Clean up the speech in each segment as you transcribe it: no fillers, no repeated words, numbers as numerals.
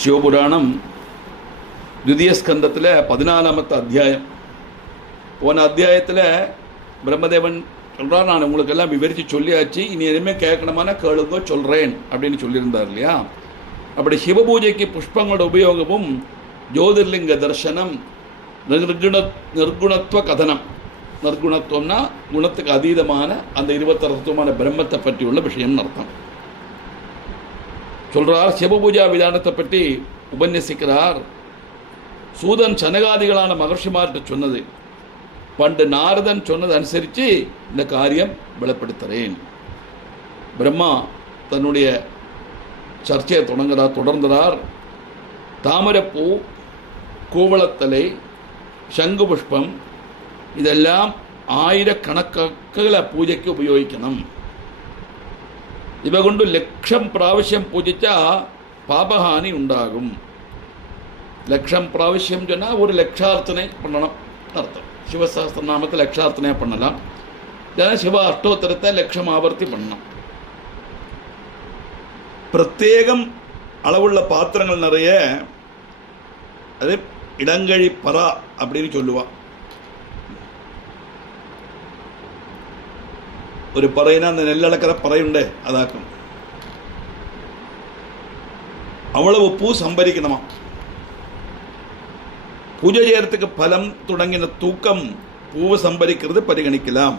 சிவபுராணம் ദ്വിതീയ ஸ்கந்தத்தில் 14ஆமത്തെ அத்தியாயம். போன அத்தியாயத்தில் பிரம்மதேவன் சொல்கிறார், நான் உங்களுக்கெல்லாம் விவரித்து சொல்லியாச்சு, இனி எதுவுமே கேட்கணுமான கேளுங்க சொல்கிறேன் அப்படின்னு சொல்லியிருந்தார் இல்லையா. அப்படி சிவபூஜைக்கு புஷ்பங்களோட உபயோகமும் ஜோதிர்லிங்க தர்சனம், நிர்குணத்துவ கதனம். நிர்குணத்துவம்னா குணத்துக்கு அதீதமான அந்த 26 தத்துவமான பிரம்மத்தை பற்றியுள்ள விஷயம்னு அர்த்தம். சொல்கிறார், சிவபூஜா விதானத்தை பற்றி உபன்யசிக்கிறார். சூதன் சனகாதிகளான மகர்ஷிமார்கிட்ட சொன்னது, பண்டு நாரதன் சொன்னது அனுசரித்து இந்த காரியம் வெளிப்படுத்துகிறேன். பிரம்மா தன்னுடைய சர்ச்சையை தொடர்ந்தார். தாமரப்பூ, கூவளத்தலை, சங்கு புஷ்பம் இதெல்லாம் ആയിരക്കണക്കിന് പൂജയ്ക്ക് ഉപയോഗിക്കണം. ഇവ കൊണ്ട് ലക്ഷം പ്രാവശ്യം പൂജിച്ചാൽ പാപഹാനി ഉണ്ടാകും. ലക്ഷം പ്രാവശ്യം சொன்னால் ஒரு லட்சார்த்தனை பண்ணணும் அர்த்தம். சிவசஹஸ்ரநாமத்தை லட்சார்த்தனை பண்ணலாம், இல்லைன்னா சிவ அஷ்டோத்தரத்தை லட்சம் ஆவர்த்தி பண்ணணும். பிரத்யேகம் அளவுள்ள பாத்திரங்கள் நிறைய, அது இடங்கழி பரா அப்படின்னு சொல்லுவாள். ഒരു പറയുന്ന அந்த നെല്ലടക്കര പറയുണ്ടേ അതാക്കും. அவ்வளவு பூ சம்பரிக்கணுமா. பூஜை செய்யறதுக்கு பலம் தொடங்கின தூக்கம் பூவை சம்பரிக்கிறது பரிகணிக்கலாம்.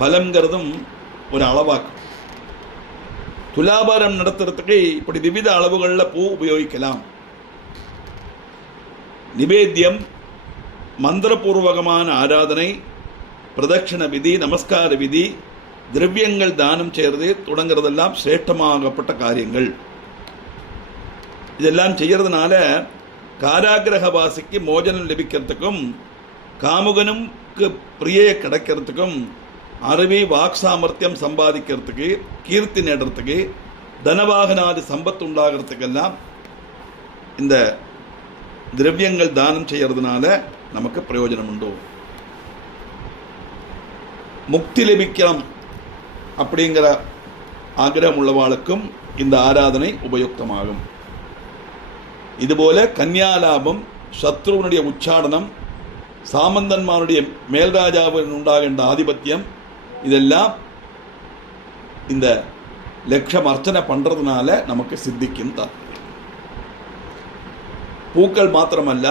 பலம்ங்கிறதும் ஒரு அளவாக்கும். துலாபாரம் நடத்துறதுக்கு இப்படி விவித அளவுகளில் பூ உபயோகிக்கலாம். நிவேத்தியம், மந்திரபூர்வகமான ஆராதனை, பிரதட்சிண விதி, நமஸ்கார விதி, திரவியங்கள் தானம் செய்கிறது தொடங்கிறதெல்லாம் சிரேஷ்டமாகப்பட்ட காரியங்கள். இதெல்லாம் செய்யறதுனால காராகிரகவாசிக்கு மோஜனம் லபிக்கிறதுக்கும், காமுகனுக்கு பிரியை கிடைக்கிறதுக்கும், அறிவி வாக் சாமர்த்தியம் சம்பாதிக்கிறதுக்கு, கீர்த்தி நேடுறதுக்கு, தனவாகனாதி சம்பத்து உண்டாகிறதுக்கெல்லாம் இந்த திரவியங்கள் தானம் செய்யறதுனால நமக்கு பிரயோஜனம் உண்டு. முக்தி லபிக்கலாம் அப்படிங்கிற ஆகிரகம் உள்ளவாளுக்கும் இந்த ஆராதனை உபயுக்தமாகும். இதுபோல கன்யாலாபம், சத்ருவனுடைய உச்சாடனம், சாமந்தன்மாருடைய மேல்ராஜாவின் உண்டாகின்ற ஆதிபத்தியம், இதெல்லாம் இந்த லட்சம் அர்ச்சனை பண்ணுறதுனால நமக்கு சித்திக்கும் தான். பூக்கள் மாத்திரமல்ல,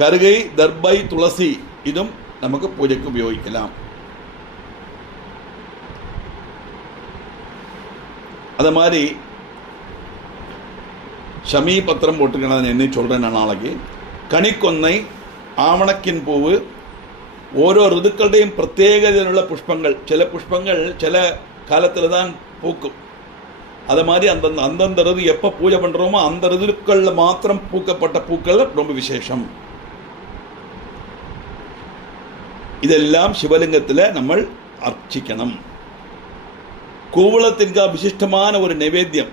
கருகை, தர்பை, துளசி இதுவும் நமக்கு பூஜைக்கு உபயோகிக்கலாம். அது மாதிரி ஷமீ பத்திரம் போட்டுக்கணும். என்ன சொல்கிறேன் நான் நாளைக்கு. கனிக்கொன்னை, ஆவணக்கின் பூவு, ஓரோ ഋതുക്കളുടെയും பிரத்யேகதையிலுள்ள புஷ்பங்கள். சில புஷ்பங்கள் சில காலத்தில் தான் பூக்கும். அது மாதிரி அந்தந்த ഋது எப்போ பூஜை பண்ணுறோமோ அந்த ഋതുக்களில் மாத்திரம் பூக்கப்பட்ட பூக்கள் ரொம்ப விசேஷம். இதெல்லாம் சிவலிங்கத்தில் நம்ம அர்ச்சிக்கணும். கூவளத்திற்கு விசிஷ்டமான ஒரு நைவேத்தியம்.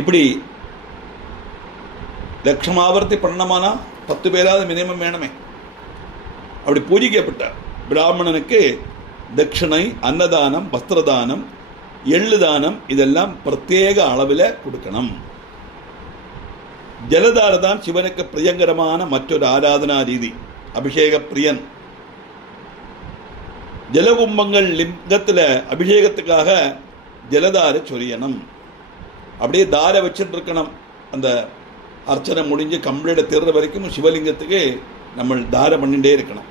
இப்படி லட்சம் ஆவர்த்தி பண்ணமானா 10 பேராவது மினிமம் வேணுமே. அப்படி பூஜிக்கப்பட்ட பிராமணனுக்கு தட்சிணை, அன்னதானம், வஸ்திரதானம், எள்ளு தானம் இதெல்லாம் பிரத்யேக அளவில் கொடுக்கணும். ஜலதாரதான் சிவனுக்கு பிரியங்கரமான மற்றொரு ஆராதனா ரீதி. அபிஷேக பிரியன். ஜலகும்பங்கள் லிங்கத்தில் அபிஷேகத்துக்காக ஜலதார சொரியணும். அப்படியே தார வச்சுட்டு இருக்கணும். அந்த அர்ச்சனை முடிஞ்சு கம்ப்ளீட்டாக தீர்ற வரைக்கும் சிவலிங்கத்துக்கு நம்ம தாரம் பண்ணிகிட்டே இருக்கணும்.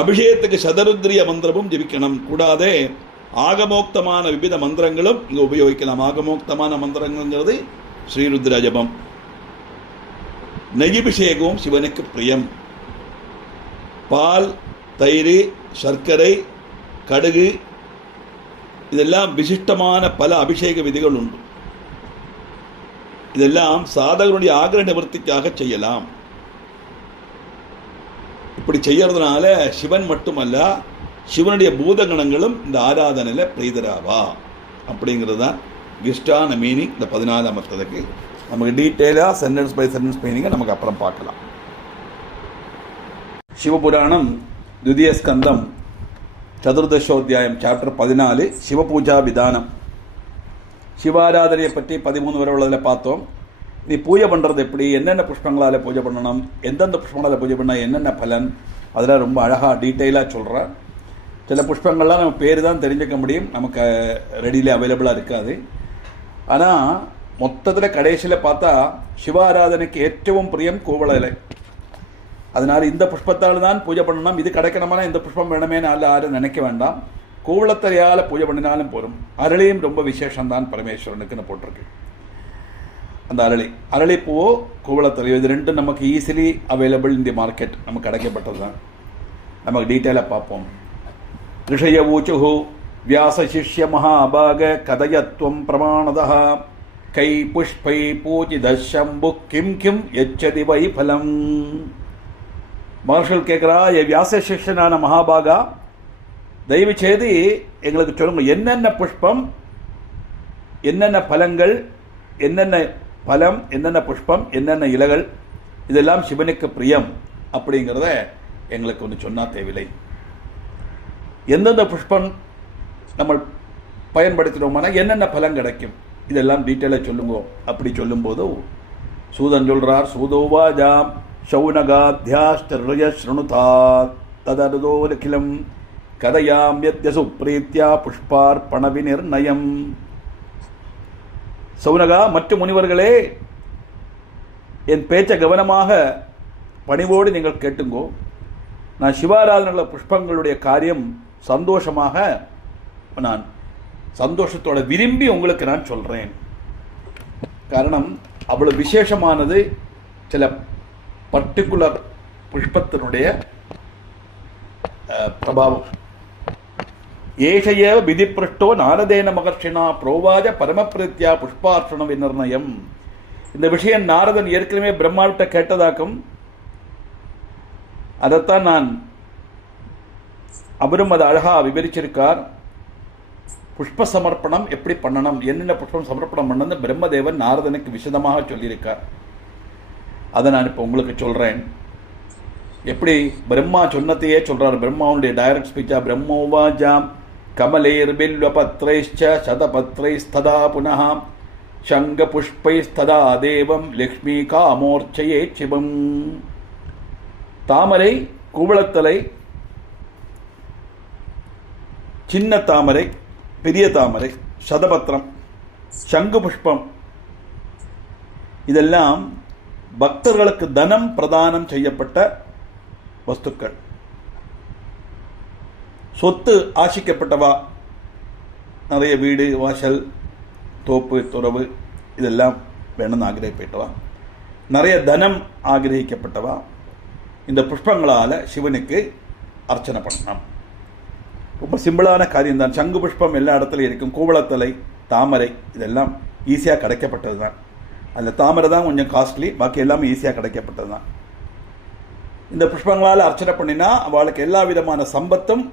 அபிஷேகத்துக்கு சதருத்ரிய மந்திரமும் ஜபிக்கணும். கூடாதே ஆகமோக்தமான விவித மந்திரங்களும் இங்கே உபயோகிக்கலாம். ஆகமோக்தமான மந்திரங்கள்ங்கிறது ஸ்ரீருத்ர ஜபம். நெய்யபிஷேகமும் சிவனுக்கு பிரியம். பால், தயிர், சர்க்கரை, கடுகு இதெல்லாம் விசிஷ்டமான பல அபிஷேக விதிகள் உண்டு. இதெல்லாம் சாதகனுடைய ஆகிரக நிவர்த்திக்காக செய்யலாம். இப்படி செய்யறதுனால சிவன் மட்டுமல்ல, சிவனுடைய பூதகணங்களும் இந்த ஆராதனையில் பிரீதராவா அப்படிங்கிறது தான் கிஷ்டான மீனிங். இந்த 14ஆமத்துக்கு நமக்கு டீட்டெயிலாக சென்டென்ஸ் பை சென்டென்ஸ் மீனிங்கை நமக்கு அப்புறம் பார்க்கலாம். சிவபுராணம் ദ്വിതീയ ஸ்கந்தம் ചതുർദശോധ്യായം ചാപ്റ്റർ 14 சிவபூஜா விதானம். சிவாராதனையை பற்றி 13 வரை உள்ளதில் பார்த்தோம். நீ பூஜை பண்ணுறது எப்படி, என்னென்ன புஷ்பங்களால் பூஜை பண்ணணும், எந்தெந்த புஷ்பங்களால் பூஜை பண்ணால் என்னென்ன பலன், அதெல்லாம் ரொம்ப அழகாக டீட்டெயிலாக சொல்கிறேன். சில புஷ்பங்கள்லாம் நம்ம பேர் தான் தெரிஞ்சுக்க முடியும், நமக்கு ரெடியில் அவைலபிளாக இருக்காது. ஆனால் மொத்தத்தில் கடைசியில் பார்த்தா சிவாராதனைக்கு ஏற்றவும் பிரியம் கூவள இலை. அதனால் இந்த புஷ்பத்தால் தான் பூஜை பண்ணணும், இது கிடைக்கணுமானா இந்த புஷ்பம் வேணுமே யாரும் நினைக்க வேண்டாம். கூவளத்தலையால் பூஜை பண்ணினாலும் போகும். அரளியும் ரொம்ப விசேஷம்தான் பரமேஸ்வரனுக்குன்னு போட்டிருக்கு. அந்த அரளிப்பூவோ கூவளத்தலையோ இது ரெண்டும் நமக்கு easily available in the market, நமக்கு கிடைக்கப்பட்டது தான். நமக்கு டீட்டெயிலாக பார்ப்போம். ரிஷய ஊச்சுஹு வியாச சிஷ்ய மகாபாக கதயத்வம் பிரமாணதா கை புஷ்பை பூஜித சம்பு கிம் கிம் எச்சதி வை பலம். மகர்ஷிகள் கேட்குறா, வியாச சிஷ்யனான மகாபாகா, தயவு செய்து எங்களுக்கு சொல்லுங்க, என்னென்ன புஷ்பம், என்னென்ன பலங்கள், என்னென்ன பலம், என்னென்ன புஷ்பம், என்னென்ன இலைகள், இதெல்லாம் சிவனுக்கு பிரியம் அப்படிங்கிறத எங்களுக்கு ஒன்று சொன்னால் தேவையில்லை. எந்தெந்த புஷ்பம் நம்ம பயன்படுத்தினோம்னா என்னென்ன பலன் கிடைக்கும், இதெல்லாம் டீட்டெயிலாக சொல்லுங்க. அப்படி சொல்லும்போது சூதன் சொல்றார், சூதோவாஜாம் சௌனகாத்யாஷ்டர்ய ஸ்ருணுதா ததனுதோலகிலம் கதையாம் யத்யசு பிரீத்யா புஷ்பார்ப்பண விநிர்ணயம். சௌனகா, மற்ற முனிவர்களே, என் பேச்சை கவனமாக பணிவோடு நீங்கள் கேட்டுங்கோ. நான் சிவாராதனை புஷ்பங்களுடைய காரியம் சந்தோஷமாக, நான் சந்தோஷத்தோட விரும்பி உங்களுக்கு நான் சொல்றேன். காரணம் அவ்வளவு விசேஷமானது. சில பர்டிகுலர் புஷ்பத்தினுடைய பிரபாவம். ஏஷைய விதிப்பிரஷ்டோ நாரதேன மகர்ஷினா புரோவாஜ பரமபிரத்யா புஷ்பார்ச்சன விநிர்ணயம். இந்த விஷயம் நாரதன் ஏற்கனவே பிரம்மாவிட்ட கேட்டதாக்கும். அதைத்தான் நான் அவரும் அதை அழகா விவரிச்சிருக்கார். புஷ்ப சமர்ப்பணம் எப்படி பண்ணணும், என்னென்ன புஷ்பம் சமர்ப்பணம் பண்ணணும் பிரம்மதேவன் நாரதனுக்கு விசதமாக சொல்லியிருக்கார். அதை நான் இப்போ உங்களுக்கு சொல்றேன். எப்படி பிரம்மா சொன்னதையே சொல்றார். பிரம்மாவுடைய டைரக்ட் ஸ்பீச்சா, பிரம்மோவாஜாம் கமலேர் பில்வபத்ரைஷ்ச சதபத்ரைஸ்ததா புனः சங்க புஷ்பைஸ்ததா தேவம் லக்ஷ்மி காமோர்ச்சயே சிவம். தாமரை, கூவளத்தலை, சின்ன தாமரை, பெரிய தாமரை, சதபத்திரம், சங்கு புஷ்பம், இதெல்லாம் பக்தர்களுக்கு தனம் பிரதானம் செய்யப்பட்ட வஸ்துக்கள். சொத்து ஆசிக்கப்பட்டவா, நிறைய வீடு வாசல் தோப்பு துறவு இதெல்லாம் வேணும்னு ஆகிரகிப்பட்டவா, நிறைய தனம் ஆகிரகிக்கப்பட்டவா இந்த புஷ்பங்களால் சிவனுக்கு அர்ச்சனை பண்ணணும். ரொம்ப சிம்பிளான காரியம்தான். சங்கு புஷ்பம் எல்லா இடத்துலையும் இருக்கும். கூவளத்தலை, தாமரை இதெல்லாம் ஈஸியாக கிடைக்கப்பட்டது தான். அதில் தாமரை தான் கொஞ்சம் காஸ்ட்லி, பாக்கி எல்லாமே ஈஸியாக கிடைக்கப்பட்டது தான். இந்த புஷ்பங்களால் அர்ச்சனை பண்ணினா அவளுக்கு எல்லா விதமான சம்பத்தும்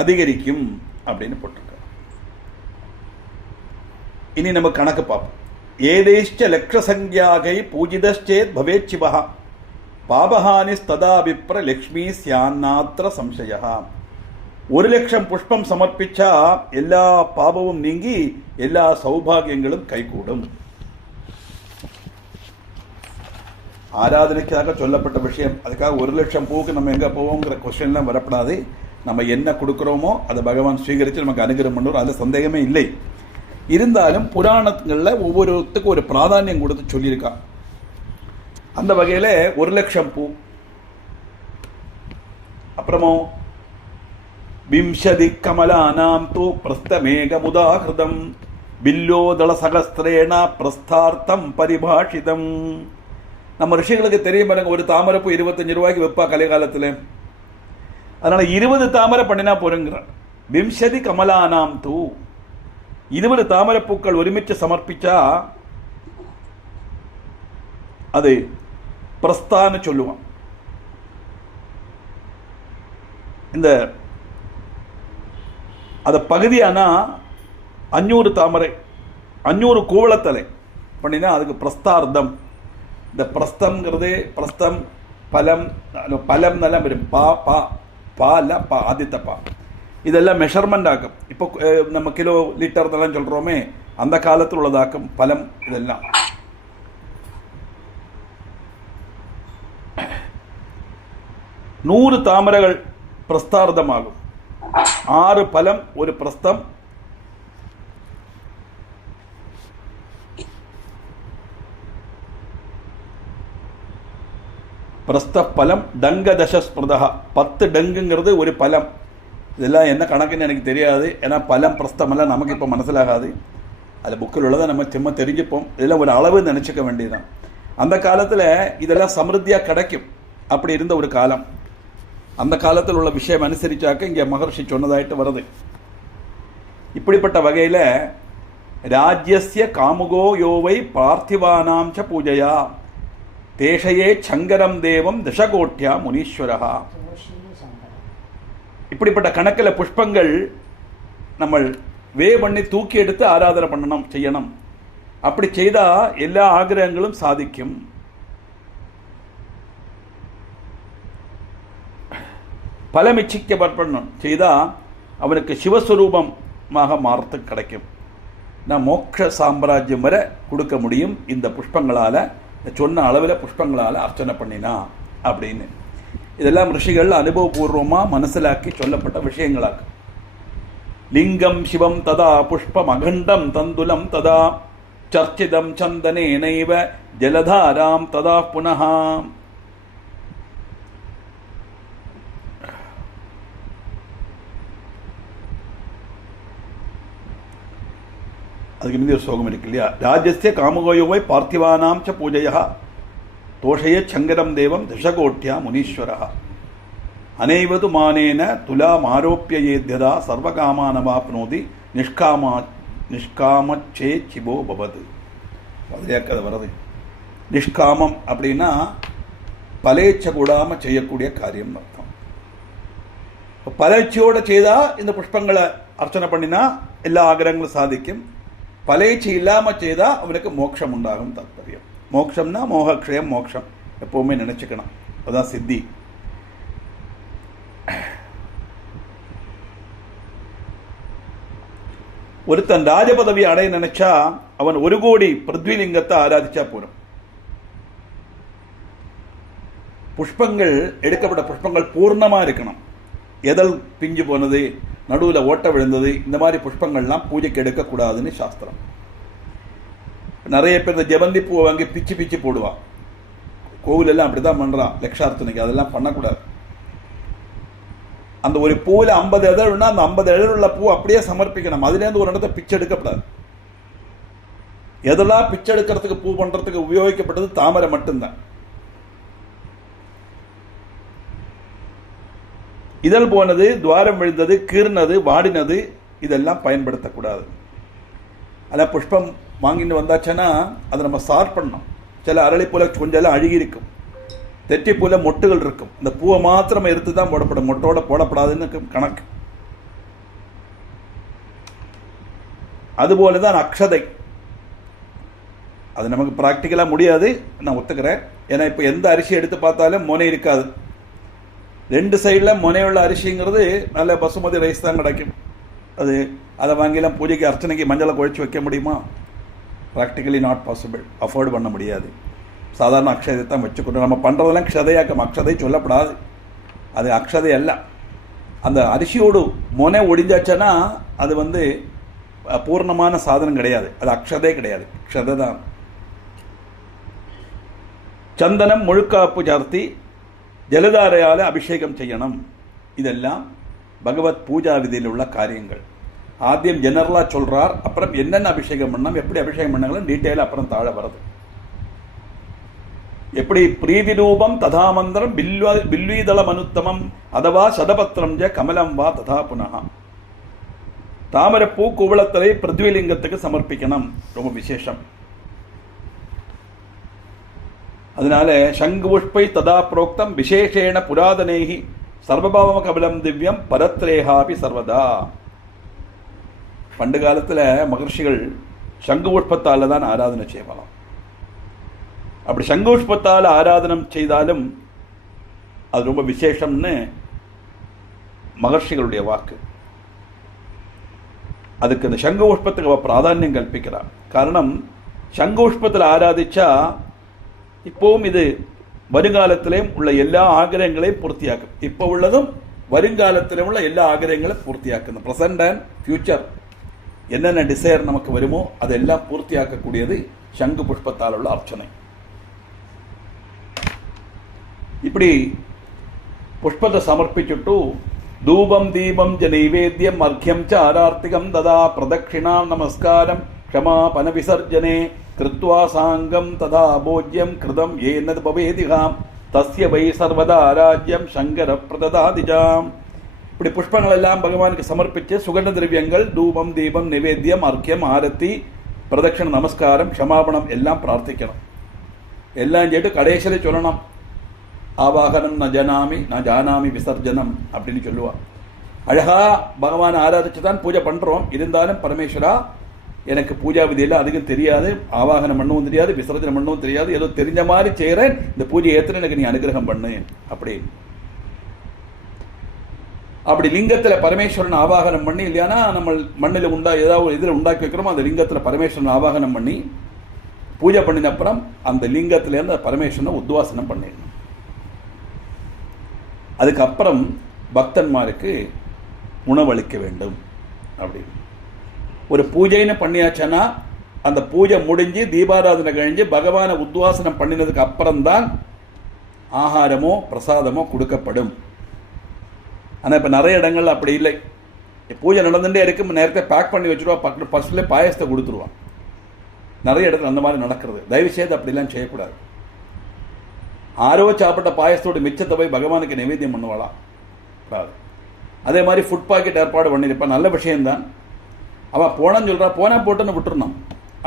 அதிகரிக்கும் அப்படின்னு போட்டிருக்காங்க. இனி நம்ம கணக்கு பார்ப்போம். ஏதேஷ்ட லக்ஷசங்கியாகை பூஜிதச்சேத் பவேத் சிவஹ பாபஹானி ததா விப்ர லக்ஷ்மி ஸ்யான்னாத்ர சம்சயா. 1,00,000 புஷ்பம் சமர்ப்பிச்சா எல்லா பாபமும் நீங்கி எல்லா சௌபாகியங்களும் கைகூடும். ஆராதனைக்காக சொல்லப்பட்ட விஷயம். அதுக்காக 1,00,000 பூவுக்கு நம்ம எங்கே போவோங்கிற கொஸ்டின்லாம் வரப்படாது. நம்ம என்ன கொடுக்குறோமோ அதை பகவான் ஸ்வீகரித்து நமக்கு அனுகிரகம் பண்ணுவோம், அதில் சந்தேகமே இல்லை. இருந்தாலும் புராணங்களில் ஒவ்வொருத்துக்கும் ஒரு பிராதானியம் கொடுத்து சொல்லியிருக்கான். அந்த வகையில் 1,00,000 பூ. அப்புறமோ விம்சதி கமலானாம் தூ பிரஸ்தமேகமுதாகிருதம் பில்லோதள சகஸ்திரேண பிரஸ்தார்த்தம் பரிபாஷிதம். நம்ம ரிஷிகளுக்கு தெரியும் பாருங்க, ஒரு தாமரைப்பூ 25 ரூபாய்க்கு வைப்பா கலைகாலத்தில். அதனால 20 தாமரை பண்ணினா போருங்கிறார். விம்சதி கமலானாம் தூ, 20 தாமரைப்பூக்கள் ஒருமிச்சு சமர்ப்பிச்சா அது பிரஸ்தான்னு சொல்லுவான். இந்த அதை பகுதியானா 500 தாமரை, 500 கூவளத்தலை பண்ணினா அதுக்கு பிரஸ்தார்த்தம். இந்த பிரஸ்தம்ங்கிறது பிரஸ்தம் பலம் பலம் நல்லா வரும். பா பா பா இல்ல பா ஆதித்த பா. இதெல்லாம் மெஷர்மெண்ட் ஆக்கும். இப்போ நம்ம கிலோ லிட்டர் இதெல்லாம் சொல்கிறோமே, அந்த காலத்தில் உள்ளதாக்கும் பலம். இதெல்லாம் 100 தாமரைகள் பிரஸ்தார்த்தமாகும். 6 பலம், 1 பிரஸ்தம். பிரஸ்த பலம் டங்க தசஸ்பிரதா, 10 டங்குங்கிறது ஒரு பலம். இதெல்லாம் என்ன கணக்குன்னு எனக்கு தெரியாது, ஏன்னா பலம் பிரஸ்தமெல்லாம் நமக்கு இப்போ மனசிலாகாது. அதில் புக்கில் உள்ளதை நம்ம சும்மா தெரிஞ்சுப்போம். இதெல்லாம் ஒரு அளவு நினச்சிக்க வேண்டியதுதான். அந்த காலத்தில் இதெல்லாம் சமிருத்தியாக கிடைக்கும், அப்படி இருந்த ஒரு காலம். அந்த காலத்தில் உள்ள விஷயம் அனுசரிச்சாக்க இங்கே மகர்ஷி சொன்னதாயிட்டு வருது. இப்படிப்பட்ட வகையில் ராஜ்யஸ்ய காமுகோ யோவை பார்த்திவானாம் ச பூஜையா தேஷயே சங்கரம் தேவம் தசகோட்யா முனீஸ்வரா. இப்படிப்பட்ட கணக்கில் புஷ்பங்கள் நம்ம பண்ணி தூக்கி எடுத்து ஆராதனை பண்ணணும், செய்யணும். அப்படி செய்தால் எல்லா ஆகிரகங்களும் சாதிக்கும். பலமிச்சிக்கப்படணும் செய்தால் அவனுக்கு சிவஸ்வரூபமாக மாறத்துக்கு கிடைக்கும். நான் மோட்ச சாம்ராஜ்யம் வரை கொடுக்க முடியும் இந்த புஷ்பங்களால், சொன்ன அளவில் புஷ்பங்களால் அர்ச்சனை பண்ணினா அப்படின்னு. இதெல்லாம் ரிஷிகள் அனுபவபூர்வமாக மனசிலாக்கி சொல்லப்பட்ட விஷயங்களாக்கு. லிங்கம் சிவம் ததா புஷ்பம் அகண்டம் தந்துலம் ததா சர்ச்சிதம் சந்தனே நைவ ஜலதாராம் ததா புனः. அதுக்கு முந்தைய ஒரு ஸ்லோகம் இருக்கு இல்லையா, ராஜ்யஸ்ய காமகோயோவை பார்த்திவானாம் ச பூஜையா தோஷயே சங்கரம் தேவம் தசகோட்யா முனீஸ்வரா. அனைவது மானேன துலாம் ஆரோப்பிய ஏத்யதா சர்வகாமானவாப்னோதி நிஷ்காமச்சே சிபோ பவது. அதிலேயாக்க வருது. நிஷ்காமம் அப்படின்னா பலேச்ச கூடாமல் செய்யக்கூடிய காரியம் அர்த்தம். பலேச்சையோடு செய்தால் இந்த புஷ்பங்களை அர்ச்சனை பண்ணினா எல்லா ஆகிரகங்களும் சாதிக்கும். பலேச்சை இல்லாமல் செய்தால் அவனுக்கு மோட்சம் உண்டாகும் தாற்பயம். மோட்சம்னா மோகக்ஷயம், மோட்சம் எப்போவுமே நினச்சிக்கணும், அதுதான் சித்தி. ஒருத்தன் ராஜபதவி அடைய நினைச்சா அவன் 1 கோடி பிருத்விலிங்கத்தை ஆராதிச்சா போறோம். புஷ்பங்கள், எடுக்கப்பட்ட புஷ்பங்கள் பூர்ணமா இருக்கணும். எதல் பிஞ்சு போனது, நடுவில் ஓட்ட விழுந்தது, இந்த மாதிரி புஷ்பங்கள்லாம் பூஜைக்கு எடுக்கக்கூடாதுன்னு சாஸ்திரம். நிறைய பேர் இந்த ஜெவந்தி பூவை வாங்கி பிச்சு பிச்சு போடுவான். கோவிலெல்லாம் அப்படி தான் பண்ணுறான் லட்சார்த்தனைக்கு. அதெல்லாம் பண்ணக்கூடாது. அந்த ஒரு பூவில் 50 இதழ்னா அந்த 50 இதழ் உள்ள பூ அப்படியே சமர்ப்பிக்கணும். அதுலேருந்து ஒரு இடத்த பிச்சை எடுக்கப்படாது. எதெல்லாம் பிச்சை எடுக்கிறதுக்கு பூ பண்ணுறதுக்கு உபயோகிக்கப்பட்டது தாமரை மட்டும்தான். இதழ் போனது, துவாரம் விழுந்தது, கீர்னது, வாடினது இதெல்லாம் பயன்படுத்தக்கூடாது. அதான் புஷ்பம் வாங்கிட்டு வந்தாச்சுன்னா அதை நம்ம சார் பண்ணணும். சில அரளிப்பூல கொஞ்சம் அழுகி இருக்கும், தெற்றிப்பூல மொட்டுகள் இருக்கும். இந்த பூவை மாத்திரம் எடுத்து தான் போடப்படும், மொட்டோட போடப்படாதுன்னு கணக்கு. அதுபோல தான் அக்ஷதை. அது நமக்கு ப்ராக்டிக்கலாக முடியாது, நான் ஒத்துக்கிறேன். ஏன்னா இப்போ எந்த அரிசி எடுத்து பார்த்தாலும் முனை இருக்காது. 2 சைடில் முனையுள்ள அரிசிங்கிறது நல்ல பசுமதி ரைஸ் தான் கிடைக்கும். அதை வாங்கிலாம் பூஜைக்கு அர்ச்சனைக்கு மஞ்சளை குழைச்சி வைக்க முடியுமா? Practically not possible. அஃபோர்டு பண்ண முடியாது. சாதாரண அக்ஷதை தான் வச்சுக்கணும். நம்ம பண்ணுறதெல்லாம் க்ஷதையாக்கம். அக்ஷதை சொல்லப்படாது, அது அக்ஷதை அல்ல. அந்த அரிசியோடு முனை ஒடிஞ்சாச்சுன்னா அது பூர்ணமான சாதனம் கிடையாது, அது அக்ஷதை கிடையாது, க்ஷதை தான். சந்தனம் முழுக்காப்பு சார்த்தி ஜலதாரையால் அபிஷேகம் செய்யணும். இதெல்லாம் பகவத் பூஜா விதியில் உள்ள காரியங்கள். ஆദ്യം ஜெனரலாக சொல்கிறார், அப்புறம் என்னென்ன அபிஷேகம் பண்ணணும், எப்படி அபிஷேகம் பண்ணாங்களும் டீட்டெயில் அப்புறம் தாழ வருது. எப்படி பிரீதி ரூபம் ததா மந்திரம் பில்வீதளம் அனுத்தமம் அதவா சதபத்திரம் ஜ கமலம் வா ததா புனः. தாமரைப்பூ குவளத்தலை பிருத்விலிங்கத்துக்கு சமர்ப்பிக்கணும், ரொம்ப விசேஷம். அதனால சங்கு புஷ்பை ததா புரோக்தம் விசேஷேண புராதனேகி சர்வபாவம கபிலம் திவ்யம் பரத்ரேகாபி சர்வதா. பண்டு காலத்தில் மகர்ஷிகள் சங்கு புஷ்பத்தால் தான் ஆராதனை செய்யலாம். அப்படி சங்கு புஷ்பத்தால் ஆராதனம் செய்தாலும் அது ரொம்ப விசேஷம்னு மகர்ஷிகளுடைய வாக்கு. அதுக்கு இந்த சங்குபுஷ்பத்துக்கு அவள் பிராதானியம் கல்பிக்கிறார். காரணம், சங்குபுஷ்பத்தில் ஆராதிச்சா இப்போவும் இது வருங்காலத்திலேயும் உள்ள எல்லா ஆகிரகங்களையும் பூர்த்தியாக்கும். இப்போ உள்ளதும் வருங்காலத்திலும் உள்ள எல்லா ஆகிரகங்களையும் பூர்த்தியாக்கும். ப்ரெசன்ட் அண்ட் ஃபியூச்சர் என்னென்ன டிசைர் நமக்கு வருமோ அதெல்லாம் பூர்த்தியாக்கக்கூடியது சங்கு புஷ்பத்தால் உள்ள அர்ச்சனை. இப்படி புஷ்பத்தை சமர்ப்பிச்சுட்டு தூபம் தீபம் ஜ நைவேத்தியம் அர்க்கியம் ச ஆரார்த்திகம் ததா பிரதட்சிணாம் நமஸ்காரம் க்ஷமாபன விசர்ஜனே கிருத்வா சாங்கம் ததா போஜ்யம் கிருதம் ஏனது பவேதிகாம் தஸ்ய வை சர்வதா ஆராஜ்யம் சங்கர பிரததாதிஜாம். இப்படி புஷ்பங்கள் எல்லாம் பகவானுக்கு சமர்ப்பிச்சு சுகந்த திரவியங்கள் தூபம் தீபம் நிவேத்தியம் அர்க்கியம் ஆரத்தி பிரதட்சண நமஸ்காரம் க்ஷமாபணம் எல்லாம் பிரார்த்திக்கணும். எல்லாம் கேட்டு கடைசியில் சொல்லணும், ஆவாகனம் ந ஜானாமி விசர்ஜனம் அப்படின்னு சொல்லுவான். அழகா பகவான் ஆராதிச்சு தான் பூஜை பண்றோம். இருந்தாலும் பரமேஸ்வரா, எனக்கு பூஜா விதியெல்லாம் அதிகம் தெரியாது, ஆவாகனம் பண்ணவும் தெரியாது, விசர்ஜனம் பண்ணவும் தெரியாது, ஏதோ தெரிஞ்ச மாதிரி செய்கிறேன், இந்த பூஜை ஏற்றுன்னு எனக்கு நீ அனுகிரகம் பண்ணு அப்படின்னு. அப்படி லிங்கத்தில் பரமேஸ்வரன் ஆவாகனம் பண்ணி, இல்லையானா நம்ம மண்ணில் ஏதாவது இதில் உண்டாக்கி வைக்கிறோமோ அந்த லிங்கத்தில் பரமேஸ்வரன் ஆவாகனம் பண்ணி பூஜை பண்ணின அப்புறம் அந்த லிங்கத்திலேருந்து பரமேஸ்வரனை உத்வாசனம் பண்ணிடணும். அதுக்கப்புறம் பக்தன்மாருக்கு உணவளிக்க வேண்டும். அப்படி ஒரு பூஜைன்னு பண்ணியாச்சுன்னா அந்த பூஜை முடிஞ்சு தீபாராதனை கழிஞ்சு பகவானை உத்வாசனம் பண்ணினதுக்கு அப்புறம்தான் ஆகாரமோ பிரசாதமோ கொடுக்கப்படும். ஆனால் இப்போ நிறைய இடங்கள்ல அப்படி இல்லை. பூஜை நடந்துட்டே இருக்கு, நேரத்தை பேக் பண்ணி வச்சுருவா, பக்கத்தில் ஃபர்ஸ்ட்ல பாயசத்தை கொடுத்துருவான். நிறைய இடத்துல அந்த மாதிரி நடக்கிறது. தயவு செய்து அப்படிலாம் செய்யக்கூடாது. ஆரோ சாப்பிட்ட பாயசத்தோட மிச்சத்தை போய் பகவானுக்கு நைவேத்தியம் பண்ணுவாளா? அதே மாதிரி ஃபுட் பாக்கெட் ஏற்பாடு பண்ணியிருப்பான். நல்ல விஷயம்தான். அவள் போனான்னு சொல்கிறா, போனால் போட்டுன்னு விட்டுருணும்.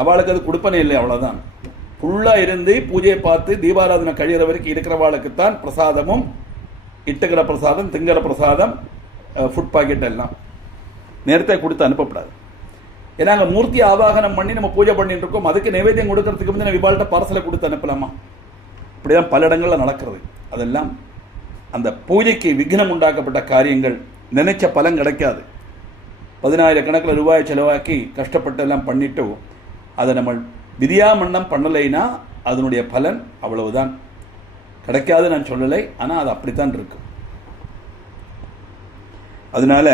அவளுக்கு அது கொடுப்பனே இல்லை, அவ்வளோதான். ஃபுல்லாக இருந்து பூஜையை பார்த்து தீபாராதனை கழிகிற வரைக்கும் இருக்கிறவாளுக்குத்தான் பிரசாதமும், இட்டுக்கிற பிரசாதம், திங்கிற பிரசாதம், ஃபுட் பாக்கெட் எல்லாம் நேரத்தை கொடுத்து அனுப்பப்படாது. ஏன்னா அங்கே மூர்த்தி ஆவாகனம் பண்ணி நம்ம பூஜை பண்ணிட்டு இருக்கோம். அதுக்கு நைவேத்தியம் கொடுக்கறதுக்கு வந்து நம்ம இவாள்கிட்ட பார்சலை கொடுத்து அனுப்பலாமா? இப்படிதான் பல இடங்களில் நடக்கிறது. அதெல்லாம் அந்த பூஜைக்கு விக்னம் உண்டாக்கப்பட்ட காரியங்கள். நினைச்ச பலன் கிடைக்காது. 10,000 ரூபாய் செலவாக்கி கஷ்டப்பட்டு எல்லாம் பண்ணிட்டு அதை நம்ம விதியாமண்ணம் பண்ணலைன்னா அதனுடைய பலன் அவ்வளவுதான். கிடைக்காது நான் சொல்லலை, ஆனால் அது அப்படித்தான் இருக்கும். அதனால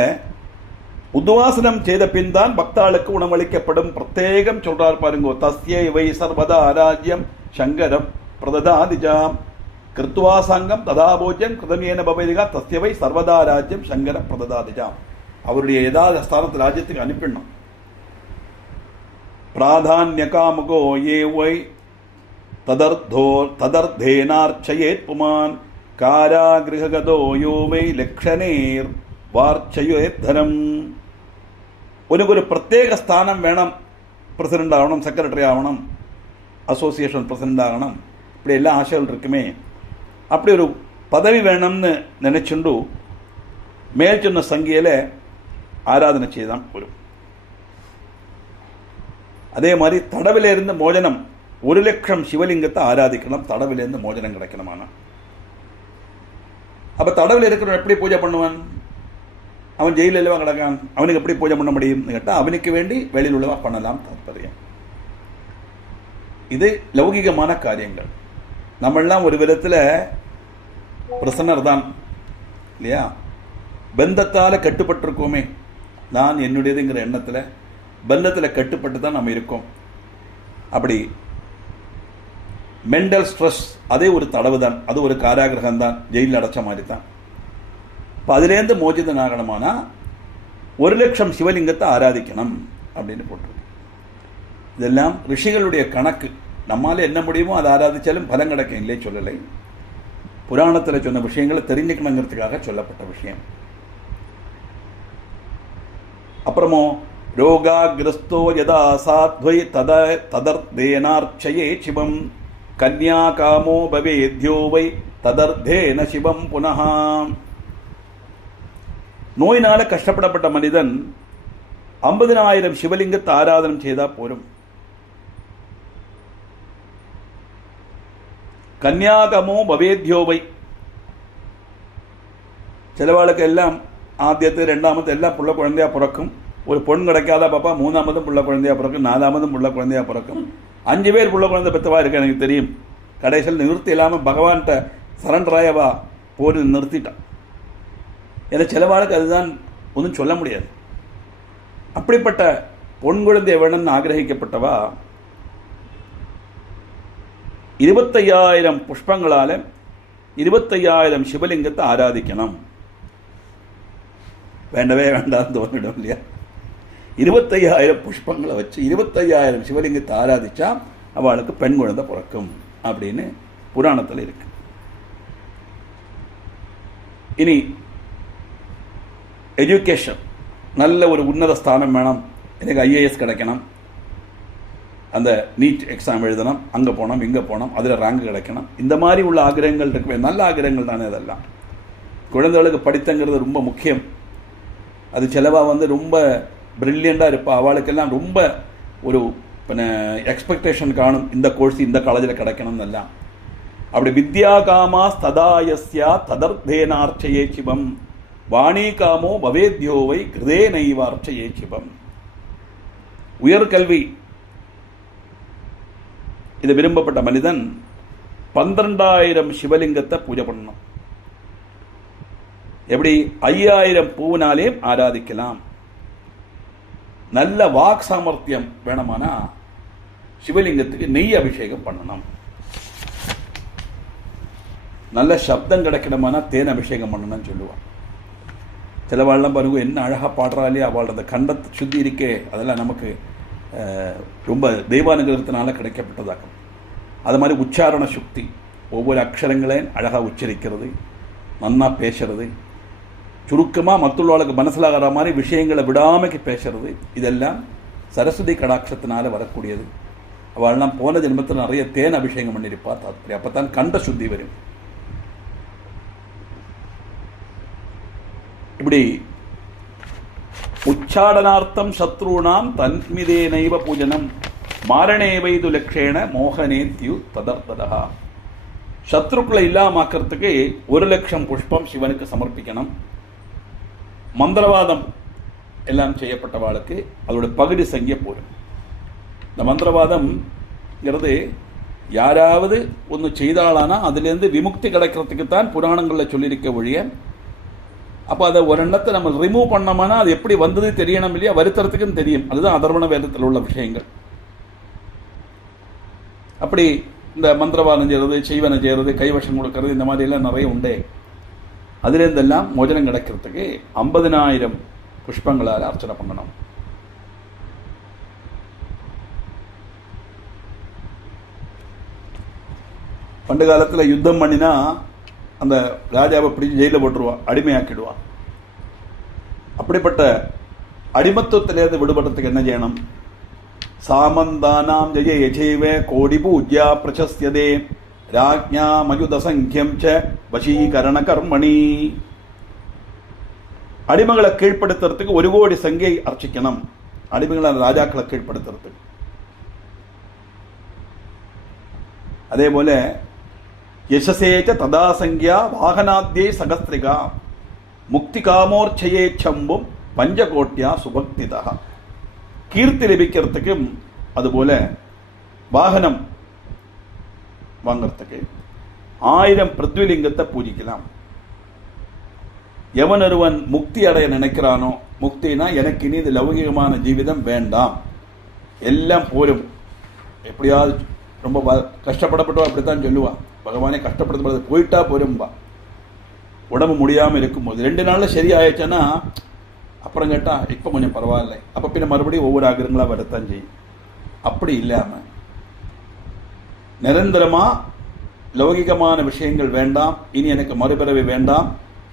உத்வாசனம் செய்த பின் தான் பக்தாளுக்கு உணவளிக்கப்படும். பிரத்யேகம் சொல்றார் பாருங்க, தஸ்யை வை சர்வதா ஆராஜ்யம் சங்கரம் பிரததாதிஜாம் கிருத்வா சங்கம் ததா போஜ்யம் கிருதமேன பவேதிகா தஸ்ய வை சர்வதா ராஜ்யம் சங்கர பிரததாதிஜாம். அவருடைய ஏதாவது ஸ்தானத்து ராஜ்யத்துக்கு அனுப்பிடணும். பிராதான்ய காமுகோ ஏ வை ததர்த்தேனார்ச்சயேத் புமான் காராகிருஹகதோ யோ வை லக்ஷணேர் வார்ச்சயேத் தனம். ഒരു പ്രത്യേക സ്ഥാനം വേണം. പ്രസിഡന്റ് ആവണം, സെക്രട്ടറി ആവണം, അസോസിയേഷൻ പ്രസിഡന്റ് ആകണം, இப்படி எல்லா ஆசைகள் இருக்குமே. அப்படி ஒரு பதவி வேணும்னு நினைச்சுண்டு மேல் சொன்ன சங்கியில ஆராதனை செய்தான் வரும். அதே மாதிரி தடவிலிருந்து மோஜனம் 1,00,000 சிவலிங்கத்தை ஆராதிக்கணும். தடவிலிருந்து மோஜனம் கிடைக்கணுமான. அப்ப தடவில் இருக்கிறவன் எப்படி பூஜை பண்ணுவான்? அவன் ஜெயிலில் எல்லாம் கிடக்கான், அவனுக்கு எப்படி பூஜை பண்ண முடியும்னு கேட்டால் அவனுக்கு வேண்டி வெளியில் உள்ளவா பண்ணலாம் தாற்பயம். இது லௌகிகமான காரியங்கள். நம்மெல்லாம் ஒரு விதத்தில் பிரசன்னர் தான் இல்லையா? பந்தத்தால் கட்டுப்பட்டிருக்கோமே. நான் என்னுடையதுங்கிற எண்ணத்தில் பந்தத்தில் கட்டுப்பட்டு தான் நம்ம இருக்கோம். அப்படி மென்டல் ஸ்ட்ரெஸ் அதே ஒரு தடவு தான், அது ஒரு காராகிரகம் தான், ஜெயிலில் அடைச்ச மாதிரி தான். இப்போ அதுலேருந்து மோஜிதன் ஆகணுமானா 1,00,000 சிவலிங்கத்தை ஆராதிக்கணும் அப்படின்னு போட்டிருக்கு. இதெல்லாம் ரிஷிகளுடைய கணக்கு. நம்மால என்ன முடியுமோ அதை ஆராதிச்சாலும் பலம் கிடைக்கும், இல்லை சொல்லலை. புராணத்தில் சொன்ன விஷயங்களை தெரிஞ்சுக்கணுங்கிறதுக்காக சொல்லப்பட்ட விஷயம். அப்புறமோ ரோகாகிரஸ்தோ யதா சாத்வை ததர்த்தேனார்ச்சயே சிவம் கன்யா காமோ பவேத்யோ வை ததர்த்தேன சிவம் புனः. நோயினால கஷ்டப்படப்பட்ட மனிதன் 50,000 சிவலிங்கத்தை ஆராதனம் செய்தா போரும். கன்யாகமோ பவேத்யோவை. சிலவாளுக்கு எல்லாம் ஆத்தியத்து 2ஆமத்து எல்லாம் புள்ள குழந்தையா பிறக்கும். ஒரு பொன் கிடைக்காத பாப்பா 3ஆமதும் புள்ள குழந்தையா பிறக்கும், 4ஆமதும் புள்ள குழந்தையா பிறக்கும். 5 பேர் புள்ள குழந்தை பெற்றவா இருக்கு எனக்கு தெரியும். கடைசியில் நிவர்த்தி இல்லாமல் பகவான்கிட்ட சரண்டராயவா போரில் நிறுத்திட்டான். ஏன்னா சிலவாளுக்கு அதுதான் ஒன்றும் சொல்ல முடியாது. அப்படிப்பட்ட பொன் குழந்தை வேணும்னு ஆகிரகிக்கப்பட்டவா 25,000 புஷ்பங்களால 25,000 சிவலிங்கத்தை ஆராதிக்கணும். வேண்டவே வேண்டாம் தோன்றிடும் இல்லையா? 25,000 புஷ்பங்களை வச்சு 25,000 சிவலிங்கத்தை ஆராதிச்சா அவளுக்கு பெண் குழந்தை பிறக்கும் அப்படின்னு புராணத்தில் இருக்கு. இனி எஜுகேஷன், நல்ல ஒரு உன்னத ஸ்தானம் வேணும், எனக்கு ஐஏஎஸ் கிடைக்கணும், அந்த நீட் எக்ஸாம் எழுதணும், அங்கே போனோம் இங்கே போனோம், அதில் ரேங்க் கிடைக்கணும், இந்த மாதிரி உள்ள ஆகிரகங்கள் இருக்குமே, நல்ல ஆகிரகங்கள் தானே அதெல்லாம். குழந்தைகளுக்கு படித்தங்கிறது ரொம்ப முக்கியம். அது செலவாக ரொம்ப பிரில்லியண்டாக இருப்பா, அவளுக்கெல்லாம் ரொம்ப ஒரு எக்ஸ்பெக்டேஷன் காணும், இந்த கோர்ஸ் இந்த காலேஜில் கிடைக்கணும் எல்லாம். அப்படி வித்யா காமா ததாயஸ்யா ததர்த்தேனார்ச்சயே சிவம் வாணி காமோ பவேத்யோவை கிருதே நைவார்ச்சயே சிவம். உயர்கல்வி இது விரும்பப்பட்ட மனிதன் 12,000 சிவலிங்கத்தை பூஜை பண்ணணும். எப்படி 5,000 பூவினாலே ஆராதிக்கலாம். நல்ல வாக் சாமர்த்தியம் வேணுமானா சிவலிங்கத்துக்கு நெய் அபிஷேகம் பண்ணணும். நல்ல சப்தம் கிடைக்கணுமானா தேன் அபிஷேகம் பண்ணணும்னு சொல்லுவான். சிலவாள்லாம் பாருங்க என்ன அழகாக பாடுறாலே, அவள் அந்த கண்டத்தை சுத்தி இருக்கே, அதெல்லாம் நமக்கு ரொம்ப தெய்வானுகிரகத்தினால கிடைக்கப்பட்டதாகும். அது மாதிரி உச்சாரண சுக்தி, ஒவ்வொரு அக்ஷரங்களையும் அழகாக உச்சரிக்கிறது, நன்னா பேசுறது, சுருக்கமாக மற்றவர்களுக்கு மனசிலாகிற மாதிரி விஷயங்களை விடாமைக்கு பேசுறது, இதெல்லாம் சரஸ்வதி கடாட்சத்தினால வரக்கூடியது. அவள்லாம் போன ஜென்மத்தில் நிறைய தேன் அபிஷேகம் பண்ணியிருப்பா தாத்பரியம். அப்போத்தான் கண்ட சுத்தி வரும். இப்படி உச்சாடனார்த்தம் சத்ருணாம் தன்மிதே நைவ பூஜனம் மாரணே வைது லட்சேன மோகனே தியு ததர்த்ததா. சத்ருக்களை இல்லாமக்கிறதுக்கு 1,00,000 புஷ்பம் சிவனுக்கு சமர்ப்பிக்கணும். மந்திரவாதம் எல்லாம் செய்யப்பட்டவாளுக்கு அதோட பகுதி சங்கிய போடும். இந்த மந்திரவாதம்ங்கிறது யாராவது ஒன்று செய்தாலானா அதுலேருந்து விமுக்தி கிடைக்கிறதுக்கு தான் புராணங்களில் சொல்லியிருக்க ஒழிய, அப்போ அதை ஒரு எண்ணத்தை நம்ம ரிமூவ் பண்ணோம்னா அது எப்படி வந்தது தெரியணும் இல்லையா, வருத்தறதுக்குன்னு தெரியும். அதுதான் அதர்வண வேதத்தில் உள்ள விஷயங்கள். அப்படி இந்த மந்திரவாதம் செய்கிறது, செய்வனை செய்கிறது, கைவசம் கொடுக்கறது, இந்த மாதிரி எல்லாம் நிறைய உண்டே. அதுலேருந்தெல்லாம் மோஜனம் கிடைக்கிறதுக்கு 50,000 புஷ்பங்களால் அர்ச்சனை பண்ணணும். பண்டு காலத்தில் யுத்தம் பண்ணினா அந்த ராஜாவை பிடிச்சி ஜெயிலில் போட்டுருவான், அடிமையாக்கிடுவான். அப்படிப்பட்ட அடிமத்துவத்திலேருந்து விடுபடுறதுக்கு என்ன செய்யணும்? சாமந்தானாம் ஜெய யஜேவ கோடி பூஜ்யா பிரசஸ்யதே ராஜ்ஞா மயுத சங்கியம் ச வசீகரண கர்மணி. அடிமைகளை கீழ்ப்படுத்துறதுக்கு 1 கோடி சங்கியை அர்ச்சிக்கணும். அடிமைகளை ராஜாக்களை கீழ்ப்படுத்துறதுக்கு. அதே போல யசசேச்ச ததா சங்கியா வாகனாத்யே சகஸ்திரிகா முக்தி காமோர்ச்சயே சம்பும் பஞ்சகோட்டியா சுபக்திதா. கீர்த்தி லபிக்கிறதுக்கும் அதுபோல வாகனம் வாங்கிறதுக்கு 1000 பிருத்விலிங்கத்தை பூஜிக்கலாம். எவனொருவன் முக்தி அடைய நினைக்கிறானோ, முக்தினா எனக்கு இனி இது லௌகிகமான ஜீவிதம் வேண்டாம், எல்லாம் போரும், எப்படியாவது ரொம்ப கஷ்டப்படப்பட்டவா அப்படித்தான் சொல்லுவான். பகவானே கஷ்டப்படுத்த போயிட்டா போரும்பா. உடம்பு முடியாமல் இருக்கும்போது 2 நாளில் சரியாயிடுச்சுன்னா அப்புறம் கேட்டால் இப்போ கொஞ்சம் பரவாயில்லை, அப்போ பின்ன மறுபடியும் ஒவ்வொரு ஆகிரங்களாக வரத்தான் செய்யும். அப்படி இல்லாமல் நிரந்தரமாக லௌகிகமான விஷயங்கள் வேண்டாம், இனி எனக்கு மறுபிறவி வேண்டாம்,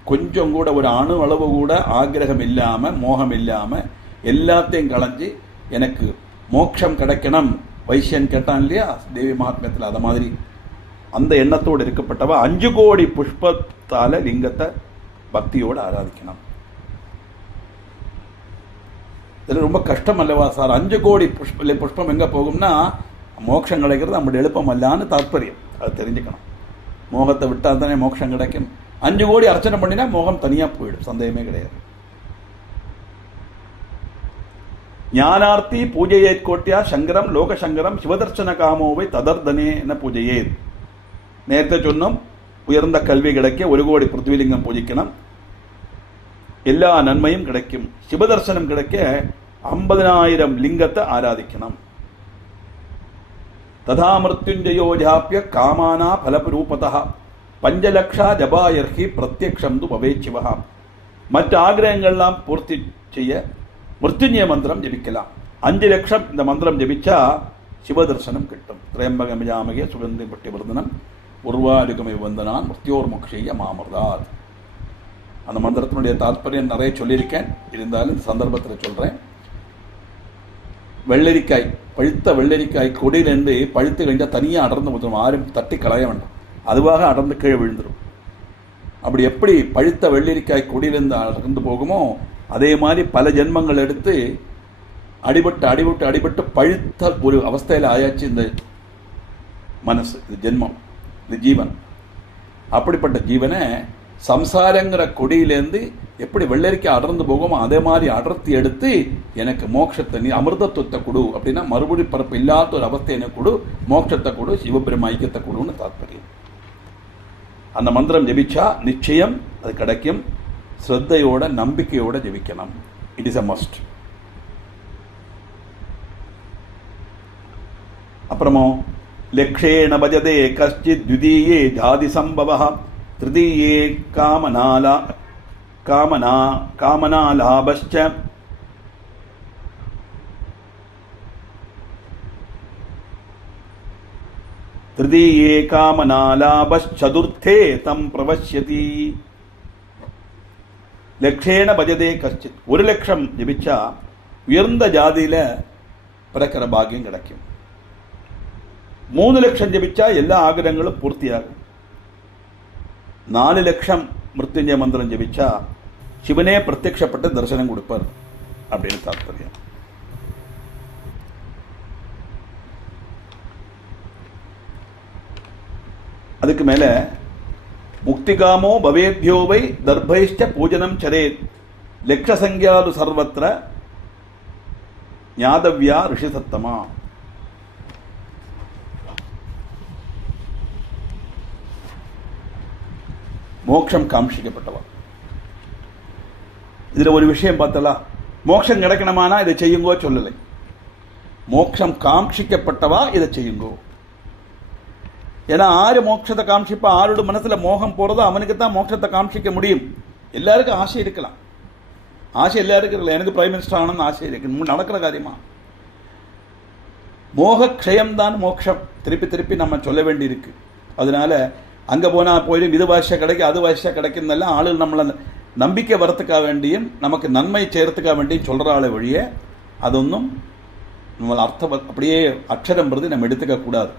கொஞ்சம் கூட ஒரு அணு அளவு கூட ஆக்கிரகம் இல்லாமல் மோகம் இல்லாமல் எல்லாத்தையும் களைஞ்சி எனக்கு மோட்சம் கிடைக்கணும். வைசியன் கேட்டான் இல்லையா தேவி மகாத்மியத்தில், அதை மாதிரி அந்த எண்ணத்தோடு இருக்கப்பட்டவ 5 கோடி புஷ்பத்தால லிங்கத்தை பக்தியோடு ஆராதிக்கணும். இதில் ரொம்ப கஷ்டம் அல்லவா சார்? 5 கோடி புஷ்பம் எங்கே போகும்னா மோட்சம் கிடைக்கிறது நம்மளுடைய எழுப்பம் அல்லான்னு தாற்பயம். அதை தெரிஞ்சுக்கணும். மோகத்தை விட்டால் தானே மோட்சம் கிடைக்கும். 5 கோடி அர்ச்சனை பண்ணினா மோகம் தனியாக போயிடும், சந்தேகமே கிடையாது. ജ്ഞാനാർത്ഥി പൂജയേത്കോട്യ ശങ്കരം ലോകശങ്കരം ശിവദർശന കാമോവൈ തദർദനേന പൂജയേത്. നേരത്തെ ചൊന്നും ഉയർന്ന കൽവി കിടയ്ക്ക് 1 കോടി പൃഥ്വിലിംഗം പൂജിക്കണം, എല്ലാ നന്മയും കിടക്കും. ശിവദർശനം കിടയ്ക്ക് 50,000 ലിംഗത്തെ ആരാധിക്കണം. തഥാ മൃത്യുഞ്ജയോ ജാപ്യ കാമാനാ ഫലരൂപതഃ പഞ്ചലക്ഷ ജപായർഹി പ്രത്യക്ഷം തു ഭവേശിവ. മറ്റാഗ്രഹങ്ങളെല്ലാം പൂർത്തി ചെയ്യ മൃത്യുഞ്ജയ മന്ത്രം ജപിக்கலாம். 5 ലക്ഷം இந்த மந்திரம் ஜபிச்சா சிவதர்சனம் கிட்டும். திரையம்பகமஜாமகே சுகந்தி பட்டிவர்தனம் உருவாருகமை வந்தனான் மிருத்யோர் மோக்ஷைய மாமர்தாத். அந்த மந்திரத்தினுடைய தாற்பயம் நிறைய சொல்லியிருக்கேன், இருந்தாலும் இந்த சந்தர்ப்பத்தில் சொல்கிறேன். வெள்ளரிக்காய், பழுத்த வெள்ளரிக்காய் கொடியிலேருந்து பழுத்து கழிஞ்சால் தனியாக அடர்ந்து போதும், யாரும் தட்டி களைய வேண்டாம், அதுவாக அடர்ந்து கீழே விழுந்துடும். அப்படி எப்படி பழுத்த வெள்ளரிக்காய் கொடியிலேருந்து அடர்ந்து போகுமோ அதே மாதிரி பல ஜென்மங்கள் எடுத்து அடிபட்டு பழுத்த ஒரு அவஸ்தையில் ஆயாச்சு இந்த மனசு, இது ஜென்மம், இது ஜீவன். அப்படிப்பட்ட ஜீவனை சம்சாரங்கிற கொடியிலேருந்து எப்படி வெள்ளரிக்காய் அடர்ந்து போகுமோ அதே மாதிரி அடர்த்தி எடுத்து எனக்கு மோட்சத்தை, நீ அமிர்தத்துவத்தை கொடு அப்படின்னா மறுபடி பரப்பு இல்லாத ஒரு அவஸ்தை எனக்கு கொடு, மோட்சத்தை கொடு, சிவபிரம ஐக்கியத்தை கொடுன்னு தாத்பரியம். அந்த மந்திரம் ஜபிச்சா நிச்சயம் அது கிடைக்கும். ஸ்ரத்தையோட நம்பிக்கையோட ஜபிக்கணும். It is a must. அப்புறமோ லக்ஷேண பஜதே கஷ்டித் த்விதீயே ஜாதி சம்பவः திருதீயே காமனாலாபஸ்ச திருதீயே காமனாலாபஸ்சதுர்த்தே தம் பிரவஷ்யதி. லக்ஷேண பஜதே கஷ்டித், 1 லட்சம் ஜபிச்சா உயர்ந்த ஜாதியில பிறக்கிற பாக்கியம் கிடைக்கும். 3 லட்சம் ஜபிச்சா எல்லா ஆகிரகங்களும் பூர்த்தியாகும். 4 லட்சம் மிருத்யுஞ்சய மந்திரம் ஜபிச்சா சிவனே பிரத்யக்ஷப்பட்டு தரிசனம் கொடுப்பார் அப்படின்னு தாத்பரியம். அதுக்கு மேல முக்திகாமோ பவேத்யோவை தர்பைஷ்ட பூஜனம் சரேத் லட்சசங்கியாது சர்வத்திர ஞாதவ்யா ரிஷிசத்தமா. மோட்சம் காமிக்கப்பட்டவா. இதுல ஒரு விஷயம் பார்த்தலா, மோட்சம் கிடைக்கணுமானா இதை செய்யுங்கோ சொல்லலை, மோட்சம் காமிக்கப்பட்டவா இதை செய்யுங்கோ. ஏன்னா ஆறு மோட்சத்தை காமிச்சிப்பா, ஆரோட மனசுல மோகம் போறதோ அவனுக்கு தான் மோட்சத்தை காமிக்க முடியும். எல்லாருக்கும் ஆசை இருக்கலாம், ஆசை எல்லாருக்கும் இருக்கலாம். எனக்கு பிரைம் மினிஸ்டர் ஆனன்னு ஆசை இருக்கு, நடக்கிற காரியமா? மோகக்ஷயம்தான் மோட்சம். திருப்பி திருப்பி நம்ம சொல்ல வேண்டி இருக்கு. அதனால அங்கே போனால் போயிடும், இது வாசியா கிடைக்கும் அது வாசியா கிடைக்குன்னெல்லாம் ஆளுகள் நம்மளை நம்பிக்கை வரத்துக்காக வேண்டியும் நமக்கு நன்மை செய்கிறதுக்காக வேண்டியும் சொல்கிற ஆளை வழியே அതൊന്നും நம்ம அர்த்தம் அப்படியே அக்ஷரம் பிரதி நம்ம எடுத்துக்க கூடாது.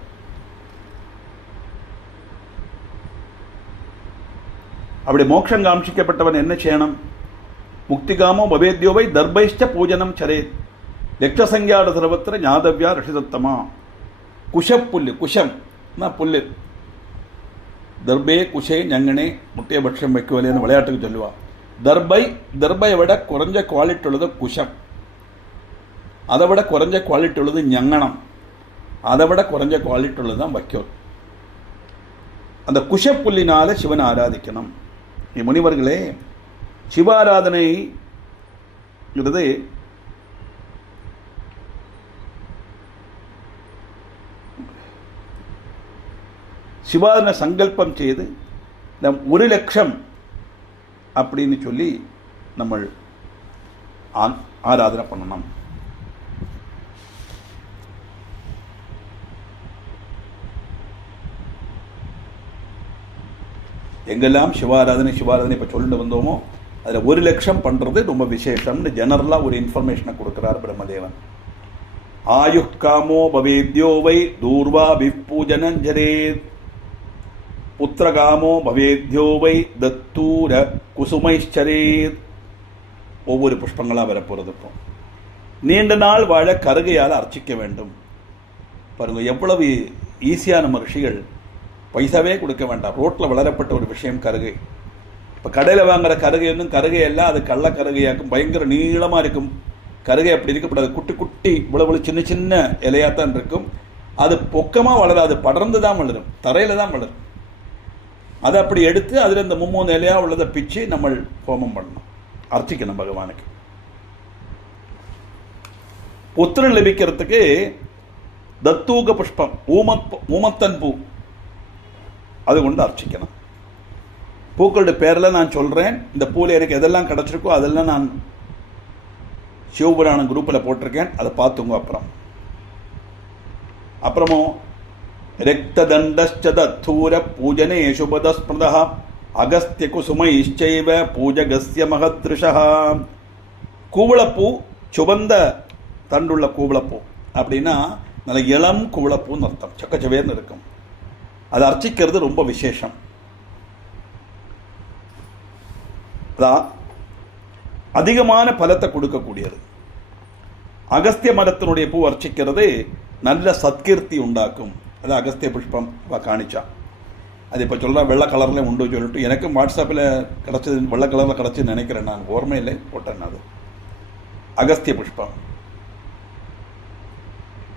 அப்படி மோட்சம் காமிக்கப்பட்டவன் என்ன செய்யணும்? முக்திகாமோ பவேத்யோவை தர்பைஷ்ட பூஜனம் சரேத் லட்சசங்கியாட சர்வத்திர ஞாதவ்யா ரிஷிதத்தமா. குஷப்புல்லு, குஷம் புல்லு, தர்பே குஷே ஞங்கனே முட்டைய பட்சம் வைக்கவில்லைன்னு விளையாட்டுக்கு சொல்லுவா. தர்பை விட குறைஞ்ச குவாலிட்டி உள்ளது குஷம், அதை விட குறைஞ்ச குவாலிட்டி உள்ளது ஞங்கனம், அதை விட குறைஞ்ச குவாலிட்டி உள்ளது தான் வைக்கோல். அந்த குஷப்புல்லினால சிவனை ஆராதிக்கணும். முனிவர்களே, சிவாராதனைங்கிறது சிவாதன சங்கல்பம் செய்து நம் 1 லட்சம் அப்படின்னு சொல்லி நம்ம ஆராதனை பண்ணணும். எங்கெல்லாம் சிவாராதனை இப்போ சொல்லிட்டு வந்தோமோ அதில் 1 லட்சம் பண்ணுறது ரொம்ப விசேஷம்னு ஜெனரலாக ஒரு இன்ஃபர்மேஷனை கொடுக்குறார் பிரம்மதேவன். ஆயுக்காமோ பவேத்யோ வை தூர்வா விப்பூஜனஞ்சரேத் புத்திரகாமோ பவேத்யோ வை தத்தூர குசுமைச்சரேத். ஒவ்வொரு புஷ்பங்களாக வரப்போகிறது. இப்போ நீண்ட நாள் வாழ கருகையால் அர்ச்சிக்க வேண்டும். பாருங்க எவ்வளவு ஈஸியான ரிஷிகள், பைசாவே கொடுக்க வேண்டாம். ரோட்டில் வளரப்பட்ட ஒரு விஷயம் கருகை. இப்போ கடையில் வாங்குற கருகை ஒன்றும் கருகை எல்லாம், அது கள்ள கருகையாக்கும், பயங்கர நீளமாக இருக்கும் கருகை அப்படி இருக்கப்படாது. குட்டி குட்டி இவ்வளவு சின்ன சின்ன இலையாத்தான் இருக்கும். அது பொக்கமாக வளராது, படர்ந்து தான் வளரும், தரையில் தான் வளரும். அதை அப்படி எடுத்து அதில் இந்த 3 இலையாக உள்ளதை பிச்சு நம்ம ஹோமம் பண்ணணும், அர்ச்சிக்கணும் பகவானுக்கு. புத்திரன் லபிக்கிறதுக்கு தத்தூக புஷ்பம், ஊமத்தன் பூ, அது கொண்டு அர்ச்சிக்கணும். பூக்களுடைய பேரில் நான் சொல்கிறேன். இந்த பூவில் எனக்கு எதெல்லாம் கிடச்சிருக்கோ அதெல்லாம் நான் சிவபுராணம் குரூப்பில் போட்டிருக்கேன், அதை பார்த்துங்க. அப்புறமோ ரக்ததண்டஸ்சதூர பூஜனே சுபதஸ்மிருத அகஸ்திய குசுமைச்சைவ பூஜகஸ்ய மகத்ருஷா. கூவளப்பூ, சுபந்த தண்டுள்ள கூவளப்பூ அப்படின்னா நல்ல இளம் கூவளப்பூன்னு அர்த்தம், சக்கச்சவேர்னு இருக்கும். அதை அர்ச்சிக்கிறது ரொம்ப விசேஷம். அதான் அதிகமான பலத்தை கொடுக்கக்கூடியது. அகஸ்திய மரத்தினுடைய பூ அர்ச்சிக்கிறது நல்ல சத்கீர்த்தி உண்டாக்கும். அது அகஸ்திய புஷ்பம் காணிச்சா. அது இப்போ சொல்ல வெள்ளை கலரில் உண்டு சொல்லிட்டு எனக்கும் வாட்ஸ்அப்பில் கிடச்சது, வெள்ளை கலரில் கிடச்சின்னு நினைக்கிறேன், நான் ஓர்மையில்லை போட்டேன். அது அகஸ்திய புஷ்பம்.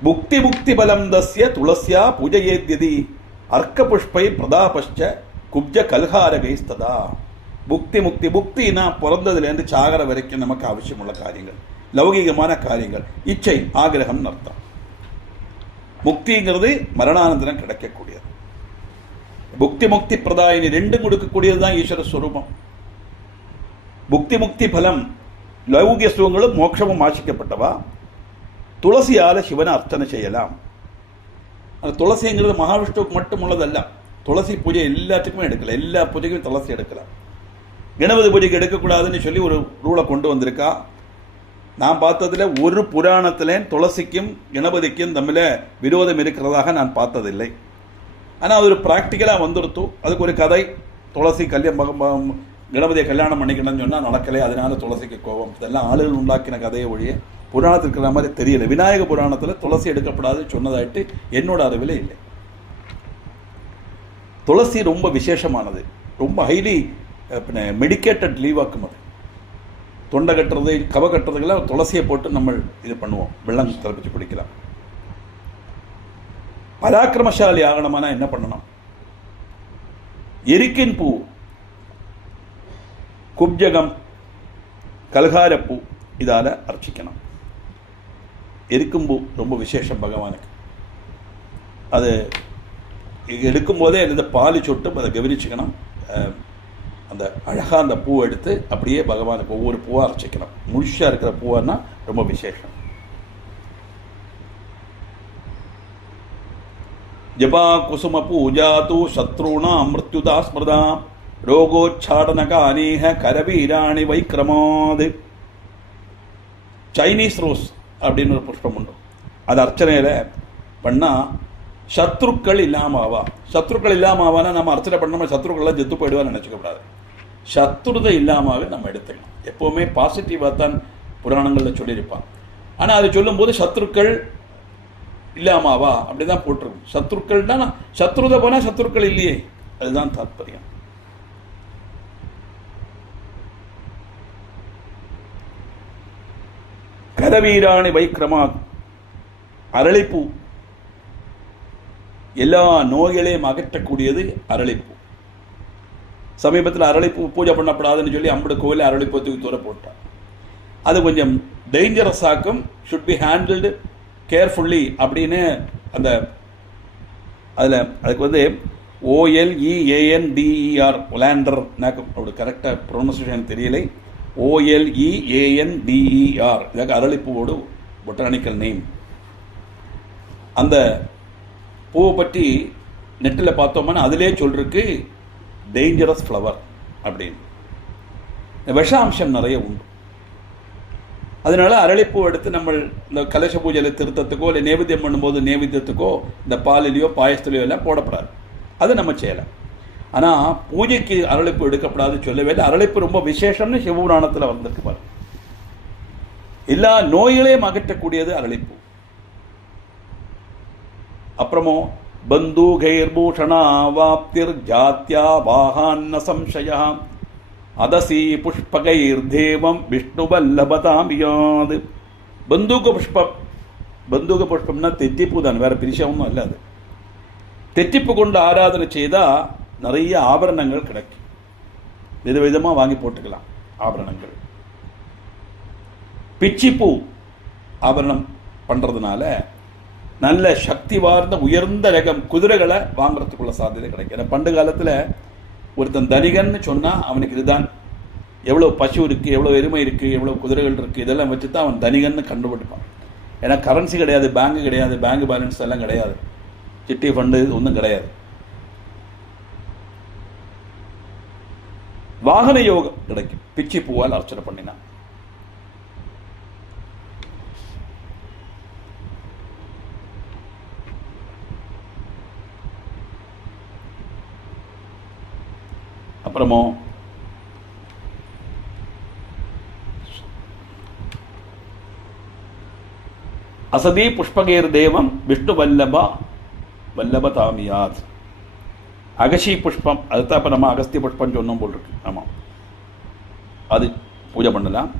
புக்தி முக்தி பலம் தஸ்ய துளசியா பூஜையேத்யதி அர்க்க புஷ்பை பிரதாபஷ்ச குப்ஜ கல்ஹாரகைஸ்ததா. புக்தி முக்தி, புக்தினா பிறந்ததுலேருந்து சாகர வரைக்கும் நமக்கு அவசியமுள்ள காரியங்கள், லௌகிகமான காரியங்கள், இச்சை ஆகிரகம் அர்த்தம். முக்திங்கிறது மரணானந்தரம் கிடைக்கக்கூடியது. புக்தி முக்தி பிரதாயினி ரெண்டும் கொடுக்கக்கூடியது தான் ஈஸ்வர ஸ்வரூபம். புக்தி முக்தி பலம், லௌகிக சுகங்களும் மோட்சமும் ஆசிக்கப்பட்டவா துளசியால சிவனை அர்ச்சனை செய்யலாம். அந்த துளசிங்கிறது மகாவிஷ்ணுவுக்கு மட்டும் உள்ளதல்ல. துளசி பூஜை எல்லாத்துக்குமே எடுக்கலாம், எல்லா பூஜைக்கும் துளசி எடுக்கலாம். கணபதி பூஜைக்கு எடுக்கக்கூடாதுன்னு சொல்லி ஒரு ரூலை கொண்டு வந்திருக்கா. நான் பார்த்ததில் ஒரு புராணத்தில் துளசிக்கும் கணபதிக்கும் தமிழ விரோதம் இருக்கிறதாக நான் பார்த்ததில்லை. ஆனால் அது ஒரு ப்ராக்டிக்கலாக வந்துடுத்து. அதுக்கு ஒரு கதை, துளசி கணபதியை கல்யாணம் பண்ணிக்கணும்னு சொன்னால் நடக்கலை, அதனால துளசிக்கு கோபம். இதெல்லாம் ஆளுகள் உண்டாக்கின கதையை ஒழிய புராணத்தில் இருக்கிற மாதிரி தெரியல. விநாயக புராணத்தில் துளசி எடுக்கப்படாது சொன்னதாயிட்டு என்னோட அறிவில் இல்லை. துளசி ரொம்ப விசேஷமானது, ரொம்ப ஹைலி மெடிக்கேட்டட் லீவாக்கும். அது தொண்டை கட்டுறது, கவ கட்டுறதுக்கெல்லாம் துளசியை போட்டு நம்ம இது பண்ணுவோம், வெள்ளம் திறப்பிச்சு குடிக்கலாம். பராக்கிரமசாலி ஆகணுமானா என்ன பண்ணணும்? எரிக்கின் பூ, குப்ஜகம், கல்காரப்பூ இதால அர்ச்சிக்கணும். எரிக்கும்பூ ரொம்ப விசேஷம் பகவானுக்கு. அது எடுக்கும் போதே இந்த பாலி சொட்டும் அதை கவனிச்சுக்கணும். அந்த அழகாக அந்த பூவை எடுத்து அப்படியே பகவானுக்கு ஒவ்வொரு பூவாக அர்ச்சிக்கணும். முழுஷாக இருக்கிற பூவான்னா ரொம்ப விசேஷம். ஜபா குசும பூஜாத்து சத்ருணா மிருத்யுதா ஸ்மிருதா ரோகோச்சாடனக அநேக கரவீராணி வைக்கிரமாது. சைனீஸ் ரோஸ் அப்படின்னு ஒரு புஷ்பம் உண்டு. அது அர்ச்சனையில் பண்ணால் சத்ருக்கள் இல்லாமல் ஆவா. சத்ருக்கள் இல்லாமல் ஆவானா நம்ம அர்ச்சனை பண்ணாமல் சத்ருக்கள்லாம் செத்து போயிடுவான்னு நினச்சிக்கப்படாது. சத்ருதை இல்லாமவே நம்ம எடுத்துக்கலாம். எப்போவுமே பாசிட்டிவாக தான் புராணங்களில் சொல்லியிருப்பான். ஆனால் அது சொல்லும்போது சத்ருக்கள் இல்லாமாவா அப்படி தான் போட்டிருக்கும். சத்ருக்கள்னா சத்ருதை போனால் சத்ருக்கள் இல்லையே, அதுதான் தாத்பரியம். கரவீராணி வைக்கிரமா, அரளிப்பூ எல்லா நோய்களையும் அகற்றக்கூடியது அரளிப்பூ. சமீபத்தில் அரளிப்பூ பூஜை பண்ணப்படாதுன்னு சொல்லி 50 கோவில் அரளிப்பூ தூக்கி தூர போட்டான். அது கொஞ்சம் டேஞ்சரஸ் ஆக்கும், ஷுட் பி ஹேண்டில்டு கேர்ஃபுல்லி அப்படின்னு அந்த அதில் அதுக்கு OLEANDER ஒலாண்டர், எனக்கு அப்படி கரெக்டாக ப்ரொனன்சியேஷன் தெரியலை. OLEANDER இதாக அரளிப்பூவோடு பொட்டானிக்கல் நேம். அந்த பூவை பற்றி நெட்டில் பார்த்தோம்னா அதிலே சொல்லிருக்கு டேஞ்சரஸ் ஃப்ளவர் அப்படின்னு. விஷாம்சம் நிறைய உண்டு. அதனால அரளிப்பூ எடுத்து நம்ம இந்த கலச பூஜையில் திருத்தத்துக்கோ இல்லை நேவேத்தியம் பண்ணும்போது நேவேத்தியத்துக்கோ இந்த பாலிலையோ பாயசத்துலையோ எல்லாம் போடப்படாது. அதை நம்ம செய்யலாம். ஆனால் பூஜைக்கு அரளிப்பூ எடுக்கப்படாது சொல்லவே இல்லை. அரளிப்பூ ரொம்ப விசேஷம்னு சிவபுராணத்தில் வந்திருக்கு பாரு. எல்லா நோய்களையும் அகற்றக்கூடியது அரளிப்பூ. அப்புறமோ பந்தூகைர்பூஷணா வாப்திர் ஜாத்யா வாஹான்ன சம்சயா அதசி புஷ்பகைர் தேவம் விஷ்ணுவல்லபதாம் யாது. பந்தூக புஷ்பம், பந்தூக புஷ்பம்னா தெத்திப்பு தான், வேற பிரிச்சா ஒன்றும் அல்ல. அது தெத்திப்பு கொண்டு ஆராதனை செய்தால் நிறைய ஆபரணங்கள் கிடைக்கும். விதவிதமாக வாங்கி போட்டுக்கலாம் ஆபரணங்கள். பிச்சிப்பூ ஆபரணம் பண்ணுறதுனால நல்ல சக்தி வார்ந்த உயர்ந்த ரகம் குதிரைகளை வாங்குறதுக்குள்ள சாத்தியதை கிடைக்கும். ஏன்னா பண்டு காலத்தில் ஒருத்தன் தனிகன்னு சொன்னால் அவனுக்கு இதுதான், எவ்வளோ பசு இருக்குது, எவ்வளோ எருமை இருக்குது, எவ்வளோ குதிரைகள் இருக்குது, இதெல்லாம் வச்சு தான் அவன் தனிகன்னு கண்டுபிடிப்பான். ஏன்னா கரன்சி கிடையாது, பேங்கு கிடையாது, பேங்க் பேலன்ஸ் எல்லாம் கிடையாது, சிட்டி ஃபண்டு ஒன்றும் கிடையாது. வாகன யோகம் கிடைக்கும் பிச்சி பூவால் அர்ச்சனை பண்ணினா. அப்புறமோ அசதி புஷ்பகேர் தேவம் விஷ்ணு வல்லபா வல்லபதாமியாத். அகசி புஷ்பம், அதுதான் இப்போ நம்ம அகஸ்திய புஷ்பம் சொன்னோம் போல் இருக்கு. ஆமாம், அது பூஜை பண்ணலாம்.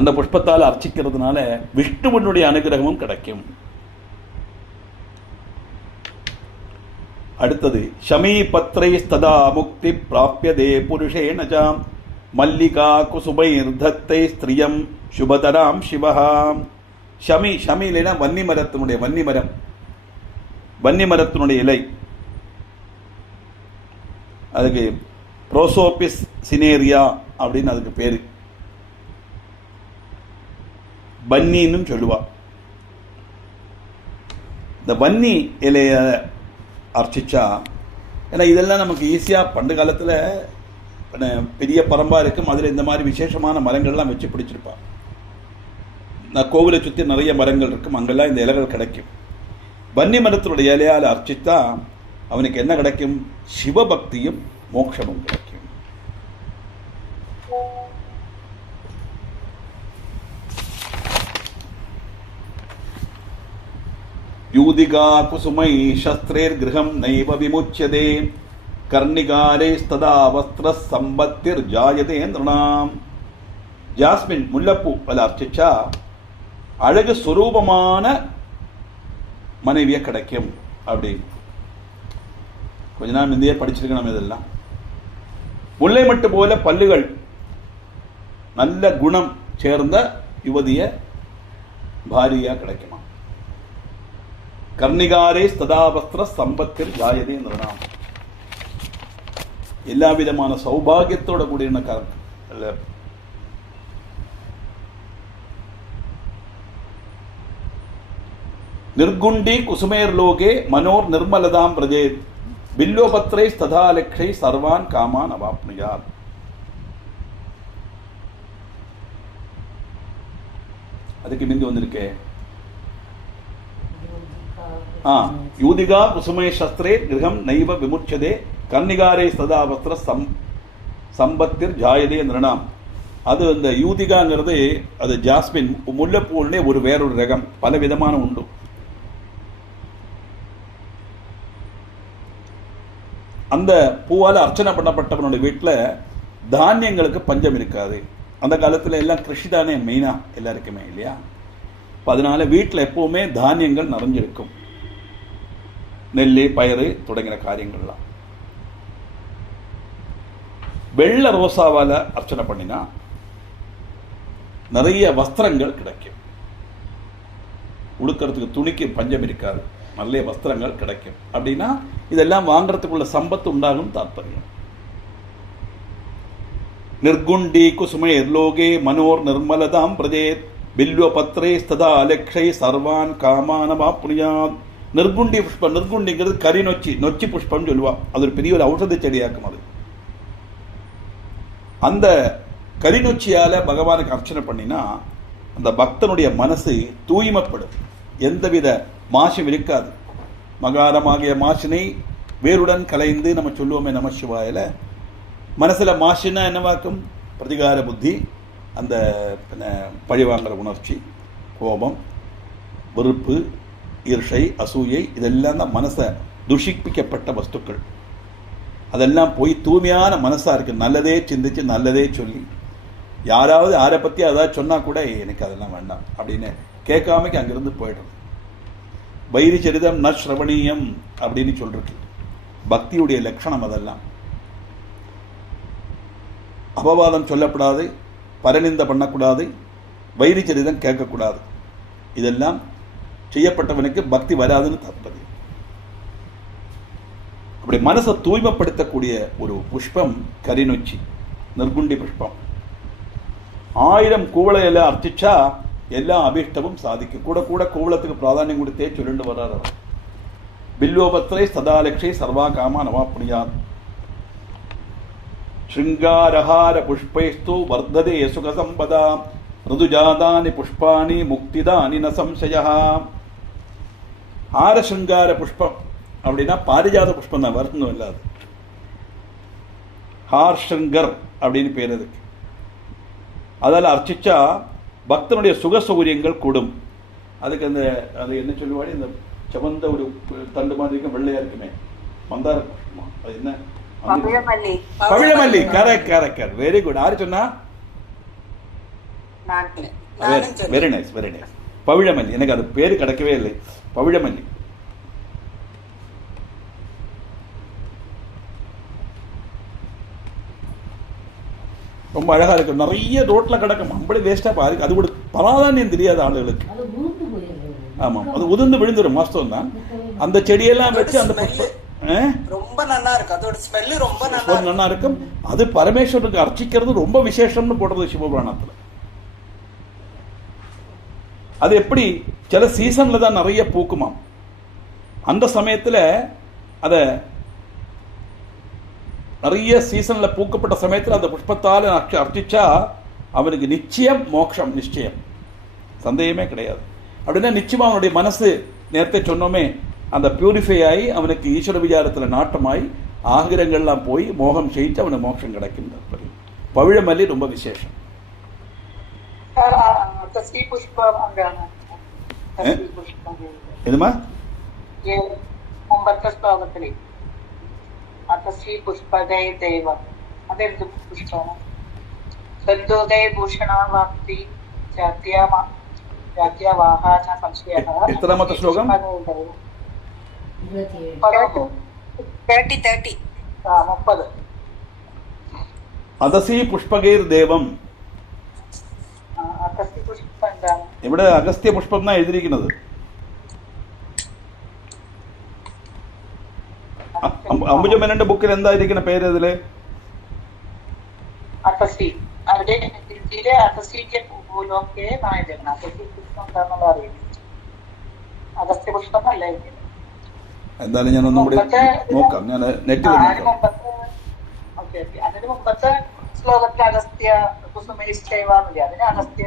அந்த புஷ்பத்தால் அர்ச்சிக்கிறதுனால விஷ்ணுவனுடைய அனுகிரகமும் கிடைக்கும். அடுத்தது ஷமீ பத்ரை ஸ்ததா முக்தி பிராப்யதே புருஷேன ஜாம் மல்லிகா குசுமைர்தத்தை ஸ்திரியம் சுபதராம் சிவஹாம். ஷமி, ஷமி இல்லைன்னா வன்னிமரத்தினுடைய, வன்னிமரத்தினுடைய இலை, அதுக்கு ப்ரோசோபிஸ் சினேரியா அப்படின்னு அதுக்கு பேரு, வன்னின்னு சொல்லுவா. இந்த வன்னி இலைய அர்ச்சிச்சா, ஏன்னா இதெல்லாம் நமக்கு ஈஸியாக பண்டு காலத்தில் பெரிய பரம்பா இருக்கும், அதில் இந்த மாதிரி விசேஷமான மரங்கள்லாம் வச்சு பிடிச்சிருப்பான். நான் கோவிலை சுற்றி நிறைய மரங்கள் இருக்கும், அங்கெல்லாம் இந்த இலைகள் கிடைக்கும். வன்னி மரத்தினுடைய இலையால் அர்ச்சித்தா அவனுக்கு என்ன கிடைக்கும்? சிவபக்தியும் மோட்சமும் கிடைக்கும். யூதிகா குசுமை சஸ்திரேர் கிரகம் நைவ விமுச்யதே கர்ணிகாரே ஸ்ததா வஸ்திர சம்பத்திர் ஜாயதே நிருணாம். ஜாஸ்மின், முல்லப்பூ அதில் அர்ச்சிச்சா அழகு சுரூபமான மனைவிய கிடைக்கும். அப்படி கொஞ்ச நாள் முந்தையே படிச்சிருக்கணும் இதெல்லாம். முல்லை மட்டு போல பல்லுகள், நல்ல குணம் சேர்ந்த யுவதிய பாரியா கிடைக்குமா. கர்ணிகாரே ஸ்ததாவஸ்திர சம்பத்தில் ஜாயதே நிருணாம். எல்லா விதமான சௌபாகியத்தோட கூடிய நிர்குண்டி குசுமேர் லோகே மனோர் நிர்மலதாம் பிரஜேத் பில்லோபத்ரை ஸ்ததாலக்ஷை சர்வான் காமான் அவாப்னுயாத். அதுக்கு மிந்தி வந்திருக்கே யூதிகா குசுமே சஸ்திரே கிரகம் நைவ விமுச்சதே கர்ணிகாரே சதா வஸ்திர சம்பத்திர் ஜாயதே நிருணாம். அது அந்த யூதிகாங்கிறது அது ஜாஸ்மின் முல்லைப்பூவிலே ஒரு வேறொரு ரகம், பல விதமான உண்டு. அந்த பூவால் அர்ச்சனை பண்ணப்பட்டவனுடைய வீட்டில் தானியங்களுக்கு பஞ்சம் இருக்காது. அந்த காலத்தில் எல்லாம் கிருஷி தானே மெயினா எல்லாருக்குமே இல்லையா. அதனால வீட்டில் எப்பவுமே தானியங்கள் நிறைஞ்சிருக்கும், நெல்லி பயிறு தொடங்கின காரியங்கள்லாம். வெள்ள ரோசாவால அர்ச்சனை பண்ணினா நிறைய வஸ்திரங்கள் கிடைக்கும். உடுக்கிறதுக்கு துணிக்கு பஞ்சம் இருக்காது, நல்ல வஸ்திரங்கள் கிடைக்கும். அப்படின்னா இதெல்லாம் வாங்கறதுக்குள்ள சம்பத்து உண்டாகும் தாற்பயம். நிர்குண்டி குசுமே லோகே மனோர் நிர்மலதாம் பிரஜேத் பில்வ பத்ரே ஸ்ததா அலக்ஷை சர்வான் காமானமாப்னுயாத். நிர்குண்டி புஷ்பம், நிர்குண்டிங்கிறது கரி நொச்சி, நொச்சி புஷ்பம் சொல்லுவா. அது ஒரு பெரிய ஒரு ஔஷத செடியாக்கும். அது அந்த கரிநொச்சியால பகவானுக்கு அர்ச்சனை பண்ணினா அந்த பக்தனுடைய மனசு தூய்மைப்படும், எந்தவித மாசும் இருக்காது. மகாரமாகிய மாசினை வேருடன் கலைந்து நம்ம சொல்லுவோமே நம சிவாயில. மனசுல மாசுன்னா என்னவாக்கும்? பிரதிகார புத்தி, அந்த பழிவாங்கிற உணர்ச்சி, கோபம், வெறுப்பு, ஈர்ஷை, அசூயை, இதெல்லாம் தான் மனசை துஷிப்பிக்கப்பட்ட வஸ்துக்கள். அதெல்லாம் போய் தூய்மையான மனசா இருக்கு, நல்லதே சிந்திச்சு நல்லதே சொல்லி யாராவது யாரை பற்றி அதாவது சொன்னால் கூட எனக்கு அதெல்லாம் வேண்டாம் அப்படின்னு கேட்காமக்கு அங்கிருந்து போயிடுறது. வைரி சரிதம் ந ஸ்ரவணீயம் அப்படின்னு சொல்லிருக்கு. பக்தியுடைய லட்சணம் அதெல்லாம். அபவாதம் சொல்லப்படாது, பரநிந்த பண்ணக்கூடாது, வைரி சரிதம் கேட்கக்கூடாது. இதெல்லாம் செய்யப்பட்டவனுக்கு பக்தி வராதுன்னு தாற்பயம். அப்படி மனசை தூய்மைப்படுத்தக்கூடிய ஒரு புஷ்பம் கரிநொச்சி, நிர்குண்டி புஷ்பம். 1000 கூவளையில அர்ச்சிச்சா எல்லா அபீஷ்டமும் சாதிக்கும். கூட கூட கூவளத்துக்கு பிராதானியம் கொடுத்தே சொல்லிட்டு வர்றார் அவர். பில்வோபத்ரை சதாலக்ஷை சர்வா காமா நவாப்னியாத் ஸ்ருங்காரஹார புஷ்பைஸ்து வர்ததே சுகசம்பதா ருதுஜாதானி புஷ்பானி முக்திதானி ந சம்சயா. ஹார ஸ்ருங்கார புஷ்பம் அப்படின்னா பாரிஜாத புஷ்பம் தான், வருத்தம் இல்லாது. ஹார் ஸ்ருங்கர் அப்படின்னு பேர் அதுக்கு. அதில் அர்ச்சிச்சா பக்தனுடைய சுக சௌகரியங்கள் கூடும். அதுக்கு அந்த அது என்ன சொல்லுவாடி, இந்த செவந்த ஒரு தண்டு மாதிரி இருக்கும், வெள்ளையா இருக்குமே, மந்தார புஷ்பமா, அது என்ன, பவிழமல்லி. Correct, very good. யாரு சொன்னா? Very nice, very nice. பவிழமல்லி. எனக்கு அது பேரு கிடைக்கவே இல்லை. பவிழமல்லி. ரொம்ப அழகா இருக்கு. நிறைய ரோட்ல கிடக்கும், அப்படி வேஸ்டா பாரு. அது கூட பராதானியம் தெரியாத ஆளுகளுக்கு. ஆமா, அது உதிர்ந்து விழுந்துடும். வாஸ்தவம் தான். அந்த செடியெல்லாம் வச்சு அந்த ரொம்ப நல்லா இருக்கு. அதோட ஸ்மெல் ரொம்ப நல்லா இருக்கும். அது பரமேஸ்வரனுக்கு அர்ச்சிக்கிறது ரொம்ப விசேஷம்னு போடுறது சிவபுராணத்துல. அது எப்படி சில சீசன்ல தான் நிறைய பூக்குமாம். அந்த சமயத்துல அத நிறைய சீசன்ல பூக்கப்பட்ட சமயத்தில் அந்த புஷ்பத்தால் அர்ச்சிச்சா அவனுக்கு நிச்சயம் மோட்சம், நிச்சயம், சந்தேகமே கிடையாது. அப்படின்னா நிச்சயமா அவனுடைய மனசு நேரத்தை சொன்னோமே அந்த பியூரிஃபை ஆகி அவனுக்கு ஈஸ்வர விசாரத்தில் நாட்டமாய் ஆகிரங்கள்லாம் போய் மோகம் செய்து அவனுக்கு மோட்சம் கிடைக்கின்றது. பவிழமல்லி ரொம்ப விசேஷம். எதுமா ಅತಸ್ವಿ ಪುಷ್ಪದೈ ದೇವ ಅದೆಂದು ಪುಷ್ಪ ಸದ್ದೋದಯ ಭೂಷಣಾವಾಪ್ತಿ ಜಾತ್ಯವಾಹಾನ ಸಂಶಯಃ. ಎತ್ತರಮತ ಶ್ಲೋಕಂ 30. അതസി പുഷ്പകൈർ ദേവം. അഗസ്ത്യ പുഷ്പം എന്താണ്? ഇവിടെ അഗസ്ത്യ പുഷ്പം എന്നാണ് എഴുതിയിരിക്കുന്നത്. അംബുജമേനന്റെ ബുക്കിൽ എന്തായിരിക്കുന്ന പേര് അതില്? എന്തായാലും ഞാൻ ഒന്നും കൂടി നോക്കാം. ഞാൻ നെറ്റിൽ അതിന് മുമ്പത്തെ ശ്ലോകത്തിൽ അഗസ്ത്യ അതിന് അഗസ്ത്യ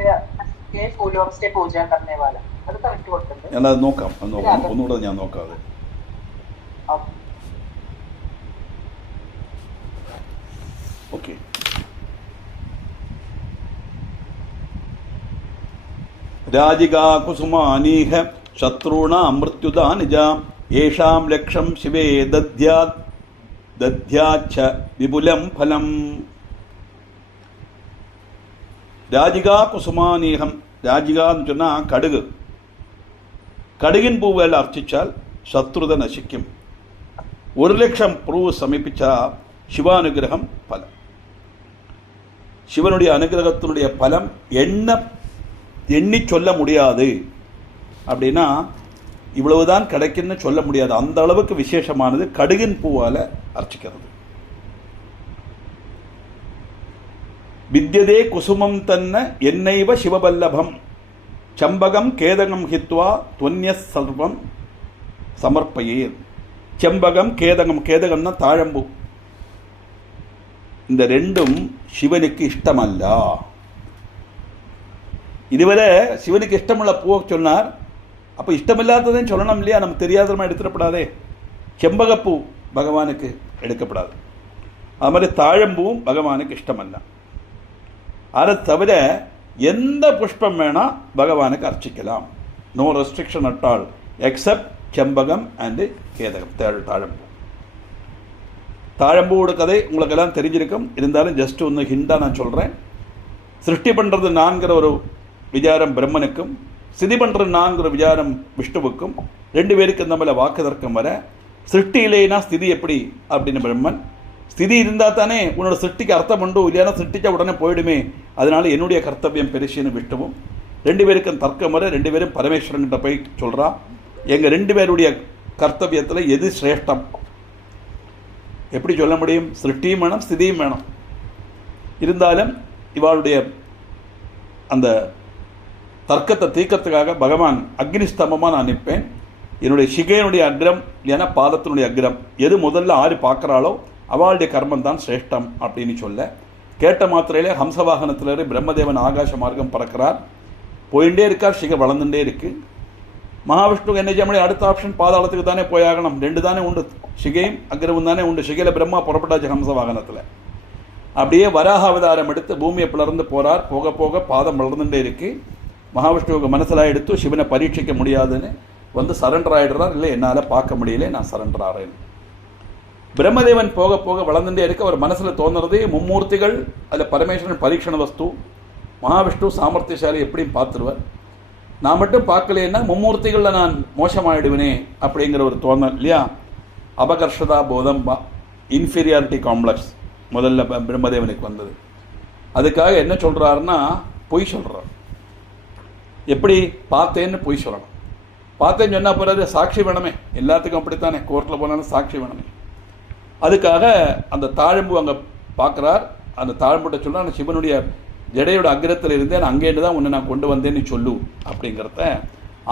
ഫൂലോംസെ പൂജ കർണേ വാല അത് കറക്റ്റ് കൊടുത്തിട്ടുണ്ട്. ഞാനത് നോക്കാം, ഒന്നുകൂടെ ഞാൻ നോക്കാം അത്. ഓക്കെ. രാജികാ കുസുമാനീഹ ശത്രുണാം മൃത്യുദാനിജ യേഷാം ലക്ഷം ശിവേ ദധ്യാച്ഛ വിപുലം ഫലം. രാജികാ കുസുമാനീഹം. രാജിക എന്ന് சொன்னால் കടുക്. കടുകിൻ പൂവേൽ അർച്ചിച്ചാൽ ശത്രുത നശിക്കും. 1,00,000 பூ சமீபிச்ச சிவானுகிரகம் பலம். சிவனுடைய அனுகிரகத்தினுடைய பலம் எண்ணி சொல்ல முடியாது. அப்படின்னா இவ்வளவுதான் கிடைக்குன்னு சொல்ல முடியாது. அந்த அளவுக்கு விசேஷமானது கடுகின் பூவால அர்ச்சிக்கிறது. வித்யதே குசுமம் தன்ன என்னைவ சிவபல்லபம் சம்பகம் கேதகம் ஹித்வா துவன்ய சர்வம் சமர்ப்பயேர். செம்பகம் கேதகம். கேதகம்னா தாழம்பூ. இந்த ரெண்டும் சிவனுக்கு இஷ்டமல்ல. இதுவரை சிவனுக்கு இஷ்டமுள்ள பூவை சொன்னார். அப்போ இஷ்டமில்லாததையும் சொல்லணும் இல்லையா? நம்ம தெரியாதமா எடுத்துடப்படாதே. செம்பகப்பூ பகவானுக்கு எடுக்கப்படாது. அது மாதிரி தாழம்பூவும் பகவானுக்கு இஷ்டமல்ல. அதை தவிர எந்த புஷ்பம் வேணா பகவானுக்கு அர்ச்சிக்கலாம். No restriction at all except செம்பகம் அண்டு கேதகம், தாழம்பூ. தாழம்பூவோட கதை உங்களுக்கு எல்லாம் தெரிஞ்சிருக்கும். இருந்தாலும் ஜஸ்ட் ஒன்று ஹிண்டாக நான் சொல்கிறேன். சிருஷ்டி பண்ணுறது நான்கிற ஒரு விசாரம் பிரம்மனுக்கும், ஸ்திதி பண்ணுறது நான்கிற விசாரம் விஷ்ணுவுக்கும், ரெண்டு பேருக்கு நம்மள வாக்கு தர்க்கம் வர, சிருஷ்டி இல்லைன்னா ஸ்திதி எப்படி அப்படின்னு பிரம்மன், ஸ்திதி இருந்தால் தானே உன்னோட சிருஷ்டிக்கு அர்த்தம் உண்டு, இல்லைன்னா சிருஷ்டிச்சா உடனே போயிடுமே, அதனால என்னுடைய கர்த்தவியம் பெருசுன்னு விஷ்ணுவும், ரெண்டு பேருக்கும் தர்க்கம் வர ரெண்டு பேரும் பரமேஸ்வரன்கிட்ட போய் சொல்கிறா, எங்கள் ரெண்டு பேருடைய கர்த்தவியத்தில் எது சிரேஷ்டம்? எப்படி சொல்ல முடியும்? சிருஷ்டியும் வேணும், ஸ்திதியும் வேணும். இருந்தாலும் இவாளுடைய அந்த தர்க்கத்தை தீர்க்கத்துக்காக பகவான் அக்னிஸ்தம்பமாக நான் நிற்பேன், என்னுடைய சிகையினுடைய அக்ரம் இல்லைன்னா பாதத்தினுடைய அக்ரம் எது முதல்ல ஆறு பார்க்குறாளோ அவளுடைய கர்மம் தான் சிரேஷ்டம் அப்படின்னு சொல்ல, கேட்ட மாத்திரையிலே ஹம்சவாகனத்திலேருந்து பிரம்மதேவன் ஆகாச மார்க்கம் பறக்கிறார், போயிட்டே இருக்கார், சிகை வளர்ந்துட்டே இருக்கு. மகாவிஷ்ணுக்கு என்ன செய்ய முடியும்? அடுத்த ஆப்ஷன் பாதாளத்துக்கு தானே போயாகணும், ரெண்டு தானே உண்டு, சிகையும் அக்ரமும் தானே உண்டு. சிகையில் பிரம்மா புறப்பட்டாச்சு ஹம்சவாகனத்தில். அப்படியே வராக அவதாரம் எடுத்து பூமியை பிளர்ந்து போகிறார், போக போக பாதம் வளர்ந்துட்டே இருக்கு. மகாவிஷ்ணுவுக்கு மனசில் எடுத்து சிவனை பரீட்சிக்க முடியாதுன்னு வந்து சரண்டர் ஆகிடுறார், இல்லை என்னால் பார்க்க முடியல, நான் சரண்டர் ஆகிறேன். பிரம்மதேவன் போக போக வளர்ந்துட்டே இருக்க அவர் மனசில் தோணுறது மும்மூர்த்திகள், அதில் பரமேஸ்வரன் பரீட்சண வஸ்து, மகாவிஷ்ணு சாமர்த்தியசாலி எப்படியும் பார்த்துருவார், நான் மட்டும் பார்க்கலன்னா மும்மூர்த்திகளில் நான் மோசமாயிடுவேனே அப்படிங்கிற ஒரு தோணல் இல்லையா? அபகர்ஷதா போதம், இன்ஃபீரியாரிட்டி காம்ப்ளெக்ஸ் முதல்ல பிரம்மதேவனுக்கு வந்தது. அதுக்காக என்ன சொல்கிறாருன்னா பொய் சொல்கிறார். எப்படி பார்த்தேன்னு பொய் சொல்லணும். பார்த்தேன்னு சொன்னால் பிறகு சாட்சி வேணுமே, எல்லாத்துக்கும் அப்படித்தானே, கோர்ட்டில் போனாலும் சாட்சி வேணுமே. அதுக்காக அந்த தாழம்பு அங்கே பார்க்குறார், அந்த தாழம்புட்ட சொல்ல அந்த சிவனுடைய ஜடையோட அக்கிரத்தில் இருந்தேன், அங்கேருந்து தான் உன்னை நான் கொண்டு வந்தேன்னு சொல்லு அப்படிங்கிறத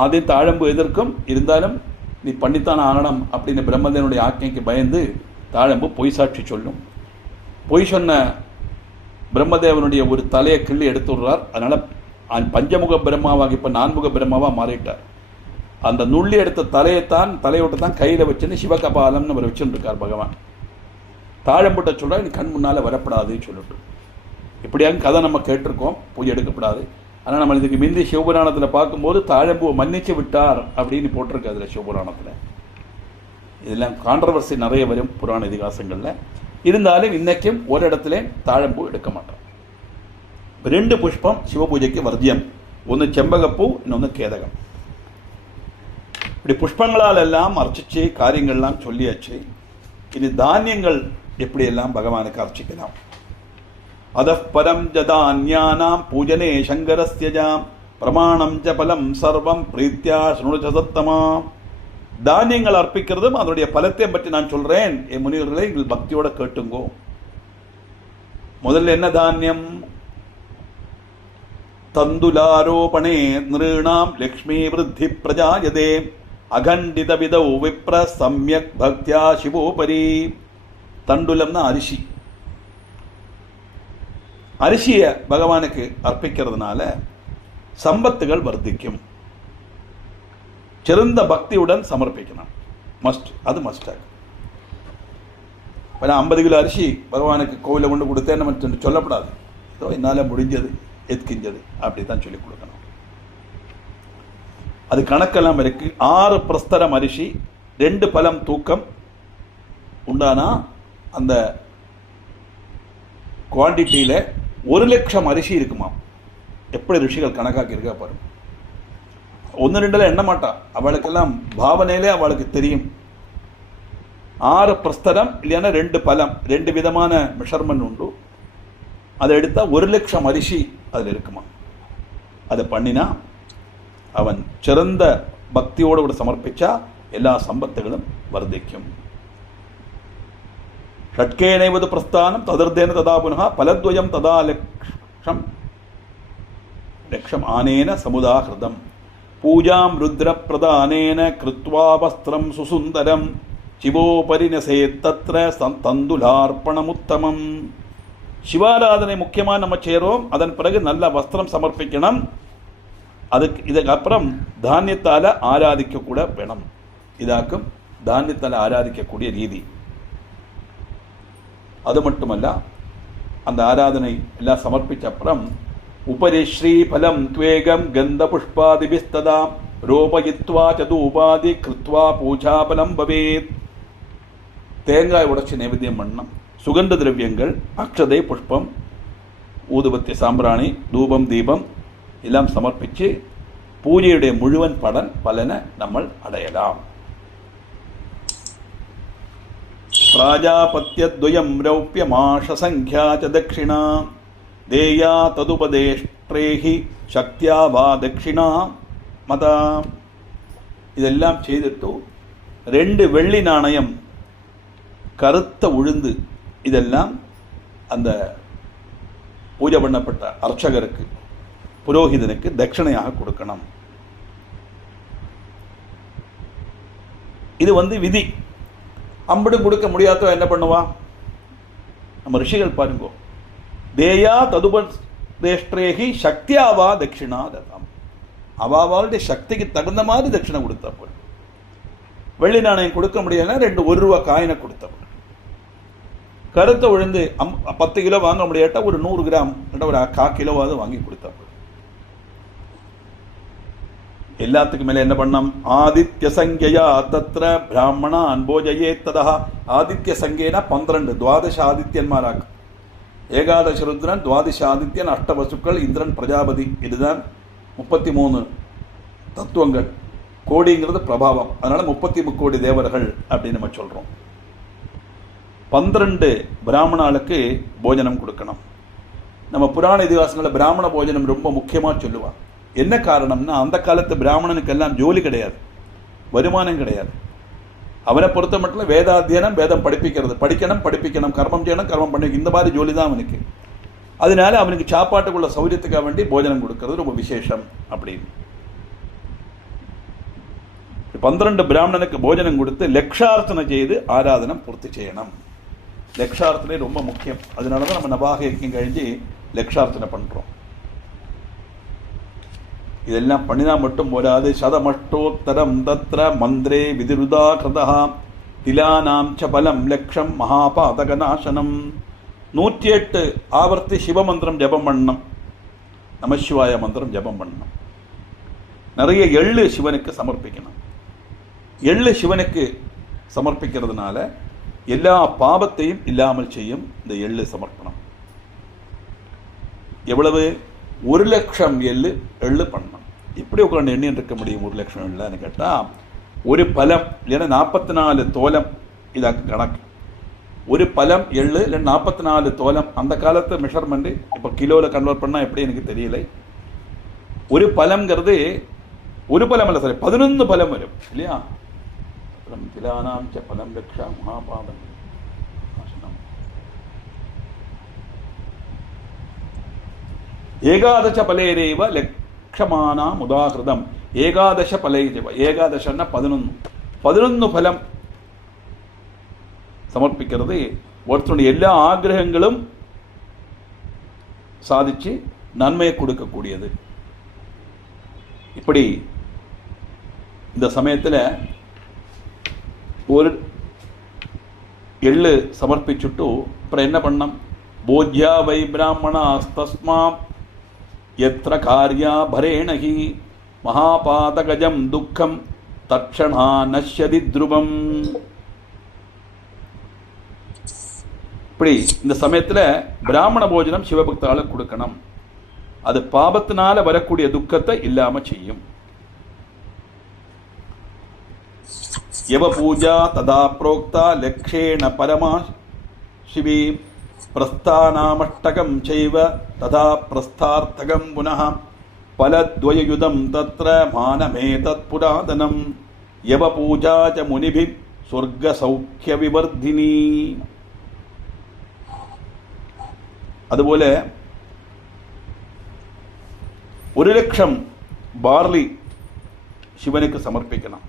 ஆദ്യം தாழம்பு எதிர்க்கும், இருந்தாலும் நீ பண்ணித்தான் ஆகணும் அப்படின்னு பிரம்மதேவனுடைய ஆக்கைக்கு பயந்து தாழம்பு பொய் சாட்சி சொல்லும். பொய் சொன்ன பிரம்மதேவனுடைய ஒரு தலையை கிள்ளி எடுத்துடுறார். அதனால் பஞ்சமுக பிரம்மாவாக இப்போ நான்முக பிரம்மாவாக மாறிட்டார். அந்த நுள்ளி எடுத்த தலையோட்டு தான் கையில் வச்சுன்னு சிவகபாலம்னு அவர் வச்சுட்டு இருக்கார் பகவான். தாழம்புட்ட சொல்கிறார், நீ கண் முன்னால் வரப்படாதுன்னு சொல்லிட்டு. இப்படியாக கதை நம்ம கேட்டிருக்கோம், பூஜை எடுக்கப்படாது. ஆனால் நம்ம இதுக்கு முந்தி சிவபுராணத்தில் பார்க்கும்போது தாழம்பூவை மன்னிச்சு விட்டார் அப்படின்னு போட்டிருக்கு அதில் சிவபுராணத்தில். இதெல்லாம் கான்ட்ரவர்சி நிறைய வரும் புராண இதிகாசங்களில். இருந்தாலும் இன்னைக்கும் ஒரு இடத்துல தாழம்பூ எடுக்க மாட்டோம். ரெண்டு புஷ்பம் சிவபூஜைக்கு வர்ஜியம், ஒன்று செம்பகப்பூ, இன்னொன்று கேதகம். இப்படி புஷ்பங்களால் எல்லாம் அர்ச்சிச்சு காரியங்கள்லாம் சொல்லியாச்சு. இது தானியங்கள் எப்படியெல்லாம் பகவானுக்கு அர்ச்சிக்கலாம். அதப் பரம் ஜதான்யானாம் பூஜனே சங்கரஸ்யஜாம் பிரமாணம் ச பலம் சர்வம் பிரீத்யா ஸ்ருணுஜ சத்தமாம். தானியங்கள் அர்ப்பிக்கிறதும் அதனுடைய பலத்தை பற்றி நான் சொல்றேன், என் முனிவர்களை எங்கள் பக்தியோட கேட்டுங்கோ. முதல்ல என்ன தானியம்? தந்துலாரோபணே நிருணாம் லக்ஷ்மி விருத்தி பிரஜாயதே அகண்டித விதௌ விப்ர சம்யக் பக்தியா சிவோபரி. தண்டுலம்னா அரிசி. அரிசியை பகவானுக்கு அர்ப்பிக்கிறதுனால சம்பத்துகள் வர்த்திக்கும். சிறந்த பக்தியுடன் சமர்ப்பிக்கணும், மஸ்ட், அது மஸ்டாக. இப்போ நான் 50 கிலோ அரிசி பகவானுக்கு கோவிலை கொண்டு கொடுத்தேன் நம்ம சொல்லப்படாது. ஏதோ என்னால் முடிஞ்சது எத்கிஞ்சது அப்படி தான் சொல்லி கொடுக்கணும். அது கணக்கெல்லாம் இருக்கு. 6 பிரஸ்தரம் அரிசி 2 பலம் தூக்கம் உண்டானா அந்த குவான்டிட்டியில் 1,00,000 அரிசி இருக்குமா. எப்படி ரிஷிகள் கணக்காக்கி இருக்கா பாருங்க. 1-2 எண்ண மாட்டா, அவளுக்கெல்லாம் பாவனையிலே அவளுக்கு தெரியும். 6 பிரஸ்தரம் இல்லைன்னா 2 பலம், 2 விதமான மெஷர்மெண்ட் உண்டு. அதை எடுத்தால் 1,00,000 அரிசி அதில் இருக்குமா. அதை பண்ணினா அவன் சிறந்த பக்தியோடு கூட சமர்ப்பிச்சா எல்லா சம்பத்துகளும் வர்த்திக்கும். ஷட்கேனைவது பிரஸ்தானம் ததர்தேன ததா புனः பலத்வயம் ததா லக்ஷம் ஆனேன சமுதாகிருதம் பூஜாம் ருத்ர பிரதானேன கிருத்வா வஸ்திரம் சுசுந்தரம் சிவோபரிநசேத் தத்ர தந்துலார்ப்பணமுத்தமம். சிவாராதனை முக்கியமாக நம்ம செய்கிறோம். அதன் பிறகு நல்ல வஸ்திரம் சமர்ப்பிக்கணும். இதுக்கப்புறம் தானியத்தால் ஆராதிக்கக்கூட வேணும். இதாக்கும் தானியத்தால் ஆராதிக்கக்கூடிய ரீதி. அது மட்டுமல்ல, அந்த ஆராதனை எல்லாம் சமர்ப்பிச்ச அப்புறம் உபரி ஸ்ரீ பலம் துவேகம் கந்த புஷ்பாதிபிஸ்ததா ரோபயித்வா சதூபாதி கிருத்வா பூஜா பலம் பவேத். தேங்காய் உடைச்சி நைவேத்தியம் பண்ணணும். சுகந்த திரவியங்கள், அக்ஷதை, புஷ்பம் ഊതുപത്തി സാമ്പ്രാണി ധൂപം ദീപം എല്ലാം സമർപ്പിച്ച് പൂജയുടെ മുഴുവൻ പലന് നമ്മൾ അടയലാം. പ്രാജാപത്യദ്വയം രൗപ്യമാഷസംഖ്യാ ച ദക്ഷിണ ദേയാ തതുപദേഷ്ട്രേഹി ശക്ത്യാ വാ ദക്ഷിണ മത. ഇതെല്ലാം ചെയ്തിട്ടു 2 വെള്ളി നാണയം, கருத்த உளுந்து இதெல்லாம் அந்த பூஜை பண்ணப்பட்ட அர்ச்சகருக்கு புரோகிதனுக்கு தட்சிணையாக கொடுக்கணும். இது விதி. அம்படும் கொடுக்க முடியாதவ என்ன பண்ணுவா? நம்ம ரிஷிகள் பாருங்கோ, தேயா ததுபதேஷ்ட்ரேகி சக்தியாவா தட்சிணா ததாம். அவாவாளுடைய சக்திக்கு தகுந்த மாதிரி தட்சிணை கொடுத்தா போதும். வெள்ளி நாணயம் கொடுக்க முடியலன்னா 2 1 ரூபா காயினை கொடுத்தா போதும். கருத்தை உழுந்து 10 கிலோ வாங்க முடியாட்டா ஒரு 100 கிராம் ஒரு 1/4 கிலோவாவது வாங்கி கொடுத்தா போதும். எல்லாத்துக்கு மேல என்ன பண்ணோம்? ஆதித்ய சங்கையா தத்ர பிராமணான் போஜயே ததா. ஆதித்ய சங்கைனா 12 துவாதச ஆதித்யன்மாராக்கு. ஏகாதச ருத்ரன், துவாதச ஆதித்யன், அஷ்டவசுக்கள், இந்திரன், பிரஜாபதி. இதுதான் 33 தத்துவங்கள். கோடிங்கிறது பிரபாவம். அதனால 33 கோடி தேவர்கள் அப்படின்னு நம்ம சொல்றோம். 12 பிராமணாளுக்கு போஜனம் கொடுக்கணும். நம்ம புராண இதிகாசங்களில் பிராமண போஜனம் ரொம்ப முக்கியமாக சொல்லுவான். என்ன காரணம்னா, அந்த காலத்து பிராமணனுக்கெல்லாம் ஜோலி கிடையாது, வருமானம் கிடையாது. அவனை பொறுத்த மட்டும் வேதாத்தியனம், வேதம் படிக்கணும், கர்மம் செய்யணும், கர்மம் பண்ணி, இந்த மாதிரி ஜோலி தான் அவனுக்கு. அதனால அவனுக்கு சாப்பாட்டுக்குள்ள சௌரியத்துக்காக வேண்டி போஜனம் கொடுக்கறது ரொம்ப விசேஷம். அப்படின்னு 12 பிராமணனுக்கு போஜனம் கொடுத்து லக்ஷார்த்தனை செய்து ஆராதனம் பூர்த்தி செய்யணும். லக்ஷார்த்தனை ரொம்ப முக்கியம். அதனால தான் நம்ம நபாகம் கழிஞ்சு லக்ஷார்த்தனை பண்றோம். இதெல்லாம் பண்ணினா மட்டும் போராது. சதமஷ்டோத்தரம் தத்ர மந்திரே விதிருதா கிருதா திலானாம் ச பலம் லக்ஷம் மகாபாதகநாசனம். 108 ஆவர்த்தி சிவமந்திரம் ஜபம் பண்ணணும். நமசிவாய மந்திரம் ஜபம் பண்ணணும். நிறைய எள்ளு சிவனுக்கு சமர்ப்பிக்கணும். எள்ளு சிவனுக்கு சமர்ப்பிக்கிறதுனால எல்லா பாபத்தையும் இல்லாமல் செய்யும் இந்த எள்ளு சமர்ப்பணம். எவ்வளவு? 1,00,000 எள்ளு பண்ணணும். இப்படி உட்காந்து எண்ணி இருக்க முடியும் 1,00,000 எள்ளுன்னு கேட்டால், ஒரு பலம் இல்லைன்னா 44 தோலம். இதாக்கு கணக்கு. ஒரு பலம் எள்ளு இல்லை 44 தோலம். அந்த காலத்து மெஷர்மெண்ட் இப்போ கிலோவில் கன்வெர்ட் பண்ணால் எப்படி எனக்கு தெரியல. ஒரு பலம்ங்கிறது ஒரு பலம் அல்ல, சரி 11 பலம் வரும் இல்லையா? திலானாம் ச பலம் லக்ஷா மகாபாதம். ஏகாதச பலேரேவ லக்ஷமானாம் உதாகிருதம். ஏகாதச பலேரேவ, ஏகாதசன்னா 11 பலம் சமர்ப்பிக்கிறது ஒருத்தருடைய எல்லா ஆகிரகங்களும் சாதிச்சு நன்மையை கொடுக்கக்கூடியது. இப்படி இந்த சமயத்தில் ஒரு எள்ளு சமர்ப்பிச்சுட்டு அப்புறம் என்ன பண்ணோம்? போஜ்யா வை பிராமணாஸ்தஸ்மா எத்ர கார்யா பரேணஹி மகாபாதகஜம் துக்கம் தட்சணா நஷ்யதி துருவம். இப்படி இந்த சமயத்தில் பிராமண போஜனம் சிவபக்தாளுக்கு கொடுக்கணும். அது பாபத்தினால வரக்கூடிய துக்கத்தை இல்லாம செய்யும். யவ பூஜா ததா புரோக்தா லக்ஷேண பரமா சிவி பிரஸ்தானாமஷ்டகம் செய்வ ததா பிரஸ்தார்த்தகம் புனः பலத்வயயுதம் தத்ர மானமேதத் புராதனம் யவ பூஜா ச முனிபி சொர்க்க சௌக்கிய விவர்தினி. அதுபோல 1,00,000 பார்லி சிவனுக்கு சமர்ப்பிக்கலாம்.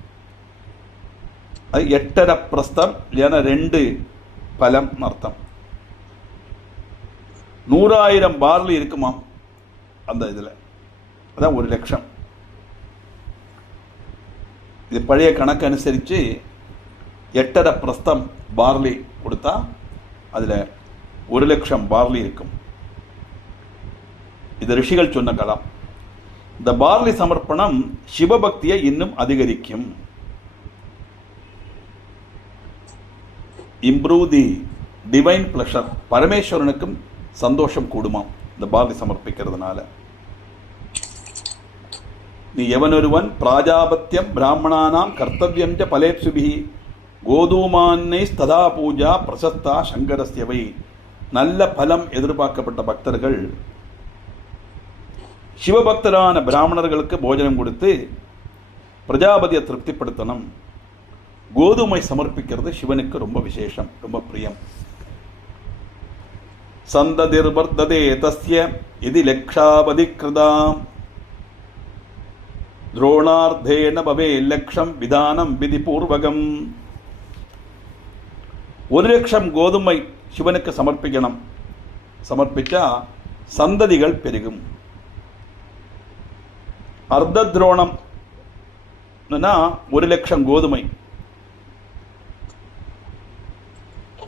அது 8.5 பிரஸ்தம் இல்லைன்னா 2 பலம் அர்த்தம். 100,000 பார்லி இருக்குமா அந்த இதில், அதான் 1,00,000. இது பழைய கணக்கு அனுசரித்து 8.5 பிரஸ்தம் பார்லி கொடுத்தா அதில் 1,00,000 பார்லி இருக்கும். இது ரிஷிகள் சொன்ன கலாம். இந்த பார்லி சமர்ப்பணம் சிவபக்தியை இன்னும் அதிகரிக்கும். Improve the divine pleasure. பரமேஸ்வரனுக்கும் சந்தோஷம் கூடுமாம் இந்த இந்த பார்லி சமர்ப்பிக்கிறதுனால. நீ எவனொருவன் பிராஜாபத்தியம் பிராமணானாம் கர்த்தவியம் ச பலேப்சுபி கோதூமான்னை ஸ்ததா பூஜா பிரசஸ்தா சங்கரஸ்யவை. நல்ல பலம் எதிர்பார்க்கப்பட்ட பக்தர்கள் சிவபக்தரான பிராமணர்களுக்கு போஜனம் கொடுத்து பிரஜாபதியை திருப்திப்படுத்தணும். கோதுமை சமர்ப்பிக்கிறது சிவனுக்கு ரொம்ப விசேஷம், ரொம்ப பிரியம். சந்ததிர்வர்ததே தஸ்ய இதி லக்ஷாவதி கிருதாம் துரோணார்த்தேன பவே லக்ஷம் விதானம் விதிபூர்வகம். 1,00,000 கோதுமை சிவனுக்கு சமர்ப்பிக்கணும். சமர்ப்பிச்சா சந்ததிகள் பெருகும். அர்த்த துரோணம் 1,00,000 கோதுமை.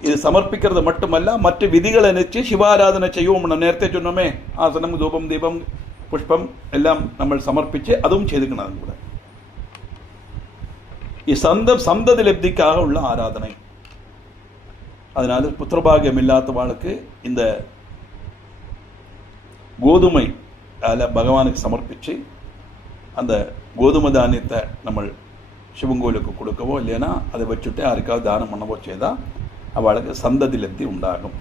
இது சமர்ப்பிக்கிறது மட்டுமல்ல, மற்ற விதிகளை நினைச்சு சிவாராதனை செய்வோம். நேரத்தை சொன்னோமே, ஆசனம் தூபம் தீபம் புஷ்பம் எல்லாம் நம்ம சமர்ப்பிச்சு அதுவும் செய்துக்கணும் கூட. சந்ததி லப்திக்காக உள்ள ஆராதனை. அதனால புத்திரபாகியம் இல்லாதவாளுக்கு இந்த கோதுமை அதில் பகவானுக்கு சமர்ப்பிச்சு அந்த கோதுமை தானியத்தை நம்ம சிவங்கோயிலுக்கு கொடுக்கவோ இல்லைன்னா அதை வச்சுட்டு யாருக்காவது தானம் பண்ணவோ செய்தால் அவளுக்கு சந்ததி லப்தி உண்டாகும்.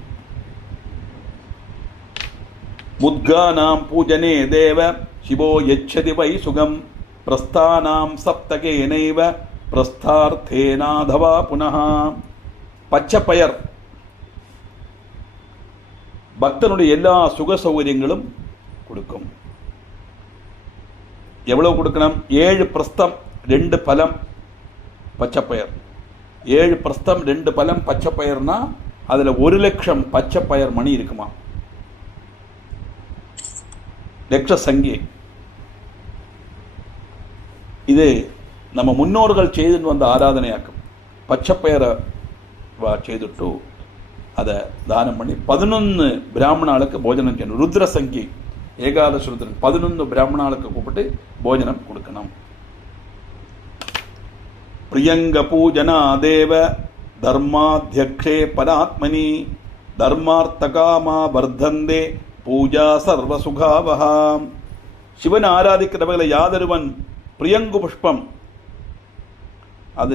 முத்கானாம் பூஜனே தேவ சிவோ யச்சதி வை சுகம் பிரஸ்தானாம் சப்தகேனைவ பிரஸ்தார்த்தேனாதவா புனः. பச்சைப்பயர் பக்தனுடைய எல்லா சுக சௌகரியங்களும் கொடுக்கும். எவ்வளவு கொடுக்கணும்? 7 பிரஸ்தம் 2 பலம் பச்சைப்பயர். 7 பிரஸ்தம் 2 பலம் பச்சைப்பயர்னா அதுல 1,00,000 பச்சைப்பயர் மணி இருக்குமா, லட்ச சங்கி. இது நம்ம முன்னோர்கள் செய்து வந்த ஆராதனையாக்கும். பச்சைப்பயரை செய்துட்டு அதை தானம் பண்ணி 11 பிராமணாளுக்கு போஜனம் செய்யணும். ருத்ர சங்கி ஏகாதசி ருத்ரன் 11 பிராமணாளுக்கு கூப்பிட்டு போஜனம் கொடுக்கணும். பிரியங்க பூஜனா தேவ தர்மாத்யக்ஷே பராத்மனி தர்மார்த்தகாமா வர்தந்தே பூஜா சர்வசுகாவஹா. சிவன் ஆராதிக்கிறவர்களை யாதொருவன் பிரியங்கு புஷ்பம், அது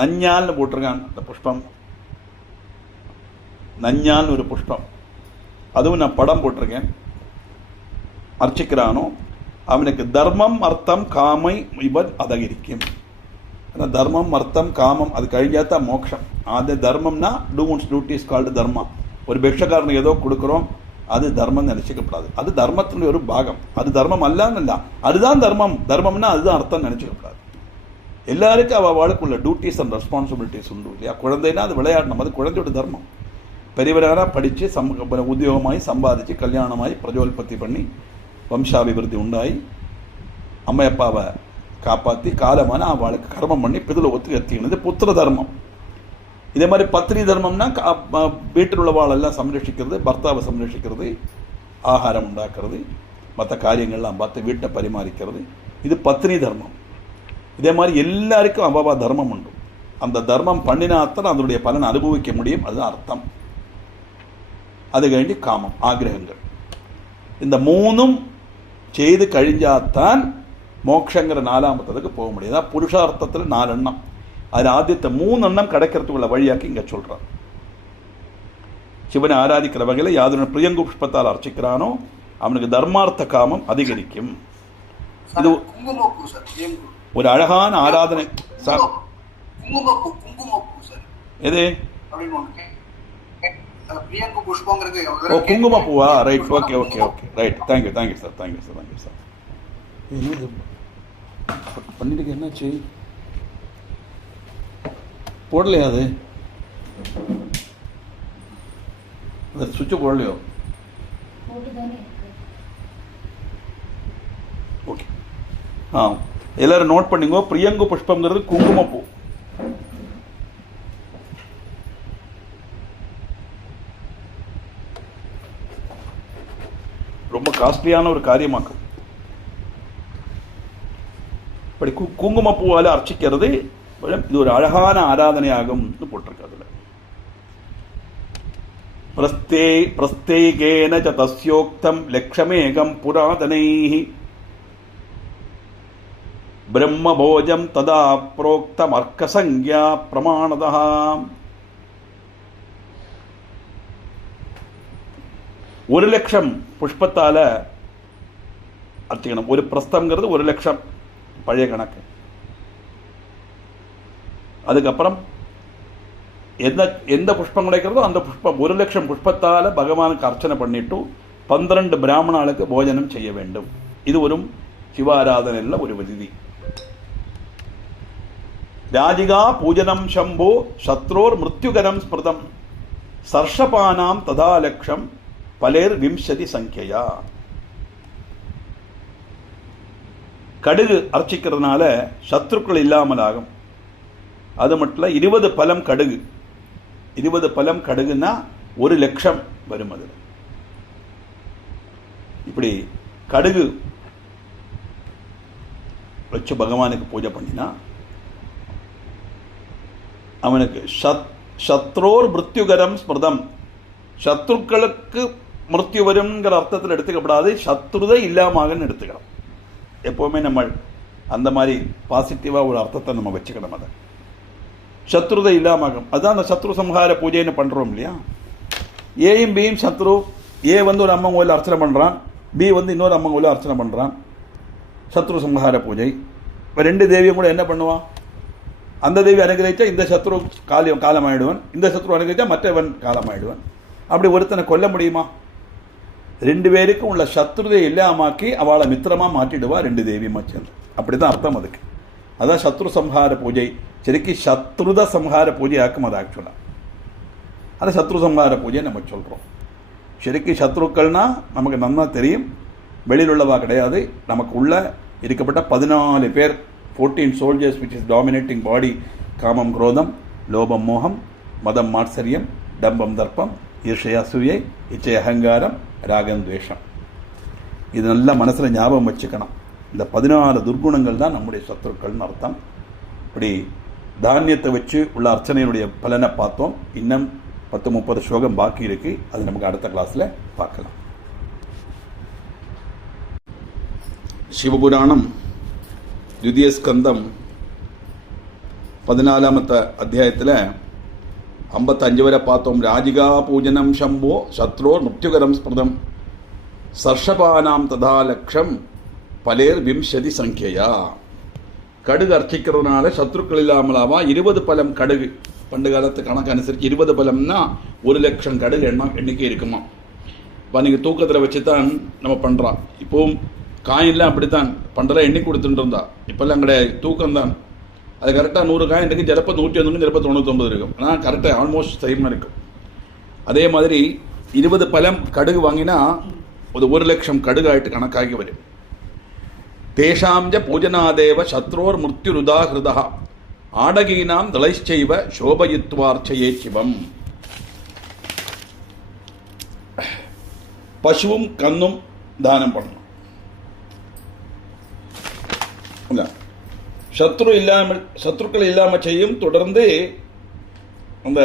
நஞ்ஞால்னு போட்டிருக்கான். அந்த புஷ்பம் நஞ்ஞான் ஒரு புஷ்பம், அதுவும் நான் படம் போட்டிருக்கேன். அர்ச்சிக்கிறானோ அவனுக்கு தர்மம் அர்த்தம் காமை இவர் அதகிரிக்கும். தர்மம் அர்த்தம் காமம் அது கழிஞ்சாதான் மோட்சம். அது தர்மம்னா டியூட்டிஸ் கால்டு தர்மா. ஒரு பிக்ஷக்காரனுக்கு ஏதோ கொடுக்குறோம், அது தர்மம் நினைச்சிக்கப்படாது. அது தர்மத்தினுடைய ஒரு பாகம். அது தர்மம் அல்ல, அதுதான் தர்மம். தர்மம்னா அதுதான் அர்த்தம் நினைச்சிக்கப்படாது. எல்லாருக்கும் அவளுக்குள்ள டியூட்டிஸ் அண்ட் ரெஸ்பான்சிபிலிட்டிஸ் உண்டு இல்லையா. குழந்தைனா அது விளையாடணும், அது குழந்தையோட தர்மம். பெரியவராக படித்து உத்தியோகமாகி சம்பாதிச்சு கல்யாணமாகி பிரஜோல்பத்தி பண்ணி வம்சாபிவிருத்தி உண்டாகி அம்மா அப்பாவை காப்பாற்றி காலமான அவளுக்கு கர்மம் பண்ணி பிதுல ஒத்து எத்தினது புத்திர தர்மம். இதே மாதிரி பத்னி தர்மம்னா வீட்டில் உள்ளவாளெல்லாம் சம்ரட்சிக்கிறது, பர்த்தாவை சம்ரட்சிக்கிறது, ஆகாரம் உண்டாக்குறது, மற்ற காரியங்கள்லாம் பார்த்து வீட்டை பரிமாறிக்கிறது. இது பத்னி தர்மம். இதே மாதிரி எல்லாருக்கும் அவ்வளவா தர்மம் உண்டு. அந்த தர்மம் பண்ணினாத்தான் அதனுடைய பலன் அனுபவிக்க முடியும். அதுதான் அர்த்தம். அது வேண்டி காமம் ஆகிரகங்கள் இந்த 3ம் செய்து கழிஞ்சாத்தான் மோட்சங்கிற 4ஆமத்துக்கு போக முடியும். அதான் புருஷார்த்தத்தில் 4 எண்ணம். அது ஆதித்த 3 எண்ணம் கிடைக்கிறதுக்குள்ள வழியாக்கி இங்க சொல்றான். சிவனை ஆராதிக்கிற வகையில் யாதொரு பிரியங்கு புஷ்பத்தால் அர்ச்சிக்கிறானோ அவனுக்கு தர்மார்த்த காமம் அதிகரிக்கும். இது ஒரு அழகான ஆராதனை. எது? குங்கும பூவா? Right, okay okay okay right. Thank you thank you sir, thank you sir, thank you sir. என்னது பண்ணிட்டு என்னாச்சு? போடலையா? அது அந்த சுவிட்சு போடலையோ? ஓகே. எல்லாரும் நோட் பண்ணிங்கோ. பிரியங்கு புஷ்பம்ங்கிறது குங்குமப்பூ. ரொம்ப காஸ்ட்லியான ஒரு காரியமாக்கும். இப்படி குங்குமப்பூவால அர்ச்சிக்கிறது இது ஒரு அழகான ஆராதனையாகும் போட்டிருக்கு. அதுல प्रस्थैकेन च तस्योक्तं लक्ष्यमेकं पुरातनैः ब्रह्मभोजं तदा प्रोक्तमर्कसंज्ञा प्रमाणतः. ஒரு லட்சம் புஷ்பத்தால அர்ச்சிக்கணும். ஒரு பிரஸ்தம்ங்கிறது 1,00,000 பழைய கணக்கு. அதுக்கப்புறம் எந்த புஷ்பம் கிடைக்கிறதோ அந்த புஷ்பம் 1,00,000 புஷ்பத்தால் பகவானுக்கு அர்ச்சனை பண்ணிட்டு 12 பிராமணாளுக்கு போஜனம் செய்ய வேண்டும். இது ஒரு சிவாராதனையில் ஒரு விதி. ராஜிகா பூஜனம் சம்போ சத்ரோர் மிருத்யுகரம் ஸ்மிருதம் சர்ஷபானாம் ததா லட்சம் பலேர் விம்சதி சங்கியா. கடுகு அர்ச்சிக்கிறதுனால சத்ருக்கள் இல்லாமல் ஆகும். அது மட்டும் 20 பலம் கடுகு. 20 பலம் கடுகுன்னா 1,00,000 வரும். அது இப்படி கடுகு வச்சு பகவானுக்கு பூஜை பண்ணினா அவனுக்கு சத்ரோர் மிருத்யுகரம் ஸ்மிருதம், சத்ருக்களுக்கு மிருத்யு வருங்கிற அர்த்தத்தில் எடுத்துக்கப்படாது, சத்ருதை இல்லாமன்னு எடுத்துக்கலாம். எப்போவுமே நம்ம அந்த மாதிரி பாசிட்டிவாக ஒரு அர்த்தத்தை நம்ம வச்சுக்கணும். அதை சத்ருதை இல்லாமகும். அதுதான் அந்த சத்ரு சம்ஹார பூஜைன்னு பண்ணுறோம் இல்லையா. ஏயும் பியும் சத்ரு. ஏ வந்து ஒரு அம்மன் கோயில் அர்ச்சனை பண்ணுறான், பி வந்து இன்னொரு அம்மன் கோயில் அர்ச்சனை பண்ணுறான். சத்ரு சம்ஹார பூஜை. இப்போ 2 தேவியும் கூட என்ன பண்ணுவான், அந்த தேவி அனுகிரகிச்சா இந்த சத்ரு காலமாயிடுவன், இந்த சத்ரு அனுகிரகிச்சா மற்றவன் காலமாயிடுவன். அப்படி ஒருத்தனை கொல்ல முடியுமா? 2 பேருக்கும் உள்ள சத்ருதை இல்லாமாக்கி அவளை மித்திரமாக மாற்றிடுவா 2 தேவியமா சேர்ந்து. அப்படி தான் அர்த்தம் அதுக்கு. அதான் சத்ரு சம்ஹார பூஜை. சரிக்கு சத்ருத சம்ஹார பூஜை ஆக்கும் அது ஆக்சுவலாக. அது சத்ரு சம்ஹார பூஜை நம்ம சொல்கிறோம். சரிக்கு சத்ருக்கள்னா நமக்கு நல்லா தெரியும், வெளியில் உள்ளவா கிடையாது. நமக்கு உள்ள இருக்கப்பட்ட 14 பேர், 14 soldiers which is dominating body. காமம் குரோதம், லோபம் மோகம், மதம் மாத்சரியம், டம்பம் தர்ப்பம், ஈர்ஷை அசூயை, இச்சை அகங்காரம், ராகம் துவேஷம். இது நல்லா மனசில் ஞாபகம் வச்சுக்கணும். இந்த 14 துர்குணங்கள் தான் நம்முடைய சத்ருக்கள்னு அர்த்தம். இப்படி தானியத்தை வச்சு உள்ள அர்ச்சனையினுடைய பலனை பார்த்தோம். இன்னும் 10-30 ஸ்லோகம் பாக்கி இருக்கு. அது நமக்கு அடுத்த கிளாஸில் பார்க்கலாம். சிவபுராணம் ദ്വിതീയ സ്കന്ധം 14ാമത്തെ അധ്യായത്തിൽ 55 വരെ பார்த்தோம். ராஜிகா பூஜனம் சம்போ சத்ரோர் மிருத்யுகரம் ஸ்மிருதம் சர்ஷபானாம் ததா லட்சம் பலேர் விம்சதி சங்கியா. கடுகு அர்ச்சிக்கிறதுனால சத்ருக்கள் இல்லாமலாவா. 20 பலம் கடுகு. பண்டு காலத்து கணக்கு அனுசரித்து 20 பலம்னா 1,00,000 கடுகு எண்ணிக்கை இருக்குமா. இப்போ நீங்கள் தூக்கத்தில் வச்சு தான் நம்ம பண்ணுறோம். இப்போவும் காயின்லாம் அப்படித்தான் பண்டெல்லாம் எண்ணி கொடுத்துட்டு இருந்தா. இப்போல்லாம் கிடையாது, தூக்கம் தான். அது கரெக்டாக 100 காயின் இருக்குது, சிலப்போ 101, சிலப்போ 99 இருக்கும். ஆனால் கரெக்டாக ஆல்மோஸ்ட் சேமாக இருக்கும். அதே மாதிரி 20 பலம் கடுகு வாங்கினா ஒரு 1,00,000 கடுகு ஆகிட்டு கணக்காகி வரும். தேஷாஞ்ச பூஜனாதேவ சத்ரோர் மிருத்யுருதாகிருதா ஆடகீனாம் தளைச்சைவ சோபயித்வார்ச்சையே சிவம். பசுவும் கண்ணும் தானம் பண்ணணும். சத்ருக்கள் இல்லாமல் செய்யும். தொடர்ந்து அந்த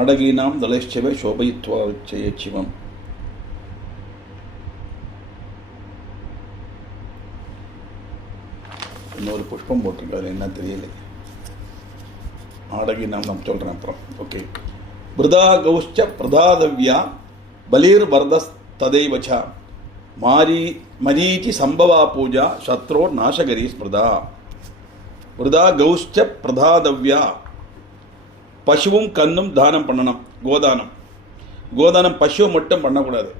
ஆடகீனாம் தளைச்சைவ சோபயித்வார்ச்சையே சிவம். இன்னொரு புஷ்பம் போட்டிருக்காரு, என்ன தெரியல. ஆடகி நாம் சொல்கிறேன் அப்புறம். ஓகே. பிருதா கௌஷ்ச பிரதாதவ்யா பலீர் வர்தஸ் ததைவச்சா மரீச்சி சம்பவா பூஜா சத்ரோ நாசகரி ஸ்மிருதா. பிருதா கௌஷ்ச பிரதாதவ்யா. பசுவும் கண்ணும் தானம் பண்ணணும். கோதானம். கோதானம் பசுவை மட்டும் பண்ணக்கூடாது.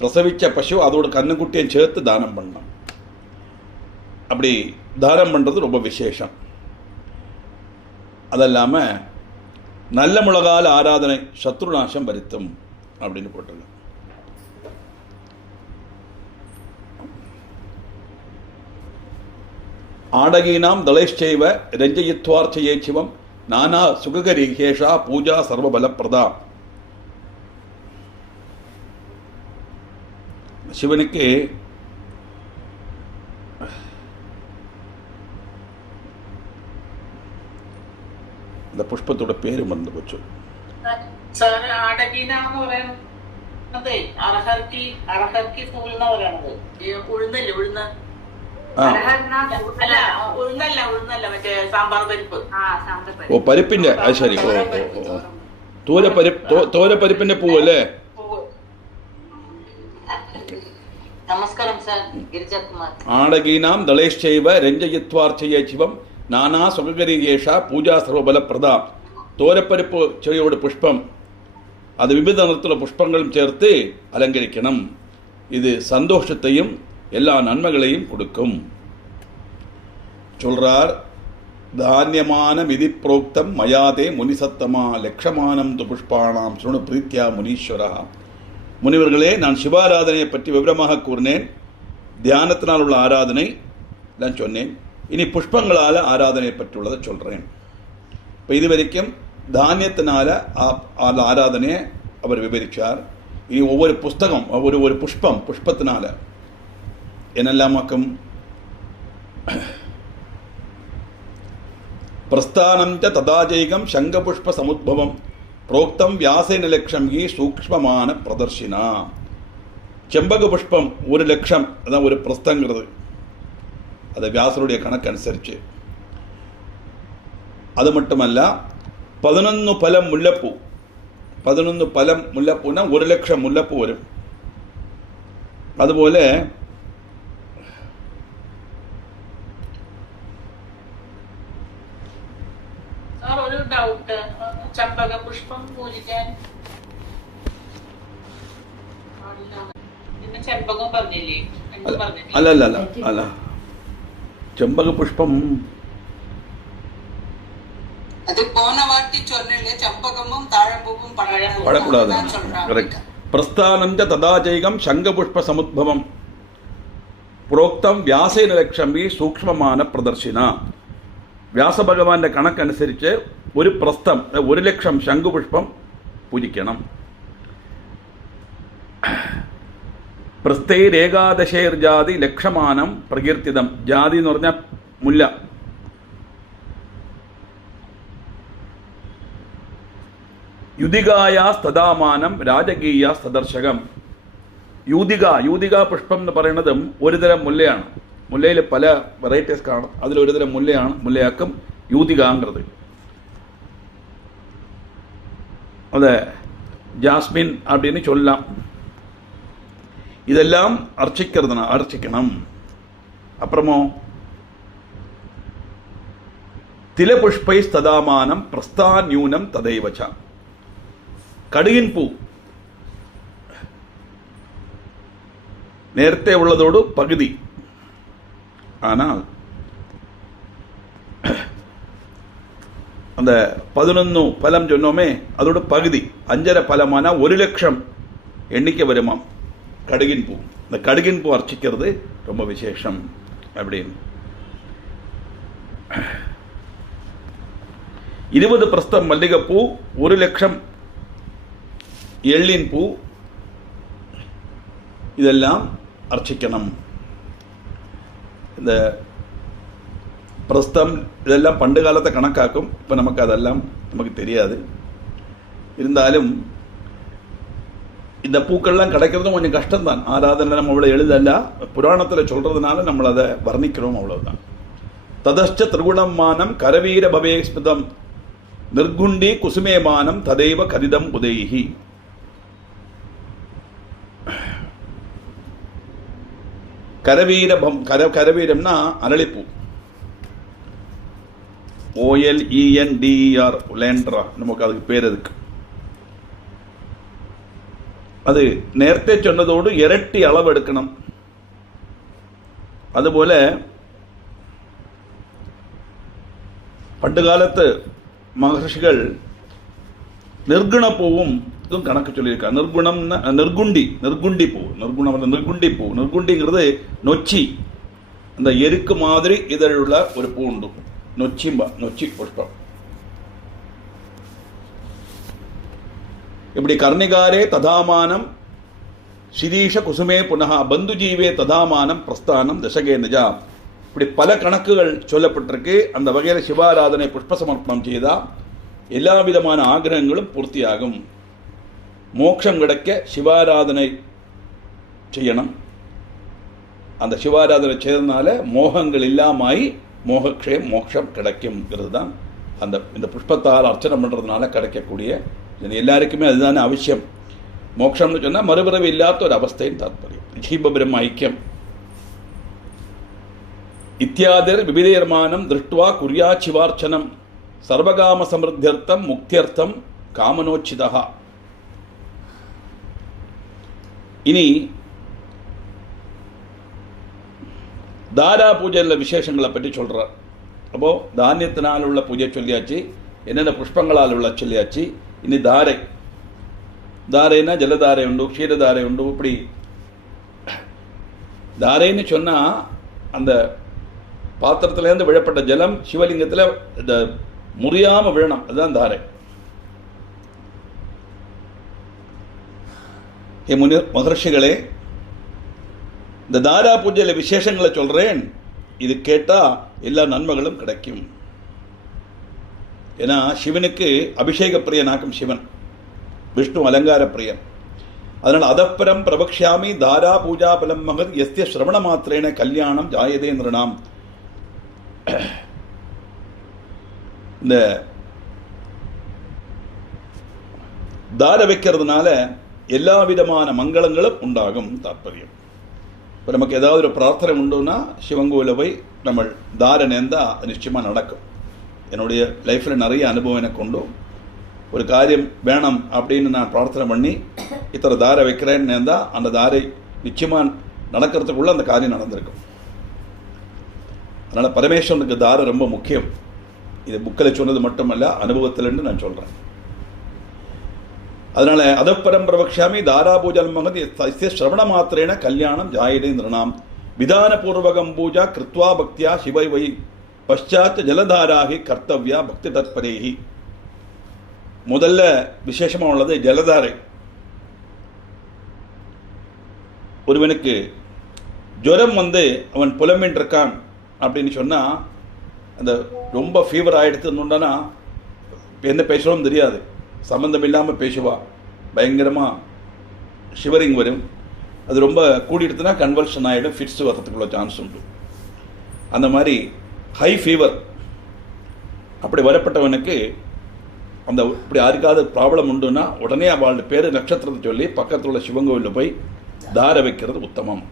பிரசவிச்ச பசு அதோட கண்ணுக்குட்டியும் சேர்த்து தானம் பண்ணணும். அப்படி தானம் பண்ணுறது ரொம்ப விசேஷம். அதல்லாமல் நல்ல முழகால் ஆராதனை சத்ருநாசம் வருத்தும் அப்படின்னு போட்டிருக்கோம். ആടകീനാം ദളൈശ്ചൈവ രഞ്ജയിത്വാർച്ചയേ ശിവം നാനാ സുഖകരീഹേഷ പൂജ സർവബലപ്രദ. சிவனுக்கு இந்த புஷ்பத்தோட பேரு மறந்து போச்சு. ഓ പരിപ്പിന്റെ അത് ശരി. തോരപ്പരിപ്പിന്റെ പൂവല്ലേ? നമസ്കാരം സർ, ഗിരിജകുമാർ. ആടകീനാം ദളേശ്ചൈവ രഞ്ജയിത്വാർച്ചയേ ശിവം നാനാ സുഖകരീയേഷ പൂജാ സർവബലപ്രദ. തോരപ്പരിപ്പ് ചെടിയോട് പുഷ്പം, അത് വിവിധ നിറത്തിലുള്ള പുഷ്പങ്ങളും ചേർത്ത് അലങ്കരിക്കണം. ഇത് சந்தோஷத்தையும் எல்லா நன்மைகளையும் கொடுக்கும். சொல்றார், தானியமான விதி புரோக்தம் மயாதே முனிசத்தமா லட்சமானம் து புஷ்பாணாம் சுணு பிரீத்தியா முனீஸ்வரா. முனிவர்களே, நான் சிவாராதனையை பற்றி விவரமாக கூறினேன். தியானத்தினால் உள்ள ஆராதனை நான் சொன்னேன். இனி புஷ்பங்களால் ஆராதனையை பற்றியுள்ளதை சொல்கிறேன். இப்போ இதுவரைக்கும் தானியத்தினால ஆராதனையை அவர் விவரித்தார். இனி ஒவ்வொரு புஸ்தகம் ஒரு புஷ்பத்தினால என்னெல்லாமாக்கும். பிரஸ்தானம் ச ததாஜைகம் சங்கபுஷ்ப சமுத்பவம் புரோக்தம் வியாசேன லட்சம் ஹி சூக்ஷ்மமான பிரதர்ஷினா. செம்பக புஷ்பம் 1,00,000, அதான் ஒரு பிரஸ்தங்கிறது. அது வியாசருடைய கணக்கனுசரிச்சு. அது மட்டுமல்ல, 11 பலம் முல்லப்பூ. 11 பலம் முல்லப்பூனா 1,00,000 முல்லப்பூ வரும். അതുപോലെ ഒരു ഡൗട്ട്, ചെമ്പക പുഷ്പം പൂജിക്കാൻ പിന്നെ ചെമ്പകം പറഞ്ഞില്ലേ? അല്ല ചെമ്പക പുഷ്പം அது போன வாட்டி சொன்னேன், செம்பகமும் தாழம்பூவும் படக்கூடாது. கரெக்ட். பிரஸ்தானம் ச ததாஜைகம் சங்கபுஷ்ப சமுத்பவம் புரோக்தம் വ്യാസേന ലക്ഷംബി സൂക്ഷ്മமான പ്രദർശിന. വ്യാസഭഗവാന്റെ കണക്കനുസരിച്ച് ഒരു പ്രസ്ഥം 1,00,000 ശംഖുപുഷ്പം പൂജിക്കണം. പ്രസ്ഥൈരേകാദശേർജാതി ലക്ഷമാനം പ്രകീർത്തിതം. ജാതി എന്ന് പറഞ്ഞാൽ മുല്ല. യുതികായാസ്തദാമാനം രാജകീയാസ്തദർശകം. യൂതിക പുഷ്പം എന്ന് പറയുന്നതും ഒരുതരം മുല്ലയാണ്. മുല്ലയിൽ പല വെറൈറ്റീസ് കാണും. അതിലൊരുതരം മുല്ലയാണ് മുല്ലയാക്കും യൂതികാങ്கிறது. അതെ, ജാസ്മിൻ அப்படின்னு சொல்லலாம். இதெல்லாம் அர்ச்சிக்கணும். அப்புறமோ திலபுஷ்பை ஸ்ததாமானம் பிரஸ்தான்யூனம் ததைவச்ச. കടുകിൻ പൂ നേരത്തെ ഉള്ളതോട് പകുതി. ஆனால் அந்த 11 பலம் சொன்னோமே, அதோட பகுதி 5.5 பலமான 1,00,000 எண்ணிக்கை வருமாம் கடுகின் பூ. இந்த கடுகின் பூ அர்ச்சிக்கிறது ரொம்ப விசேஷம் அப்படின்னு. 20 பிரஸ்தம் மல்லிகைப்பூ, 1,00,000 எள்ளின் பூ, இதெல்லாம் அர்ச்சிக்கணும். இந்த பிரஸ்தம் இதெல்லாம் பண்டு காலத்தை கணக்காக்கும். இப்போ நமக்கு அதெல்லாம் நமக்கு தெரியாது. இருந்தாலும் இந்த பூக்கள்லாம் கிடைக்கிறதும் கொஞ்சம் கஷ்டம்தான். ஆராதனை நம்ம அவ்வளோ எளிதல்ல. புராணத்தில் சொல்றதுனால നമ്മൾ அதை வர்ணிக்கிறோம், அவ்வளவுதான். ததச்ச திரிகுணம் மானம் கரவீர பவே ஸ்மிதம் நிர்குண்டி குசுமேமானம் ததைவ கரிதம் உதயி. கரவீரம்னா அரளிப்பூ. OLENDER லேண்ட்ரா நமக்கு அதுக்கு பேர். அதுக்கு அது നേരത്തെ சொன்னதோடு இரட்டி அளவு எடுக்கணும். അതുപോലെ പണ്ടുകാലത്ത് മഹർഷികൾ നിർഗുണപ്പൂവും ഇതും കണക്ക് ചൊല്ലിയിരിക്കുക. നിർഗുണ്ടി பூ. നിർഗുണ്ടിங்கிறது நொச்சி. அந்த எருக்கு மாதிரி இதழுள்ள ஒரு பூ உண்டு, நொச்சி புஷ்பம். இப்படி கர்ணிகாரே ததாமானம் சிரீஷ குசுமே புனகா பந்துஜீவே ததாமானம் பிரஸ்தானம் தசகே நிஜா. இப்படி பல கணக்குகள் சொல்லப்பட்டிருக்கு. அந்த வகையில் சிவாராதனை புஷ்ப சமர்ப்பணம் செய்தால் எல்லா விதமான ஆகிரகங்களும் பூர்த்தியாகும். மோட்சம் கிடைக்க சிவாராதனை செய்யணும். அந்த சிவாராதனை செய்ததுனால மோகங்கள் இல்லாமல் மோகக்ஷயம் மோட்சம் கிடைக்கும்ங்கிறது தான் இந்த புஷ்பத்தால் அர்ச்சனை பண்ணுறதுனால கிடைக்கக்கூடிய, எல்லாருக்குமே அதுதானே அவசியம். மோட்சம்னு சொன்னால் மறுபிறவி இல்லாத ஒரு அவஸ்தையின் தாத்பரியம். ஜீவ பிரம்ம ஐக்கியம். இத்தியாதிர் விவிதேர்மானம் திருஷ்டுவா குர்யா சிவார்ச்சனம் சர்வகாம சமிருத்தியர்த்தம் முக்தியர்த்தம் காமனோச்சிதா. இனி தாரா பூஜையில் விசேஷங்களை பற்றி சொல்கிறார். அப்போ தானியத்தினால் உள்ள பூஜை சொல்லியாச்சு, என்னென்ன புஷ்பங்களால் உள்ள சொல்லியாச்சு. இனி தாரைன்னா ஜலதாரை உண்டு, க்ஷீரதாரை உண்டு. இப்படி தாரைன்னு சொன்னால் அந்த பாத்திரத்திலேருந்து விழப்பட்ட ஜலம் சிவலிங்கத்தில் இந்த முறியாமல் விழணும், அதுதான் தாரை. மகர்ஷிகளே, இந்த தாரா பூஜையில் விசேஷங்களை சொல்கிறேன். இது கேட்டால் எல்லா நன்மைகளும் கிடைக்கும். ஏன்னா சிவனுக்கு அபிஷேக பிரியனாக்கும் சிவன், விஷ்ணு அலங்கார பிரியன். அதனால் அதப்பரம் பிரபக்ஷாமி தாரா பூஜா பலம் மகத் எஸ்ய சிரவண மாத்திரேன கல்யாணம் ஜாயதே நிருணாம். இந்த தார வைக்கிறதுனால எல்லா விதமான மங்களங்களும் உண்டாகும் தாற்பயம். இப்போ நமக்கு ஏதாவது ஒரு பிரார்த்தனை உண்டுன்னா சிவங்கோவில் போய் நம்ம தார நேர்ந்தா அது நிச்சயமாக நடக்கும். என்னுடைய லைஃப்பில் நிறைய அனுபவம் எனக்கு உண்டு. ஒரு காரியம் வேணும் அப்படின்னு நான் பிரார்த்தனை பண்ணி இத்தனை தாரை வைக்கிறேன்னு நேர்ந்தா அந்த தாரை நிச்சயமாக நடக்கிறதுக்குள்ள அந்த காரியம் நடந்திருக்கும். அதனால் பரமேஸ்வரனுக்கு தாரை ரொம்ப முக்கியம். இது புக்கில் சொன்னது மட்டுமல்ல, அனுபவத்தில்னு நான் சொல்கிறேன். அதனால் அதப்பரம் பிரபக்ஷாமி தாரா பூஜல் மகத் சிரவண மாத்திரேன கல்யாணம் ஜாயதே நிருணாம் விதானபூர்வகம் பூஜா கிருத்வா பக்தியா சிவை வை பஷாத் ஜலதாராகி கர்த்தவ்யா பக்தி தத்பரேகி. முதல்ல விசேஷமாக உள்ளது ஜலதாரை. ஒருவனுக்கு ஜுரம் அவன் புலம்பின் இருக்கான் அப்படின்னு சொன்னால், அந்த ரொம்ப ஃபீவர் ஆகிடுத்துன்னா என்ன பேசுகிறோம் தெரியாது, சம்மந்தம் இல்லாமல் பேசுவா, பயங்கரமாக ஷிவரிங் வரும். அது ரொம்ப கூடிடுத்துனா கன்வல்ஷன் ஆகிடும், ஃபிட்ஸ் வரத்துக்குள்ள சான்ஸ் உண்டு. அந்த மாதிரி ஹை ஃபீவர் அப்படி வரப்பட்டவனுக்கு அந்த இப்படி யாருக்காவது ப்ராப்ளம் உண்டுன்னா உடனே அவளோட பேர் நட்சத்திரத்தை சொல்லி பக்கத்தில் உள்ள சிவங்கோவிலில் போய் தார வைக்கிறது உத்தமம்.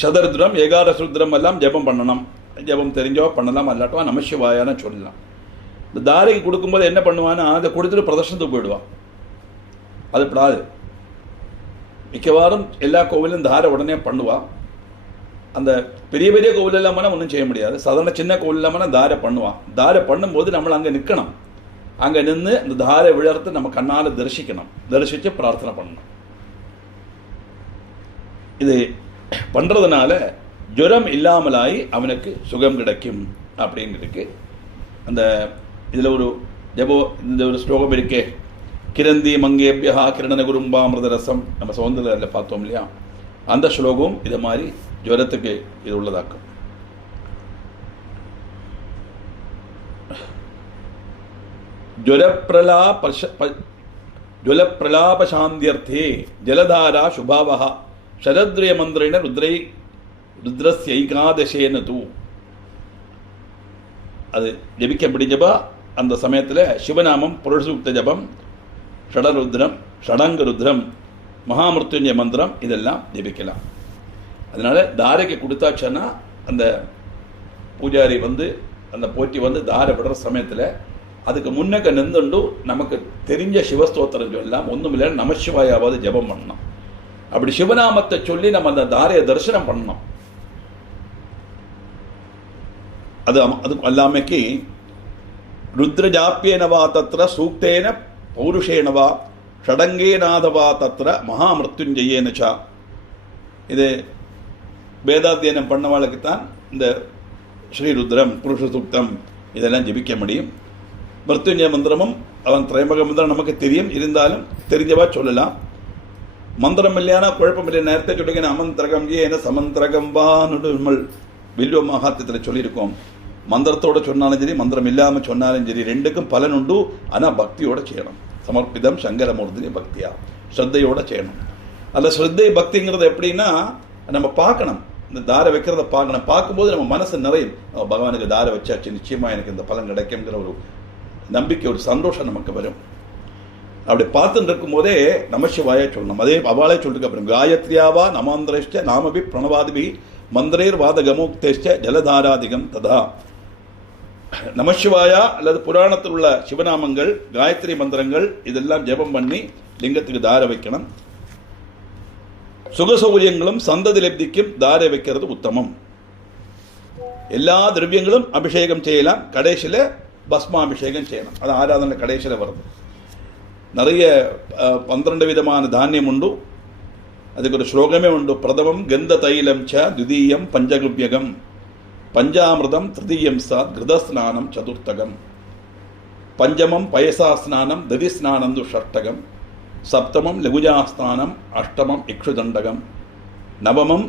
சதருத்ரம் ஏகாதசருத்ரம் எல்லாம் ஜபம் பண்ணணும். ஜபம் தெரிஞ்சோ பண்ணலாம், அல்லாட்டோ நமசிவாயான சொல்லலாம். இந்த தாரைக்கு கொடுக்கும்போது என்ன பண்ணுவான்னா அதை கொடுத்துட்டு பிரதர்ஷனத்துக்கு போயிடுவான். அது படாது. மிக்கவாறும் எல்லா கோவிலும் தாரை உடனே பண்ணுவான். அந்த பெரிய பெரிய கோவில் இல்லாமல் ஒன்றும் செய்ய முடியாது. சாதாரண சின்ன கோவில் இல்லாமல் தாரை பண்ணுவான். தாரை பண்ணும்போது நம்மளை அங்கே நிற்கணும். அங்கே நின்று அந்த தாரை விழறத்தை நம்ம கண்ணால் தரிசிக்கணும். தரிசித்து பிரார்த்தனை பண்ணணும். இது பண்ணுறதுனால ஜுரம் இல்லாமலாகி அவனுக்கு சுகம் கிடைக்கும் அப்படிங்கிறதுக்கு அந்த இதில் ஒரு இந்த ஒரு ஸ்லோகம் இருக்கே, கிரந்தி மங்கேபியா கிரணன குரும்பாமிரத ரசம், நம்ம சௌந்தரில் பார்த்தோம் இல்லையா, அந்த ஸ்லோகம் இதை மாதிரி ஜுரத்துக்கு இது உள்ளதாக்கும். ஜுவலப்பிரலாபசாந்தியர்த்தே ஜலதாரா சுபாவஹ சரத்ரய மந்திரேன ருத்ரஸ்யைகாதசேன தூ. அது ஜபிக்க முடிஞ்சபா அந்த சமயத்தில் சிவநாமம் புருஷசூக்த ஜபம், ஷடருத்ரம், ஷடங்க ருத்ரம், மகாமிருத்யுஞ்சய மந்திரம் இதெல்லாம் ஜபிக்கலாம். அதனால் தாரைக்கு கொடுத்தாச்சுன்னா அந்த பூஜாரி அந்த போட்டி தாரை விடுற சமயத்தில் அதுக்கு முன்னக்க நின்றுண்டு நமக்கு தெரிஞ்ச சிவஸ்தோத்திரம் சொல்லலாம். ஒன்றுமில்லை, நமசிவாயாவது ஜபம் பண்ணணும். அப்படி சிவநாமத்தை சொல்லி நம்ம அந்த தாரையை தரிசனம் பண்ணணும். அது அல்லாமைக்கு ருத்ரஜாப்பியனவா தத்திர சூக்தேன பௌருஷேனவா ஷடங்கேநாதவா தத்திர மகாமிருத்யுஞ்சயேனச்சா. இது வேதாத்தியனம் பண்ணவாளுக்கு தான் இந்த ஸ்ரீருத்ரம் புருஷ சூக்தம் இதெல்லாம் ஜெபிக்க முடியும். மிருத்யுஞ்சய மந்திரமும் அவன் திரைமக மந்திரம் நமக்கு தெரியும், இருந்தாலும் தெரிஞ்சவா சொல்லலாம். மந்திரம் இல்லையானா குழப்பம் இல்லை. நேரத்தை சொல்லிங்க அமந்திரகம் ஏன சமந்திரகம் வான்னு நம்ம வில்வ மகாத்தியத்தில் சொல்லியிருக்கோம். மந்திரத்தோட சொன்னாலும் சரி, மந்திரம் இல்லாமல் சொன்னாலும் சரி, ரெண்டுக்கும் பலன் உண்டு. ஆனால் பக்தியோட செய்யணும். சமர்ப்பிதம் சங்கரமூர்த்தினி பக்தியா, ஸ்ரத்தையோட செய்யணும். அதில் ஸ்ரத்தை பக்திங்கிறது எப்படின்னா, நம்ம பார்க்கணும், இந்த தாரை வைக்கிறத பார்க்கணும். பார்க்கும்போது நம்ம மனசு நிறையும், பகவானுக்கு தாரை வச்சாச்சு, நிச்சயமாக எனக்கு இந்த பலன் கிடைக்குங்கிற ஒரு நம்பிக்கை, ஒரு சந்தோஷம் நமக்கு வரும். அப்படி பார்த்துட்டு இருக்கும் போதே நமசிவாய சொல்லணும். அதே அவாளே சொல்லிட்டு அப்புறம் காயத்ரியாவா நமாந்திரஷ்ட நாமபி பிரணவாதிபி மந்திரேர் வாதகமுக்தேஷ்ட ஜலதாராதிகம் ததா. நமசிவாயா அல்லது புராணத்தில் உள்ள சிவநாமங்கள், காயத்ரி மந்திரங்கள் இதெல்லாம் ஜெபம் பண்ணி லிங்கத்துக்கு தார வைக்கணும். சுகசௌகரியங்களும் சந்ததி லப்திக்கும் தாரை வைக்கிறது உத்தமம். எல்லா திரவியங்களும் அபிஷேகம் செய்யலாம், கடைசியில் பஸ்மாபிஷேகம் செய்யணும். அது ஆராதனை கடைசியில் வருது. நிறைய 12 விதமான தானியம் உண்டு. அதுக்கு ஒரு ஸ்லோகமே உண்டு. பிரதமம் கந்த தைலம் ச த்விதீயம் பஞ்சகுப்யகம் பஞ்சாமிர்தம் திருதீயம் சாத் கிருதஸ்நானம் சதுர்த்தகம் பஞ்சமம் பயசா ஸ்நானம் ததி ஸ்நானம் ஷஷ்டகம் சப்தமம் லகுஜாஸ்நானம் அஷ்டமம் இக்ஷுதண்டகம் நவமம்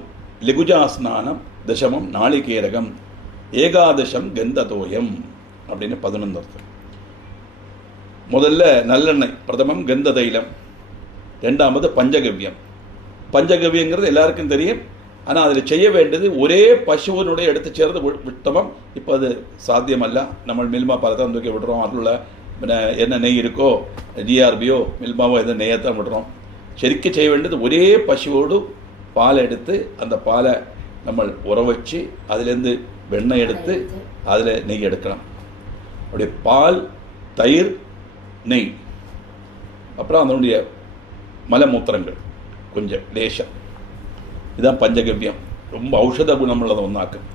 லகுஜாஸ்நானம் தசமம் நாளிகேரகம் ஏகாதசம் கந்ததோயம் அப்படின்னு 11 அர்த்தம். முதல்ல நல்லெண்ணெய், பிரதமம் கந்த தைலம், ரெண்டாவது பஞ்சகவ்யம். பஞ்சகவ்யங்கிறது எல்லாருக்கும் தெரியும். ஆனால் அதில் செய்ய வேண்டியது ஒரே பசுவனுடைய எடுத்து சேர்றது உத்தமம். இப்போ அது சாத்தியமல்ல. நம்ம மில்மா பாலத்தான் தூக்கி விடுறோம். அதில் என்ன நெய் இருக்கோ, ஜிஆர்பியோ மில்மாவோ எதோ நெய்யத்தான் விடுறோம். சரிக்கு செய்ய வேண்டியது ஒரே பசுவோடு பாலை எடுத்து அந்த பாலை நம்ம உற வச்சு அதுலேருந்து வெண்ணெய் எடுத்து அதில் நெய் எடுக்கணும். அப்படியே பால், தயிர், நெய், அப்புறம் அதனுடைய மலமூத்திரங்கள் கொஞ்சம் லேசம். இதுதான் பஞ்சகவ்யம். ரொம்ப ஔஷத குணமுள்ளதை ஒன்றாக்கும்.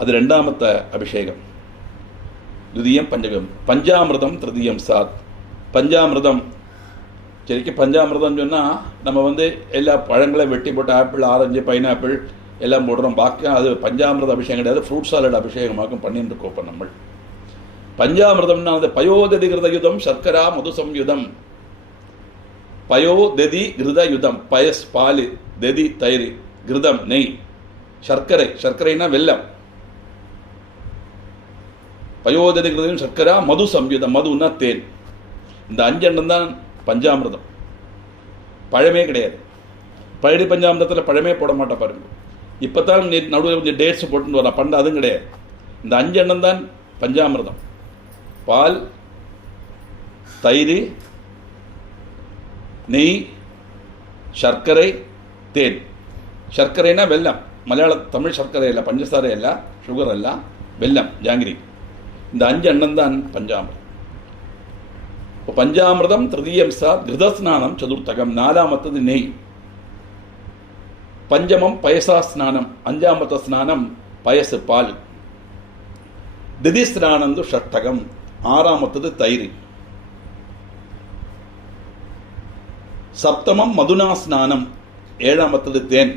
அது ரெண்டாமത്തെ அபிஷேகம். துதியம் பஞ்சகம். பஞ்சாமிர்தம் திருதியம் சாத். பஞ்சாமிர்தம் சரிக்கு பஞ்சாமிர்தம் சொன்னால் நம்ம எல்லா பழங்களையும் வெட்டி போட்டு ஆப்பிள், ஆரஞ்சு, பைனாப்பிள் எல்லாம் போடுறோம். பாக்கி அது பஞ்சாமிர்த அபிஷேகம் கிடையாது, ஃப்ரூட் சாலட் அபிஷேகமாக்கும் பண்ணிட்டு இருக்கோம். இப்போ நம்ம பஞ்சாமிர்தம்னா அந்த பயோததி கிருதயுதம் சர்க்கரா மது சம்யுதம். பயோததி கிருதயுதம், பயஸ் பால், ததி தயிர், கிருதம் நெய், சர்க்கரை, சர்க்கரைனா வெல்லம். பயோததி கிருதம் சர்க்கரா மது சம்யுதம், மதுன்னா தேன். இந்த 5 எண்ணம் தான் பஞ்சாமிர்தம். பழமே கிடையாது. பழடி பஞ்சாமிர்தத்தில் பழமே போட மாட்டா பாருங்க. இப்போ தான் நடுவில் கொஞ்சம் டேட்ஸ் போட்டுன்னு வரலாம். பண்ட அதுவும் கிடையாது. இந்த 5 எண்ணம் தான் பஞ்சாமிர்தம். பால், தயிர், நெய், சர்க்கரை, தேன். சர்க்கரைனா வெல்லம். மலையாள தமிழ் சர்க்கரை இல்லை, பஞ்சசாரை இல்லை, சுகர் இல்லை, வெல்லம், ஜாங்கிரி. இந்த 5 எண்ணம் தான் பஞ்சாமிர்தம். இப்போ பஞ்சாமிர்தம் திருதீயம் சாத் கிருதஸ்நானம் சதுர்த்தகம். 4ஆமத்தது நெய். பஞ்சமம் பயசா ஸ்நானம். 5ஆமத்த ஸ்நானம் பயசு பால். திதி ஸ்நானந்து ஷஷ்டகம். 6ஆமத்தது தயிர். சப்தமம் மதுனா ஸ்நானம். 7ஆமத்தது தேன்.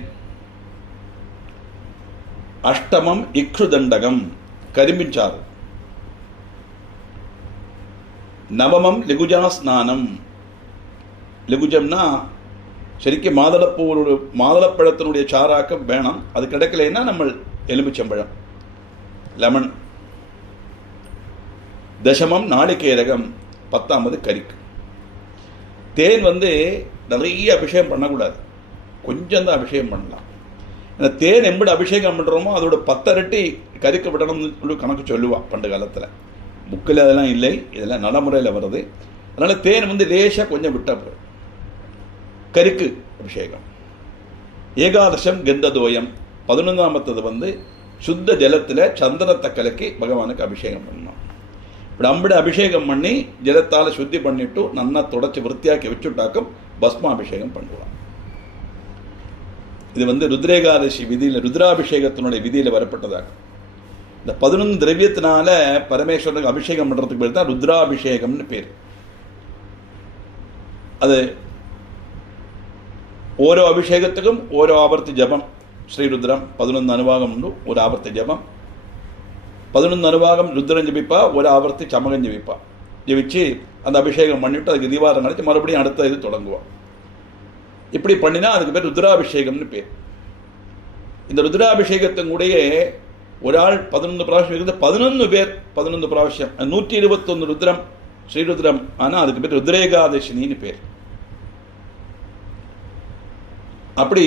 அஷ்டமம் இக்ஷுதண்டகம், கரும்பின்சாறு. நவமம் லிகுஜா ஸ்நானம். லிகுஜம்னா சரிக்கும் மாதுளப்பழத்தினுடைய சாராக்கம் வேணும். அது கிடைக்கலைன்னா நம்ம எலுமிச்சம்பழம், லெமன். தசமம் நாளிகேரகம். 10ஆமது கரிக்கு. தேன் நிறைய அபிஷேகம் பண்ணக்கூடாது, கொஞ்சம் தான் அபிஷேகம் பண்ணலாம். ஏன்னா தேன் எப்படி அபிஷேகம் பண்ணுறோமோ அதோட 10 இரட்டி கரிக்க விடணும்னு கணக்கு சொல்லுவாள் பண்டு காலத்தில். புக்கில் அதெல்லாம் இல்லை, இதெல்லாம் நடைமுறையில் வருது. அதனால் தேன் லேசாக கொஞ்சம் விட்ட பிறகு கரிக்கு அபிஷேகம். ஏகாதசம் கந்ததோயம். 11ஆமத்தது சுத்த ஜலத்தில் சந்தனத்தை கலக்கி பகவானுக்கு அபிஷேகம் பண்ணணும். இப்படி அம்படி அபிஷேகம் பண்ணி ஜலத்தால் சுத்தி பண்ணிட்டு நல்லா தொடச்சி விற்த்தியாக்கி வச்சுட்டாக்கும் பஸ்மாபிஷேகம் பண்ணுவான். இது ருத்ரேகாதசி விதியில், ருத்ராபிஷேகத்தினுடைய விதியில் வரப்பட்டதாகும். இந்த 11 திரவியத்தினால பரமேஸ்வரனுக்கு அபிஷேகம் பண்ணுறதுக்கு பேர் தான் ருத்ராபிஷேகம்னு பேர். அது ஓரோ அபிஷேகத்துக்கும் ஓரோ ஆவர்த்தி ஜபம் ശ്രീരുദ്രം 11 അനുഭാഗം ഉണ്ട്, ഒരു ആവർത്തി ജപം. 11 അനുഭാഗം രുദ്രം ജപിപ്പ, ഒരു ആവർത്തി ചമകം ജപിപ്പ. ஜெபிச்சு அந்த அபிஷேகம் பண்ணிவிட்டு அதுக்கு தீபாரம் அடித்து மறுபடியும் அடுத்த இது தொடங்குவோம். இப்படி பண்ணினா அதுக்கு பேர் ருத்ராபிஷேகம்னு பேர். இந்த ருத்ராபிஷேகத்தின் கூடயே ஒரு ஆள் 11 பிராവശ്யம் இருந்து 11 பேர் 11 பிராവശ്யம் 121 ருத்ரம் ஸ்ரீருத்ரம். ஆனால் அதுக்கு பேர் ருத்ரேகாதசினின்னு பேர். அப்படி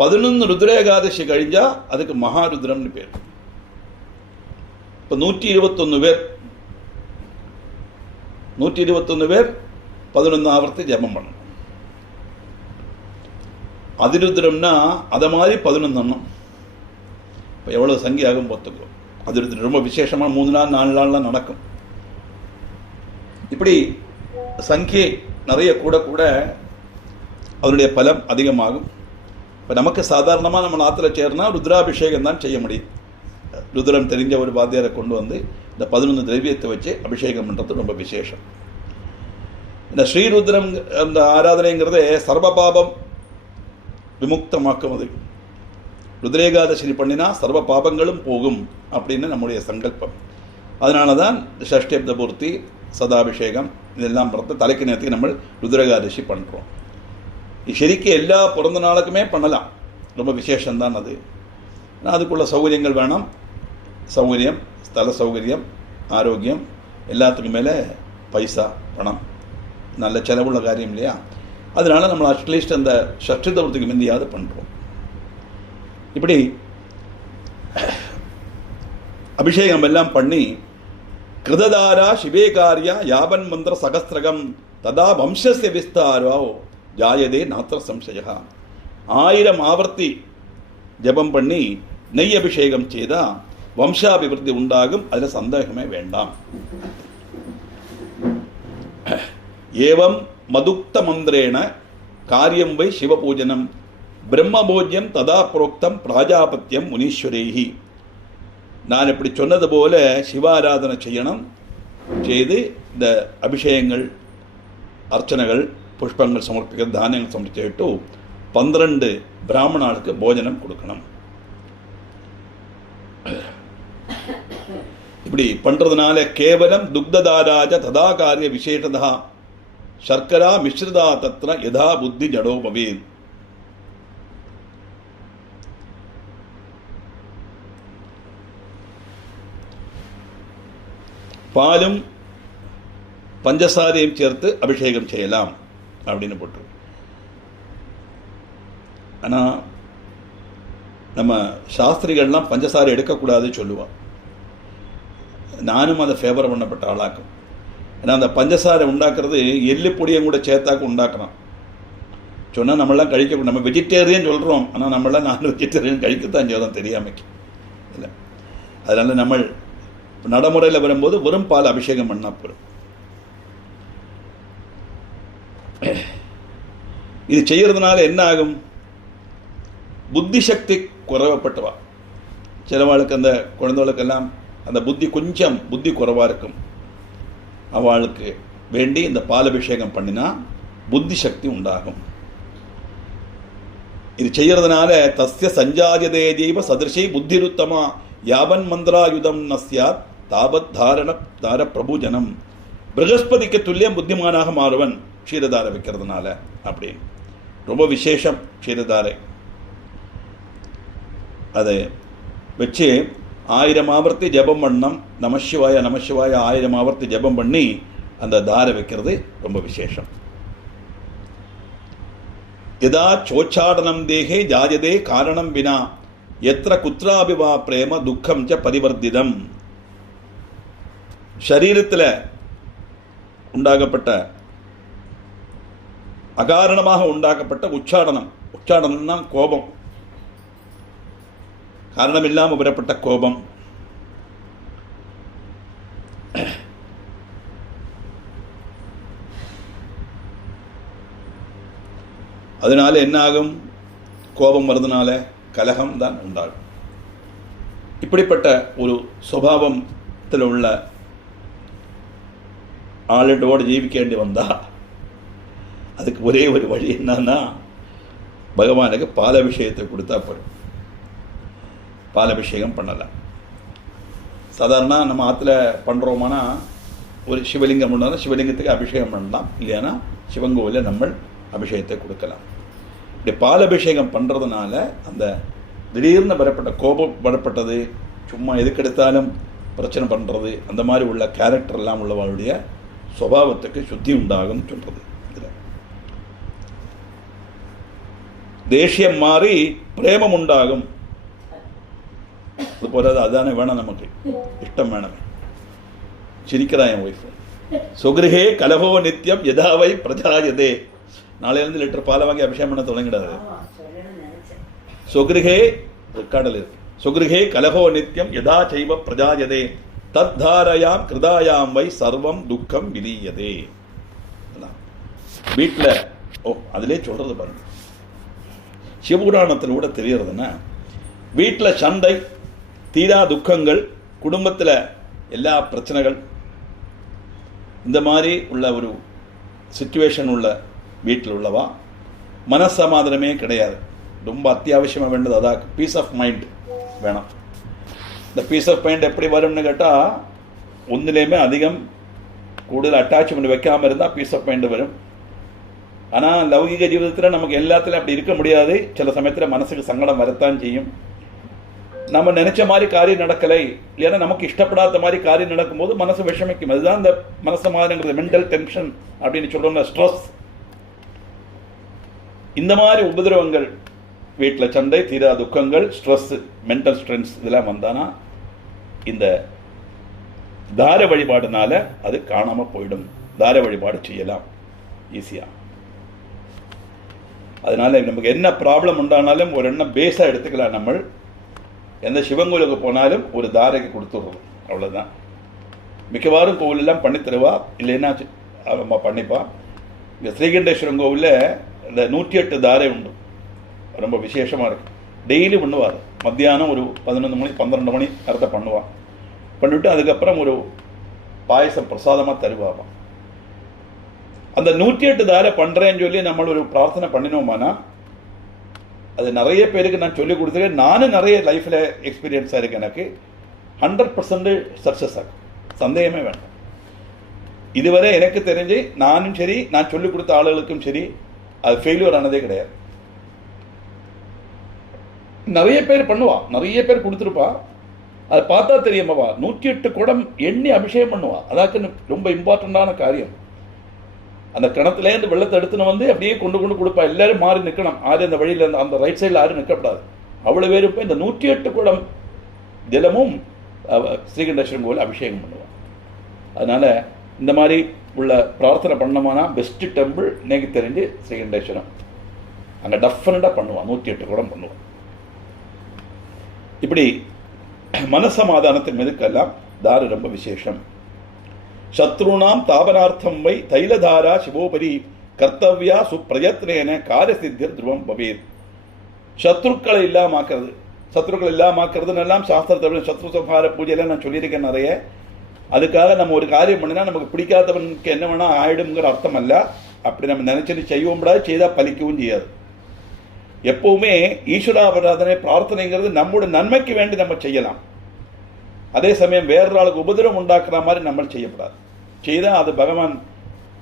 11 ருத்ரேகாதசி கழிஞ்சா அதுக்கு மகாருத்ரம்னு பேர். இப்போ 121 பேர் 121 பேர் 11 ஆவர்த்தி ஜபம் பண்ணணும். அதிருத்ரம்னா அதை மாதிரி 11 எண்ணம். இப்போ எவ்வளோ சங்கியாகும் பார்த்துக்கோ. அதிருத்ரம் ரொம்ப விசேஷமாக 3 நாள் 4 நாள்லாம் நடக்கும். இப்படி சங்கியை நிறைய கூட கூட அதனுடைய பலம் அதிகமாகும். இப்போ நமக்கு சாதாரணமாக நம்ம ஆற்றுல சேர்னா ருத்ராபிஷேகம் தான் செய்ய முடியும். ருத்ரம் தெரிஞ்ச ஒரு வாத்தியாரை கொண்டு வந்து இந்த 11 திரவியத்தை வச்சு அபிஷேகம் பண்ணுறது ரொம்ப விசேஷம். இந்த ஸ்ரீருத்ரம் அந்த ஆராதனைங்கிறதே சர்வபாபம் விமுக்தமாக்கும். அது ருத்ரேகாதசி பண்ணினா சர்வ பாபங்களும் போகும் அப்படின்னு நம்முடைய சங்கல்பம். அதனால தான் ஷஷ்டியப்த பூர்த்தி, சதாபிஷேகம் இதெல்லாம் பார்த்து தலைக்கு நேரத்துக்கு நம்ம ருத்ரேகாதசி பண்ணுறோம். ശരിക്കും எல்லா பிறந்த நாளுக்குமே பண்ணலாம், ரொம்ப விசேஷம்தான் அது. அதுக்குள்ள சௌகரியங்கள் வேணும். சௌகரியம், ஸ்தல சௌகரியம், ஆரோக்கியம், எல்லாத்துக்கும் மேலே பைசா பணம், நல்ல செலவுள்ள காரியம் இல்லையா? அதனால நம்ம அட்லீஸ்ட் அந்த ஷஷ்டி தவிர்த்துக்கு முந்தியாவது பண்ணுறோம். இப்படி அபிஷேகம் எல்லாம் பண்ணி கிருததாரா சிவேகாரியா யாவன் மந்திர சகஸ்திரகம் ததா வம்சஸ்ய விஸ்தாரோ ஜாயதே நாத்திர சம்சயா. 1000 ஆவர்த்தி ஜபம் பண்ணி நெய் அபிஷேகம் செய்தா வம்சாபிவிருத்தி உண்டாகும். அதில் சந்தேகமே வேண்டாம். ஏவம் மதுக்த மந்திரேன காரியம் வை சிவபூஜனம் பிரம்மபோஜ்யம் ததா புரோக்தம் பிராஜாபத்தியம் முனீஸ்வரேஹி. நான் இப்படி சொன்னது போல சிவாராதனை செய்யணும். செய்து இந்த அபிஷேகங்கள், அர்ச்சனைகள், புஷ்பங்கள் சமர்ப்பிக்க, தானியங்கள் சமர்ப்பிச்சுட்டு 12 பிராமணாளுக்கு போஜனம் கொடுக்கணும். இப்படி பண்றதுனால கேவலம் துக்ததாராஜ ததா காரிய விசேஷதா சர்க்கரா மிஸ்ரிதா தத்ர யதா புத்தி ஜடோ பவேத். பாலும் பஞ்சசாரையும் சேர்த்து அபிஷேகம் செய்யலாம் அப்படின்னு போட்டு. ஆனால் நம்ம சாஸ்திரிகள்லாம் பஞ்சசாரை எடுக்கக்கூடாது சொல்லுவான். நானும் அதை ஃபேவர் பண்ணப்பட்ட ஆளாக்கும். ஏன்னா அந்த பஞ்சசாரை உண்டாக்குறது எள்ளு பொடியும் கூட சேர்த்தாக்க உண்டாக்குறான். சொன்னால் நம்மளாம் கழிக்க, நம்ம வெஜிடேரியன் சொல்கிறோம், ஆனால் நம்மளாம் நான் வெஜிடேரியன் கழிக்கத்தான் செய்யலாம் தெரியாமைக்கு இல்லை. அதனால் நம்ம நடைமுறையில் வரும்போது வெறும் பால் அபிஷேகம் பண்ணால் போகிறோம். இது செய்யறதுனால என்ன ஆகும்? புத்தி சக்தி குறைவப்பட்டவா, சிலவாளுக்கு அந்த குழந்தைகளுக்கெல்லாம் அந்த புத்தி குறைவாக இருக்கும். அவளுக்கு வேண்டி இந்த பாலபிஷேகம் பண்ணினா புத்தி சக்தி உண்டாகும். இது செய்யறதுனால தஸ்ய சஞ்சாதியதே ஜீவ சதிருஷை புத்திருத்தமா யாவன் மந்திராயுதம் நஸ்யாத் தாபத் தார பிரபுஜனம். பிரகஸ்பதிக்கு துல்லியம் புத்திமானாக மாறுவன் க்ஷீரதாரை வைக்கிறதுனால அப்படின்னு. ரொம்ப விசேஷம் க்ஷீரதாரை. அதை வச்சு 1000 ஆவர்த்தி ஜபம் பண்ணம். நமசிவாய நமசிவாய 1000 ஆவர்த்தி ஜபம் பண்ணி அந்த தாரை வைக்கிறது ரொம்ப விசேஷம். யதா சோச்சாடனம் தேகே ஜாயதே காரணம் வினா எத்திர குத்ராபிவா பிரேம துக்கம் ச பரிவர்த்திதம். சரீரத்தில் உண்டாகப்பட்ட அகாரணமாக உண்டாக்கப்பட்ட உச்சாடனம்னா கோபம், காரணம் இல்லாமல் பெறப்பட்ட கோபம். அதனால என்ன ஆகும்? கோபம் வருதுனால கலகம் தான் உண்டாகும். இப்படிப்பட்ட ஒரு சுபாவத்தில் உள்ள ஆளோடு ஜீவிக்க வந்தா அதுக்கு ஒரே ஒரு வழி என்னன்னா பகவானுக்கு பாலபிஷேகத்தை கொடுத்தா போடும். பாலபிஷேகம் பண்ணலாம். சாதாரண நம்ம ஆற்றுல பண்ணுறோமானா ஒரு சிவலிங்கம் பண்ணாலும் சிவலிங்கத்துக்கு அபிஷேகம் பண்ணலாம், இல்லையானா சிவன் கோவிலில் நம்ம அபிஷேகத்தை கொடுக்கலாம். இப்படி பாலபிஷேகம் பண்ணுறதுனால அந்த திடீர்னு வரப்பட்ட கோபம் வரப்பட்டது, சும்மா எதுக்கெடுத்தாலும் பிரச்சனை பண்ணுறது, அந்த மாதிரி உள்ள கேரக்டர் எல்லாம் உள்ளவர்களுடைய சுபாவத்துக்கு சுத்தி உண்டாகும் சொல்கிறது. இதில் தேசியம் மாறி பிரேமம் உண்டாகும். அது போல அதுதானே வேணும், நமக்கு இஷ்டம் வேணும். சிரிக்கிறான் என் ஒய்ஃப். சுகிருஹே கலஹோ நித்தியம் யதாவை பிரஜாயதே. நாளையிலிருந்து லிட்டர் பாலை வாங்கி அபிஷேகம் பண்ண தொடங்கிடாது. சுகிருஹே கடல் இருக்கு. சுகிருஹே கலஹோ நித்தியம் யதா சைவ பிரஜாயதே தத்தாரயாம் கிருதாயாம் வை சர்வம் துக்கம் விலீயதே. வீட்டில் அதிலே சொல்றது பாருங்க, சிவபுராணத்தில் கூட தெரியறதுன்னா, வீட்டில் சண்டை, தீரா துக்கங்கள், குடும்பத்தில் எல்லா பிரச்சனைகள், இந்த மாதிரி உள்ள ஒரு சிச்சுவேஷன் உள்ள வீட்டில் உள்ளவா மனசமாதானமே கிடையாது. ரொம்ப அத்தியாவசியமாக வேண்டது அதான் பீஸ் ஆஃப் மைண்ட் வேணும். இந்த பீஸ் ஆஃப் மைண்ட் எப்படி வரும்னு கேட்டால், ஒன்றுலேயுமே அதிகம் கூடுதல் அட்டாச்மெண்ட் வைக்காமல் இருந்தால் பீஸ் ஆஃப் மைண்ட் வரும். ஆனால் லௌகிக ஜீவிதத்தில் நமக்கு எல்லாத்துலையும் அப்படி இருக்க முடியாது. சில சமயத்தில் மனசுக்கு சங்கடம் வரத்தான் செய்யும். நம்ம நினைச்ச மாதிரி காரியம் நடக்கலை, இல்லைன்னா நமக்கு இஷ்டப்படாத மாதிரி காரியம் நடக்கும்போது மனசு விஷமிக்கும். அதுதான் இந்த மனசமாதானங்கிறது, மென்டல் டென்ஷன் அப்படின்னு சொல்லுவோம்ல, ஸ்ட்ரெஸ். இந்த மாதிரி உபதிரவங்கள், வீட்டில் சண்டை, தீரா துக்கங்கள், ஸ்ட்ரெஸ், மென்டல் ஸ்ட்ரெஸ் இதெல்லாம் வந்தானா இந்த தார வழிபாடுனால அது காணாமல் போயிடும். தார வழிபாடு செய்யலாம் ஈஸியா. அதனால நமக்கு என்ன ப்ராப்ளம் உண்டானாலும் ஒரு எண்ணம் பேஸா எடுத்துக்கலாம். நம்ம எந்த சிவன் கோயிலுக்கு போனாலும் ஒரு தாரைக்கு கொடுத்துடுறோம், அவ்வளோதான். மிக்கவாறும் கோவிலெல்லாம் பண்ணி தருவா, இல்லைன்னா அம்மா பண்ணிப்பா. இங்கே ஸ்ரீகண்டேஸ்வரம் கோவிலில் இந்த 108 தாரை உண்டு, ரொம்ப விசேஷமாக இருக்குது. டெய்லி பண்ணுவார். மத்தியானம் ஒரு 11 மணி 12 மணி நேரத்தை பண்ணுவான். பண்ணிவிட்டு அதுக்கப்புறம் ஒரு பாயசம் பிரசாதமாக தருவாப்பா. அந்த 108 தாரை பண்ணுறேன்னு சொல்லி நம்ம ஒரு பிரார்த்தனை பண்ணினோமானா அது நிறைய பேருக்கு நான் சொல்லிக் கொடுத்துருக்கேன். நானும் நிறைய லைஃப்பில் எக்ஸ்பீரியன்ஸாக இருக்கு. எனக்கு 100% சக்ஸஸ் ஆகும், சந்தேகமே வேண்டாம். இதுவரை எனக்கு தெரிஞ்சு நானும் சரி, நான் சொல்லிக் கொடுத்த ஆளுகளுக்கும் சரி, அது ஃபெயிலியர் ஆனதே கிடையாது. நிறைய பேர் பண்ணுவா, நிறைய பேர் கொடுத்துருப்பா. அதை பார்த்தா தெரியுமாவா 108 குடம் எண்ணி அபிஷேகம் பண்ணுவா. அதாக்கு ரொம்ப இம்பார்ட்டண்டான காரியம். அந்த கிணத்துலேருந்து வெள்ளத்தை எடுத்துன்னு வந்து அப்படியே கொண்டு கொடுப்பா. எல்லாரும் மாறி நிற்கணும். ஆறு அந்த வழியில் அந்த ரைட் சைடில் யாரும் நிற்கக்கூடாது. அவ்வளோ பேர் இப்போ இந்த 108 குடம் தினமும் ஸ்ரீகண்டேஸ்வரம் கோவில் அபிஷேகம் பண்ணுவான். அதனால் இந்த மாதிரி உள்ள பிரார்த்தனை பண்ணோம்னா பெஸ்ட்டு டெம்பிள் இன்னைக்கு தெரிஞ்சு ஸ்ரீகண்டேஸ்வரம். அங்கே டெஃபினட்டாக பண்ணுவான், 108 குடம் பண்ணுவான். இப்படி மனசமாதானத்தின் மீதுக்கெல்லாம் தாரு ரொம்ப விசேஷம். சத்ருணாம் தாபனார்த்தம் வை தைலதாரா சிவோபரி கர்த்தவ்யா சுப்பிரயத்னேன காரியசித்திர் துருவம் பவேத். சத்ருக்களை இல்லாமாக்குறது, சத்ருக்களை இல்லாமாக்குறதுன்னு எல்லாம் சாஸ்திரத்தில் சத்ரு சம்ஹார பூஜையெல்லாம் நான் சொல்லியிருக்கேன் நிறைய. அதுக்காக நம்ம ஒரு காரியம் பண்ணினா நமக்கு பிடிக்காதவனுக்கு என்ன வேணா ஆயிடுங்கிற அர்த்தம் அல்ல. அப்படி நம்ம நினைச்சிட்டு செய்யவும் கூடாது, செய்தால் பலிக்கவும் செய்யாது. எப்பவுமே ஈஸ்வராராதனை பிரார்த்தனைங்கிறது நம்முடைய நன்மைக்கு வேண்டி நம்ம செய்யலாம். அதே சமயம் வேற ஆளுக்கு உபதிரம் உண்டாக்குற மாதிரி நம்ம செய்யப்படாது. செய்தால் அது பகவான்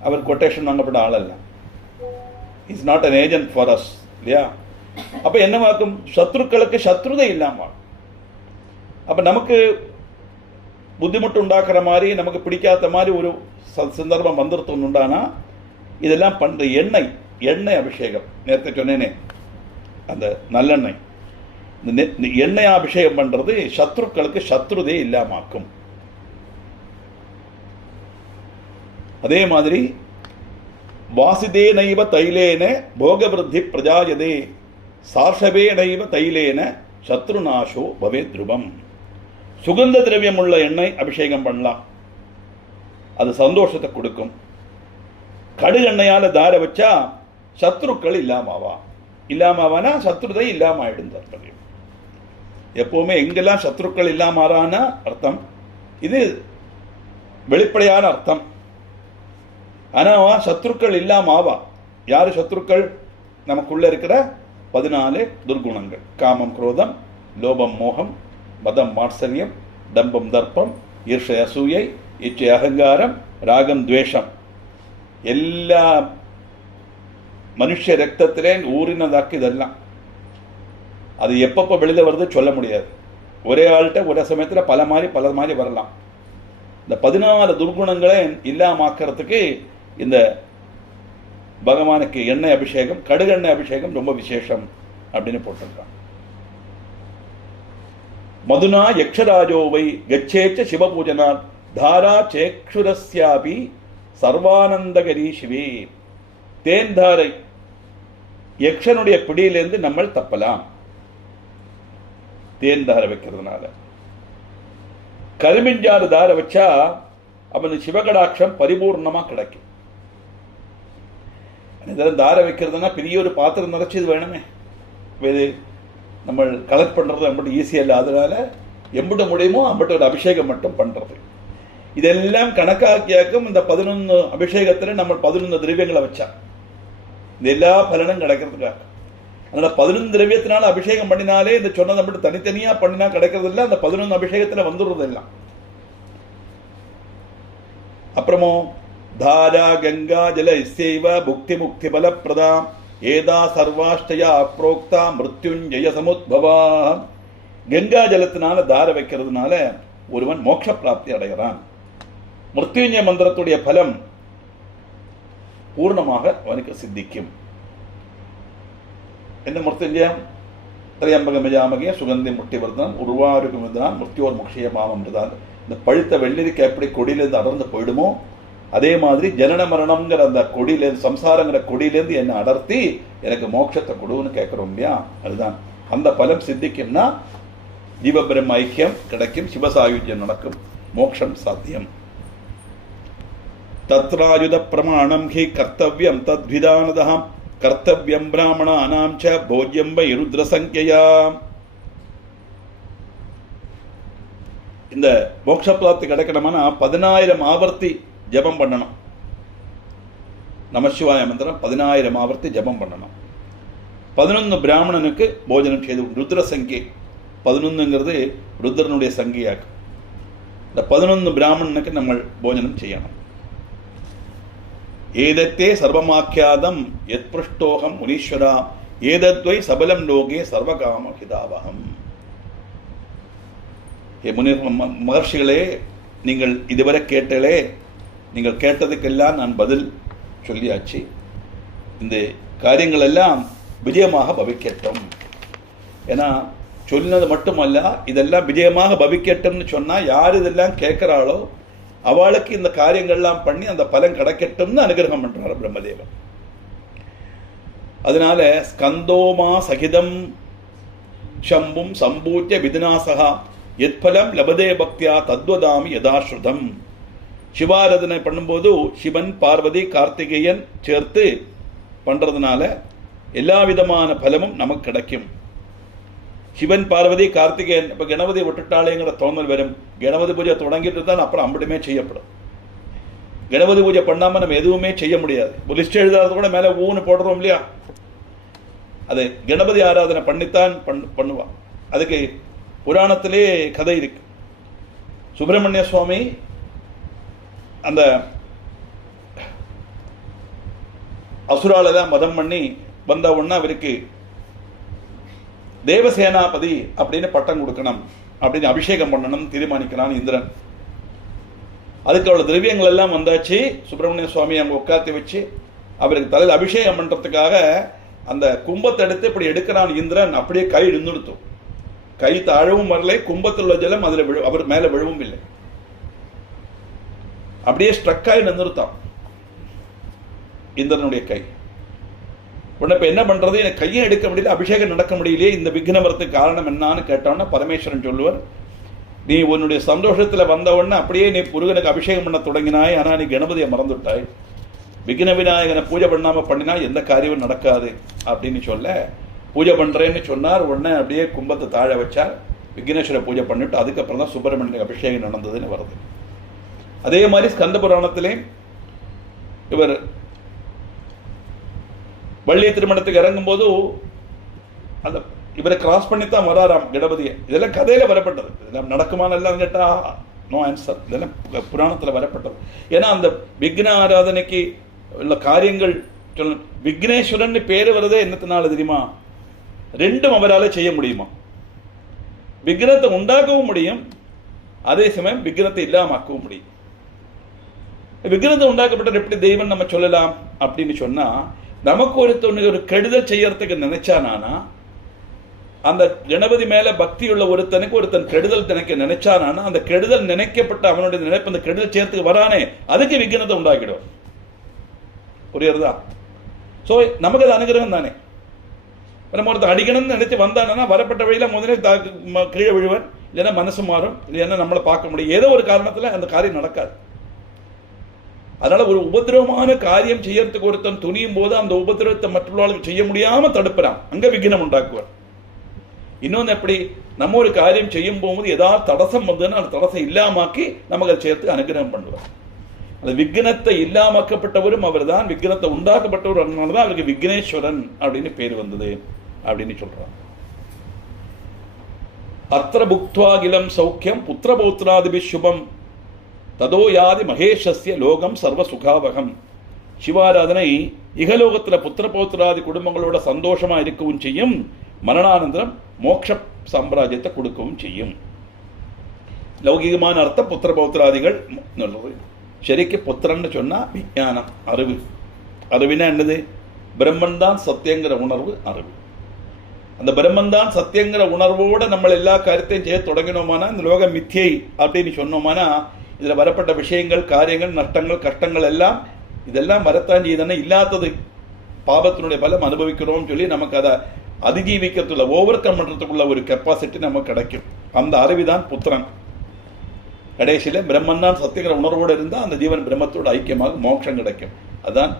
அவர் கொட்டேஷன் வாங்கப்பட்ட ஆள் அல்ல. Is not an agent for us, இல்லையா? அப்போ என்னவாக்கும், சத்ருக்களுக்கு சத்ருதை இல்லாமல். அப்போ நமக்கு புத்திமுட்டு உண்டாக்குற மாதிரி, நமக்கு பிடிக்காத மாதிரி ஒரு சந்தர்ப்பம் வந்துருத்தம் உண்டானா இதெல்லாம் பண்ணுற எண்ணெய் அபிஷேகம். நேரத்தை சொன்னேனே, அந்த நல்லெண்ணெய், இந்த எண்ணெய் அபிஷேகம் பண்றது சத்ருக்களுக்கு சத்ருதே இல்லாமாக்கும். அதே மாதிரி வாசிதே நைவ தைலேன போக விருத்தி பிரஜாயதே சார்ஷபே நைவ தைலேன சத்ருநாசோ பவே துருவம். சுகந்த திரவியம் உள்ள எண்ணெய் அபிஷேகம் பண்ணலாம், அது சந்தோஷத்தை கொடுக்கும். கடுகு எண்ணெயால தார வச்சா சத்ருக்கள் இல்லாமாவானா சத்ருதை இல்லாம ஆயிடும். தாற்பயம் எப்பவுமே எங்கெல்லாம் சத்ருக்கள் இல்லாமாறான அர்த்தம், இது வெளிப்படையான அர்த்தம். ஆனா சத்ருக்கள் இல்லாமாவா. யாரு சத்ருக்கள்? நமக்குள்ள இருக்கிற 14 துர்குணங்கள், காமம், குரோதம், லோபம் மோகம், மதம் மாத்சரியம், டம்பம் தர்ப்பம், ஈர்ஷை அசூயை, இச்சை அகங்காரம், ராகம் துவேஷம் எல்லா மனுஷ ரத்தத்திலே ஊறினதாக்கு இதெல்லாம். அது எப்பப்போ வெளியில் வருது சொல்ல முடியாது. ஒரே ஆள்கிட்ட ஒரே சமயத்தில் பல மாதிரி வரலாம். இந்த 14 துர்குணங்களை இல்லாமாக்கிறதுக்கு இந்த பகவானுக்கு எண்ணெய் அபிஷேகம், கடுகெண்ணெய் அபிஷேகம் ரொம்ப விசேஷம் அப்படின்னு போட்டிருக்கான். மதுனா யக்ஷராஜோவை கச்சேச்ச சிவபூஜனா தாரா சேக்ஷுரஸ்யாபி சர்வானந்தகரி சிவே. தேன்தாரை யக்ஷனுடைய பிடியிலிருந்து நம்ம தப்பலாம் தேன்தாரை வைக்கிறதுனால. கருமிஞ்சாறு தாரை வச்சா அவனுக்கு சிவகடாட்சம் பரிபூர்ணமா கிடைக்கும். இதெல்லாம் தாரை வைக்கிறதுனா பெரிய ஒரு பாத்திரம் நிறைச்சது வேணுமே. இது நம்ம கலெக்ட் பண்றது அம்பட்டு ஈஸியா இல்லை. அதனால எம்பிட்ட முடியுமோ அம்பட்ட ஒரு அபிஷேகம் மட்டும் பண்றது. இதெல்லாம் கணக்காக்கியாக்கும் இந்த 11 அபிஷேகத்துல நம்ம 11 திரவியங்களை வச்சா இந்த எல்லா பலனும் கிடைக்கிறதுக்காக. அதனால 11 திரவியத்தினால அபிஷேகம் பண்ணினாலே இந்த சொன்னதை மட்டும் தனித்தனியா பண்ணினா கிடைக்கிறது இல்லை. அந்த 11 அபிஷேகத்துல வந்துடுறது எல்லாம். அப்புறமோ தாரா கங்கா ஜல இசைவ புக்தி முக்தி பல பிரதா ஏதா சர்வாஷ்டயா அப்ரோக்தா மிருத்யுஞ்சய சமுத்பவா. கங்கா ஜலத்தினால தார வைக்கிறதுனால ஒருவன் மோட்ச பிராப்தி அடைகிறான். மிருத்யுஞ்சய மந்திரத்துடைய பலம் பூர்ணமாக அவனுக்கு சித்திக்கும். என்ன மிருத்யுஞ்சயம்? திரையம்பகம் விஜாமகிய சுகந்தி முட்டி வர்தனம் உருவாருக்கும் இருந்தான் மிருத்யோர் முக்ஷய மாமம் இருந்தான். இந்த பழுத்த வெள்ளரிக்கு எப்படி கொடியிலேருந்து அடர்ந்து போயிடுமோ அதே மாதிரி ஜனன மரணம்ங்கிற அந்த கொடியிலேருந்து, சம்சாரங்கிற கொடியிலேருந்து என்னை அடர்த்தி எனக்கு மோட்சத்தை கொடுன்னு கேட்கிறோம் இல்லையா? அதுதான் அந்த பலம் சித்திக்கும்னா ஜீவபிரம்ம ஐக்கியம் கிடைக்கும், சிவசாயுஜ்யம் நடக்கும், மோட்சம் சாத்தியம். தத்ராயுத பிரமாணம் ஹி கர்த்தவ்யம் தத்விதானதஹ கர்த்தவ்யம் பிராமணானாம் ச போஜ்யம் வை ருத்ர சங்கையா. இந்த மோட்ச பிராப்தி கிடைக்கணும்னா 10,000 ஆவர்த்தி ஜபம் பண்ணணும். நமசிவாய மந்திரம் 10,000 ஆவர்த்தி ஜபம் பண்ணணும். 11 பிராமணனுக்கு போஜனம் செய்து ருத்ர சங்கை 11ங்கிறது ருத்ரனுடைய சங்கியாக்கு. இந்த 11 பிராமணனுக்கு நம்ம போஜனம் செய்யணும். ஏதத்தே சர்வமாக்கியாதம் யத் பிருஷ்டோகம் முனீஸ்வரா ஏதத்வை சபலம் லோகே சர்வகாம ஹிதாவகம். மகர்ஷிகளே, நீங்கள் இதுவரை கேட்டலே, நீங்கள் கேட்டதுக்கெல்லாம் நான் பதில் சொல்லியாச்சு. இந்த காரியங்கள் எல்லாம் விஜயமாக பவிக்கட்டும். ஏன்னா சொன்னது மட்டுமல்ல, இதெல்லாம் விஜயமாக பவிக்கட்டும்னு சொன்னா யார் இதெல்லாம் கேட்கிறாளோ அவளுக்கு இந்த காரியங்கள்லாம் பண்ணி அந்த பலன் கிடைக்கட்டும்னு அனுகிரகம் பண்றாரு பிரம்மதேவன். அதனால ஸ்கந்தோமா சகிதம் சம்பும் சம்பூஜ்ய விதினாசகா எத்பலம் லபதே பக்தியா தத்வதாமி யதாஸ்ருதம். சிவாராதனை பண்ணும்போது சிவன், பார்வதி, கார்த்திகேயன் சேர்த்து பண்றதுனால எல்லா விதமான பலமும் நமக்கு கிடைக்கும். சிவன், பார்வதி, கார்த்திகேயன் இப்ப கணபதி விட்டுட்டாளேங்கிற தோணல் வரும். கணபதி பூஜை தொடங்கிட்டு தான் அப்புறம் அம்பிடுமே செய்யப்படும். கணபதி பூஜை பண்ணாம நம்ம எதுவுமே செய்ய முடியாது. ஒரு லிஸ்ட் எழுதாத கூட மேல ஊன்னு போடுறோம் இல்லையா? அது கணபதி ஆராதனை பண்ணித்தான் பண்ணுவான். அதுக்கு புராணத்திலே கதை இருக்கு. சுப்பிரமணிய சுவாமி அந்த அசுரால தான் மதம் பண்ணி வந்த உடனே அவருக்கு தேவசேனாபதி அப்படின்னு பட்டம் கொடுக்கணும், அப்படின்னு அபிஷேகம் பண்ணணும் தீர்மானிக்கிறான் இந்திரன். அதுக்கு அவ்வளவு திரவியங்கள் எல்லாம் வந்தாச்சு. சுப்பிரமணிய சுவாமி அங்க உட்காந்து வச்சு அவருக்கு தலையில் அபிஷேகம் பண்றதுக்காக அந்த கும்பத்தை எடுத்து இப்படி எடுக்கிறான் இந்திரன். அப்படியே கை நின்றுடுத்தும். கை தாழவும் வரலை, கும்பத்தில் உள்ள ஜலம் அதுல அவர் மேல விழவும் இல்லை. அப்படியே ஸ்ட்ரக்காய் நின்றுத்தான் இந்திரனுடைய கை. உடனே இப்ப என்ன பண்றது, எனக்கு கையை எடுக்க முடியல, அபிஷேகம் நடக்க முடியலையே, இந்த விக்னம் வரத்துக்கு காரணம் என்னன்னு கேட்டோன்னா பரமேஸ்வரன் சொல்லுவார், நீ உன்னுடைய சந்தோஷத்துல வந்த உடனே அப்படியே நீ முருகனுக்கு அபிஷேகம் பண்ண தொடங்கினாய், ஆனா நீ கணபதியை மறந்துட்டாய். விக்ன விநாயகனை பூஜை பண்ணாம பண்ணினா எந்த காரியமும் நடக்காது அப்படின்னு சொல்ல பூஜை பண்றேன்னு சொன்னார். உடனே அப்படியே கும்பத்தை தாழ வச்சார். விக்னேஸ்வர பூஜை பண்ணிட்டு அதுக்கப்புறம் தான் சுப்பிரமணியனுக்கு அபிஷேகம் நடந்ததுன்னு வருது. அதே மாதிரி ஸ்கந்த புராணத்திலே இவர் வள்ளி திருமணத்துக்கு இறங்கும் போது அந்த இவரை கிராஸ் பண்ணித்தான் வராராம் கணபதியை. இதெல்லாம் கதையில வரப்பட்டது. இதெல்லாம் நடக்குமானெல்லாம் கேட்டா நோ ஆன்சர். இதெல்லாம் புராணத்தில் வரப்பட்டது. ஏன்னா அந்த விக்ன ஆராதனைக்கு உள்ள காரியங்கள் விக்னேஸ்வரன் பேரு வருதே என்னத்தினால தெரியுமா? ரெண்டும் அவரால் செய்ய முடியுமா? விக்னத்தை உண்டாக்கவும் முடியும், அதே சமயம் விக்னத்தை இல்லாமக்கவும் முடியும். விக்னத்தை உண்டாக்கப்பட்ட எப்படி தெய்வம் நம்ம சொல்லலாம் அப்படின்னு சொன்னா, நமக்கு ஒரு கெடுதல் செய்யறதுக்கு நினைச்சானா, அந்த கணபதி மேல பக்தி உள்ள ஒருத்தன் கெடுதல் நினைச்சானா, அந்த கெடுதல் நினைக்கப்பட்ட அவனுடைய நினைப்பு அந்த கெடுதல் செய்யறதுக்கு வரானே, அதுக்கு விக்னத்தை உண்டாக்கிடுவார். புரியுறதா? ஸோ நமக்கு அது அனுகிரகம் தானே. நம்ம ஒருத்தர் அடிக்கணும்னு நினைச்சு வந்தானா வரப்பட்ட வழியில முதலே கீழே விழுவர், இல்லைன்னா மனசு மாறும், இல்லைன்னா நம்மளை பார்க்க முடியும். ஏதோ ஒரு காரணத்துல அந்த காரியம் நடக்காது. அதனால ஒரு உபதிரவமான காரியம் செய்யறதுக்கு ஒருத்தன் துணியும் போது அந்த உபதிரவத்தை மற்றவர்களுக்கு செய்ய முடியாம தடுப்புறான், அங்க விக்னம் உண்டாக்குவார். இன்னொன்று எப்படி, நம்ம ஒரு காரியம் செய்யும் போகும்போது ஏதாவது தடசம் வந்ததுன்னா அந்த தடசம் இல்லாமக்கி நமக்கு அதை சேர்த்து அனுகிரகம் பண்ணுவார். அந்த விக்னத்தை இல்லாமக்கப்பட்டவரும் அவர் தான், விக்னத்தை உண்டாக்கப்பட்டவர். அதனாலதான் அவருக்கு விக்னேஸ்வரன் அப்படின்னு பேர் வந்தது அப்படின்னு சொல்றான். அத்திர புக்துவாகிலம் சௌக்கியம் புத்திரபௌத்ராதிபி சுபம் ததோ யாதி மகேஷஸ்ய லோகம் சர்வ சுகாவகம். சிவாராதனை இகலோகத்தில் புத்திரபௌத்ராதி குடும்பங்களோட சந்தோஷமா இருக்கவும் செய்யும், மரணானந்தரம் மோட்ச சாம்ராஜ்யத்தை கொடுக்கவும் செய்யும். லௌகிகமான அர்த்தம் புத்திரபௌத்ராதிகள். சரிக்கு புத்திரன்னு சொன்னா விஞ்ஞானம், அறிவு. அறிவினா என்னது? பிரம்மன் தான் சத்தியங்கிற உணர்வு அறிவு. அந்த பிரம்மன் தான் சத்தியங்கிற உணர்வோட நம்ம எல்லா காரியத்தையும் செய்ய தொடங்கினோமானா, இந்த லோக மித்தியை அப்படின்னு சொன்னோமானா, இதுல வரப்பட்ட விஷயங்கள், காரியங்கள், நஷ்டங்கள், கஷ்டங்கள் எல்லாம் இதெல்லாம் வரத்தான் செய்தானே, இல்லாதது பாபத்தினுடைய பலம் அனுபவிக்கிறோம் சொல்லி நமக்கு அதை அதிஜீவிக்கிறதுல ஓவர் கம் பண்றதுக்குள்ள ஒரு கெப்பாசிட்டி நமக்கு கிடைக்கும். அந்த அறிவுதான் புத்திரன். கடைசியில பிரம்மன் தான் சத்தியங்கிற உணர்வோடு இருந்தால் அந்த ஜீவன் பிரம்மத்தோடு ஐக்கியமாக மோட்சம் கிடைக்கும். அதான்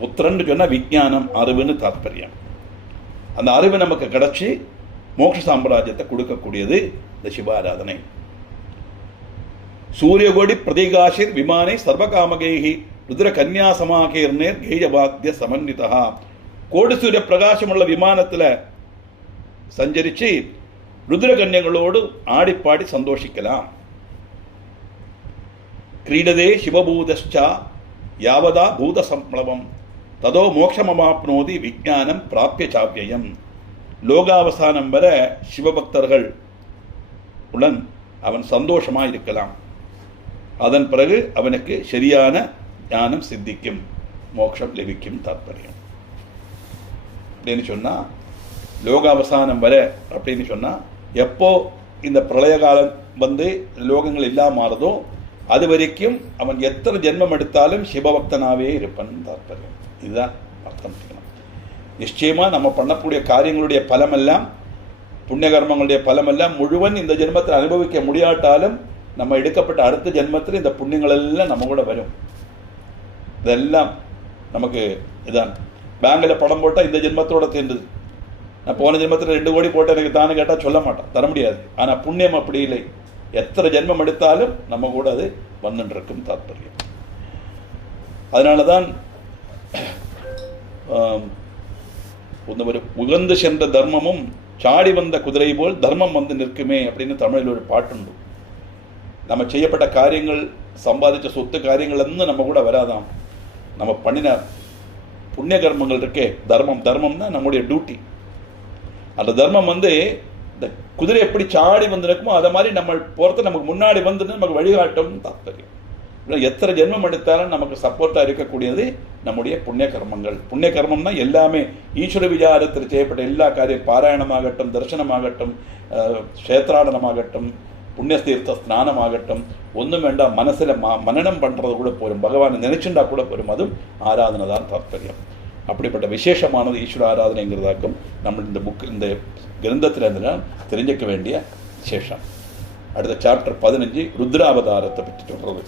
புத்திரன்னு சொன்னா விஞ்ஞானம், அறிவுன்னு தாற்பயம். அந்த அறிவு நமக்கு கிடைச்சி மோட்ச சாம்ராஜ்யத்தை கொடுக்கக்கூடியது இந்த சிவாராதனை. சூரியகோடி பிரதிகாஷிர் விமானை சர்வகாமகேகி ருத்ர கன்யாசமாகேர்நேர் கேயவாத்திய சமன்விதா. கோடி சூரிய பிரகாசமுள்ள விமானத்துல சஞ்சரிச்சு ருத்ர கன்யங்களோடு ஆடிப்பாடி சந்தோஷிக்கலாம். கிரீடதே சிவபூதஷ்சா யாவதா பூத சம்ப்ளவம் ததோ மோட்சமமாப்னோதி விஞ்ஞானம் பிராப்பிய சாப்பியம். லோகாவசானம் வர சிவபக்தர்கள் உடன் அவன் சந்தோஷமா இருக்கலாம். அதன் பிறகு அவனுக்கு சரியான ஞானம் சித்திக்கும், மோட்சம் லபிக்கும் தாற்பயம். அப்படின்னு சொன்னா லோகாவசானம் வர அப்படின்னு சொன்னா எப்போ இந்த பிரளய காலம் வந்து லோகங்கள் இல்லாம மாறுதோ அது வரைக்கும் அவன் எத்தனை ஜென்மம் எடுத்தாலும் சிவபக்தனாவே இருப்பன் தாற்பயம். இதுதான் அர்த்தம். நிச்சயமா நம்ம பண்ணக்கூடிய காரியங்களுடைய பலமெல்லாம், புண்ணிய கர்மங்களுடைய பலமெல்லாம் முழுவன் இந்த ஜென்மத்தில் அனுபவிக்க முடியாட்டாலும் நம்ம எடுக்கப்பட்ட அடுத்த ஜென்மத்தில் இந்த புண்ணியங்கள் எல்லாம் நம்ம கூட வரும். இதெல்லாம் நமக்கு இதான். பேங்க்ல பணம் போட்டால் இந்த ஜென்மத்தோட சேர்ந்தது. நான் போன ஜென்மத்தில் 2 கோடி போட்டு எனக்கு தானே கேட்டால் சொல்ல மாட்டேன், தர முடியாது. ஆனால் புண்ணியம் அப்படி இல்லை, எத்தனை ஜென்மம் எடுத்தாலும் நம்ம கூட அது வந்துட்டு இருக்கும் தாற்பயம். அதனாலதான் ஒரு உகந்து சென்ற தர்மமும் சாடி வந்த குதிரை போல் தர்மம் வந்து நிற்குமே அப்படின்னு தமிழில் ஒரு பாட்டுண்டு. நம்ம செய்யப்பட்ட காரியங்கள், சம்பாதிச்ச சொத்து காரியங்கள் எல்லாம் நம்ம கூட வராதாம். நம்ம பண்ணின புண்ணிய கர்மங்கள் இருக்கே, தர்மம்னா நம்முடைய டியூட்டி. அந்த தர்மம் வந்து இந்த குதிரை எப்படி சாடி வந்து நிற்குமோ அதை மாதிரி நம்ம போறது நமக்கு முன்னாடி வந்து நமக்கு வழிகாட்டும் தாற்பயம். எத்தனை ஜென்மம் எடுத்தாலும் நமக்கு சப்போர்ட்டா இருக்கக்கூடியது நம்முடைய புண்ணிய கர்மங்கள். புண்ணிய கர்மம்னா எல்லாமே ஈஸ்வர விசாரத்தில் செய்யப்பட்ட எல்லா காரியம், பாராயணமாகட்டும், தரிசனமாகட்டும், கஷேத்ராடனமாகட்டும், புண்ணியதீர்த்த ஸ்நானமாகட்டும், ஒன்றும் வேண்டாம், மனசுல மனனம் பண்றது கூட போரும், பகவானை நினைச்சுண்டா கூட போரும், அதுவும் ஆராதனை தான் தாற்பயம். அப்படிப்பட்ட விசேஷமானது ஈஸ்வர ஆராதனைங்கிறதாக்கும் நம்ம இந்த கிரந்தத்தில் இருந்துதான் தெரிஞ்சுக்க வேண்டிய விசேஷம். அடுத்த சாப்டர் 15 ருத்ராவதாரத்தை பற்றி சொல்றது.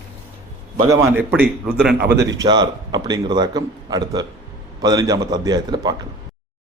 பகவான் எப்படி ருத்ரன் அவதரிச்சார் அப்படிங்கிறதாக்கும் அடுத்த 15ஆம் அத்தியாயத்தில் பார்க்கலாம்.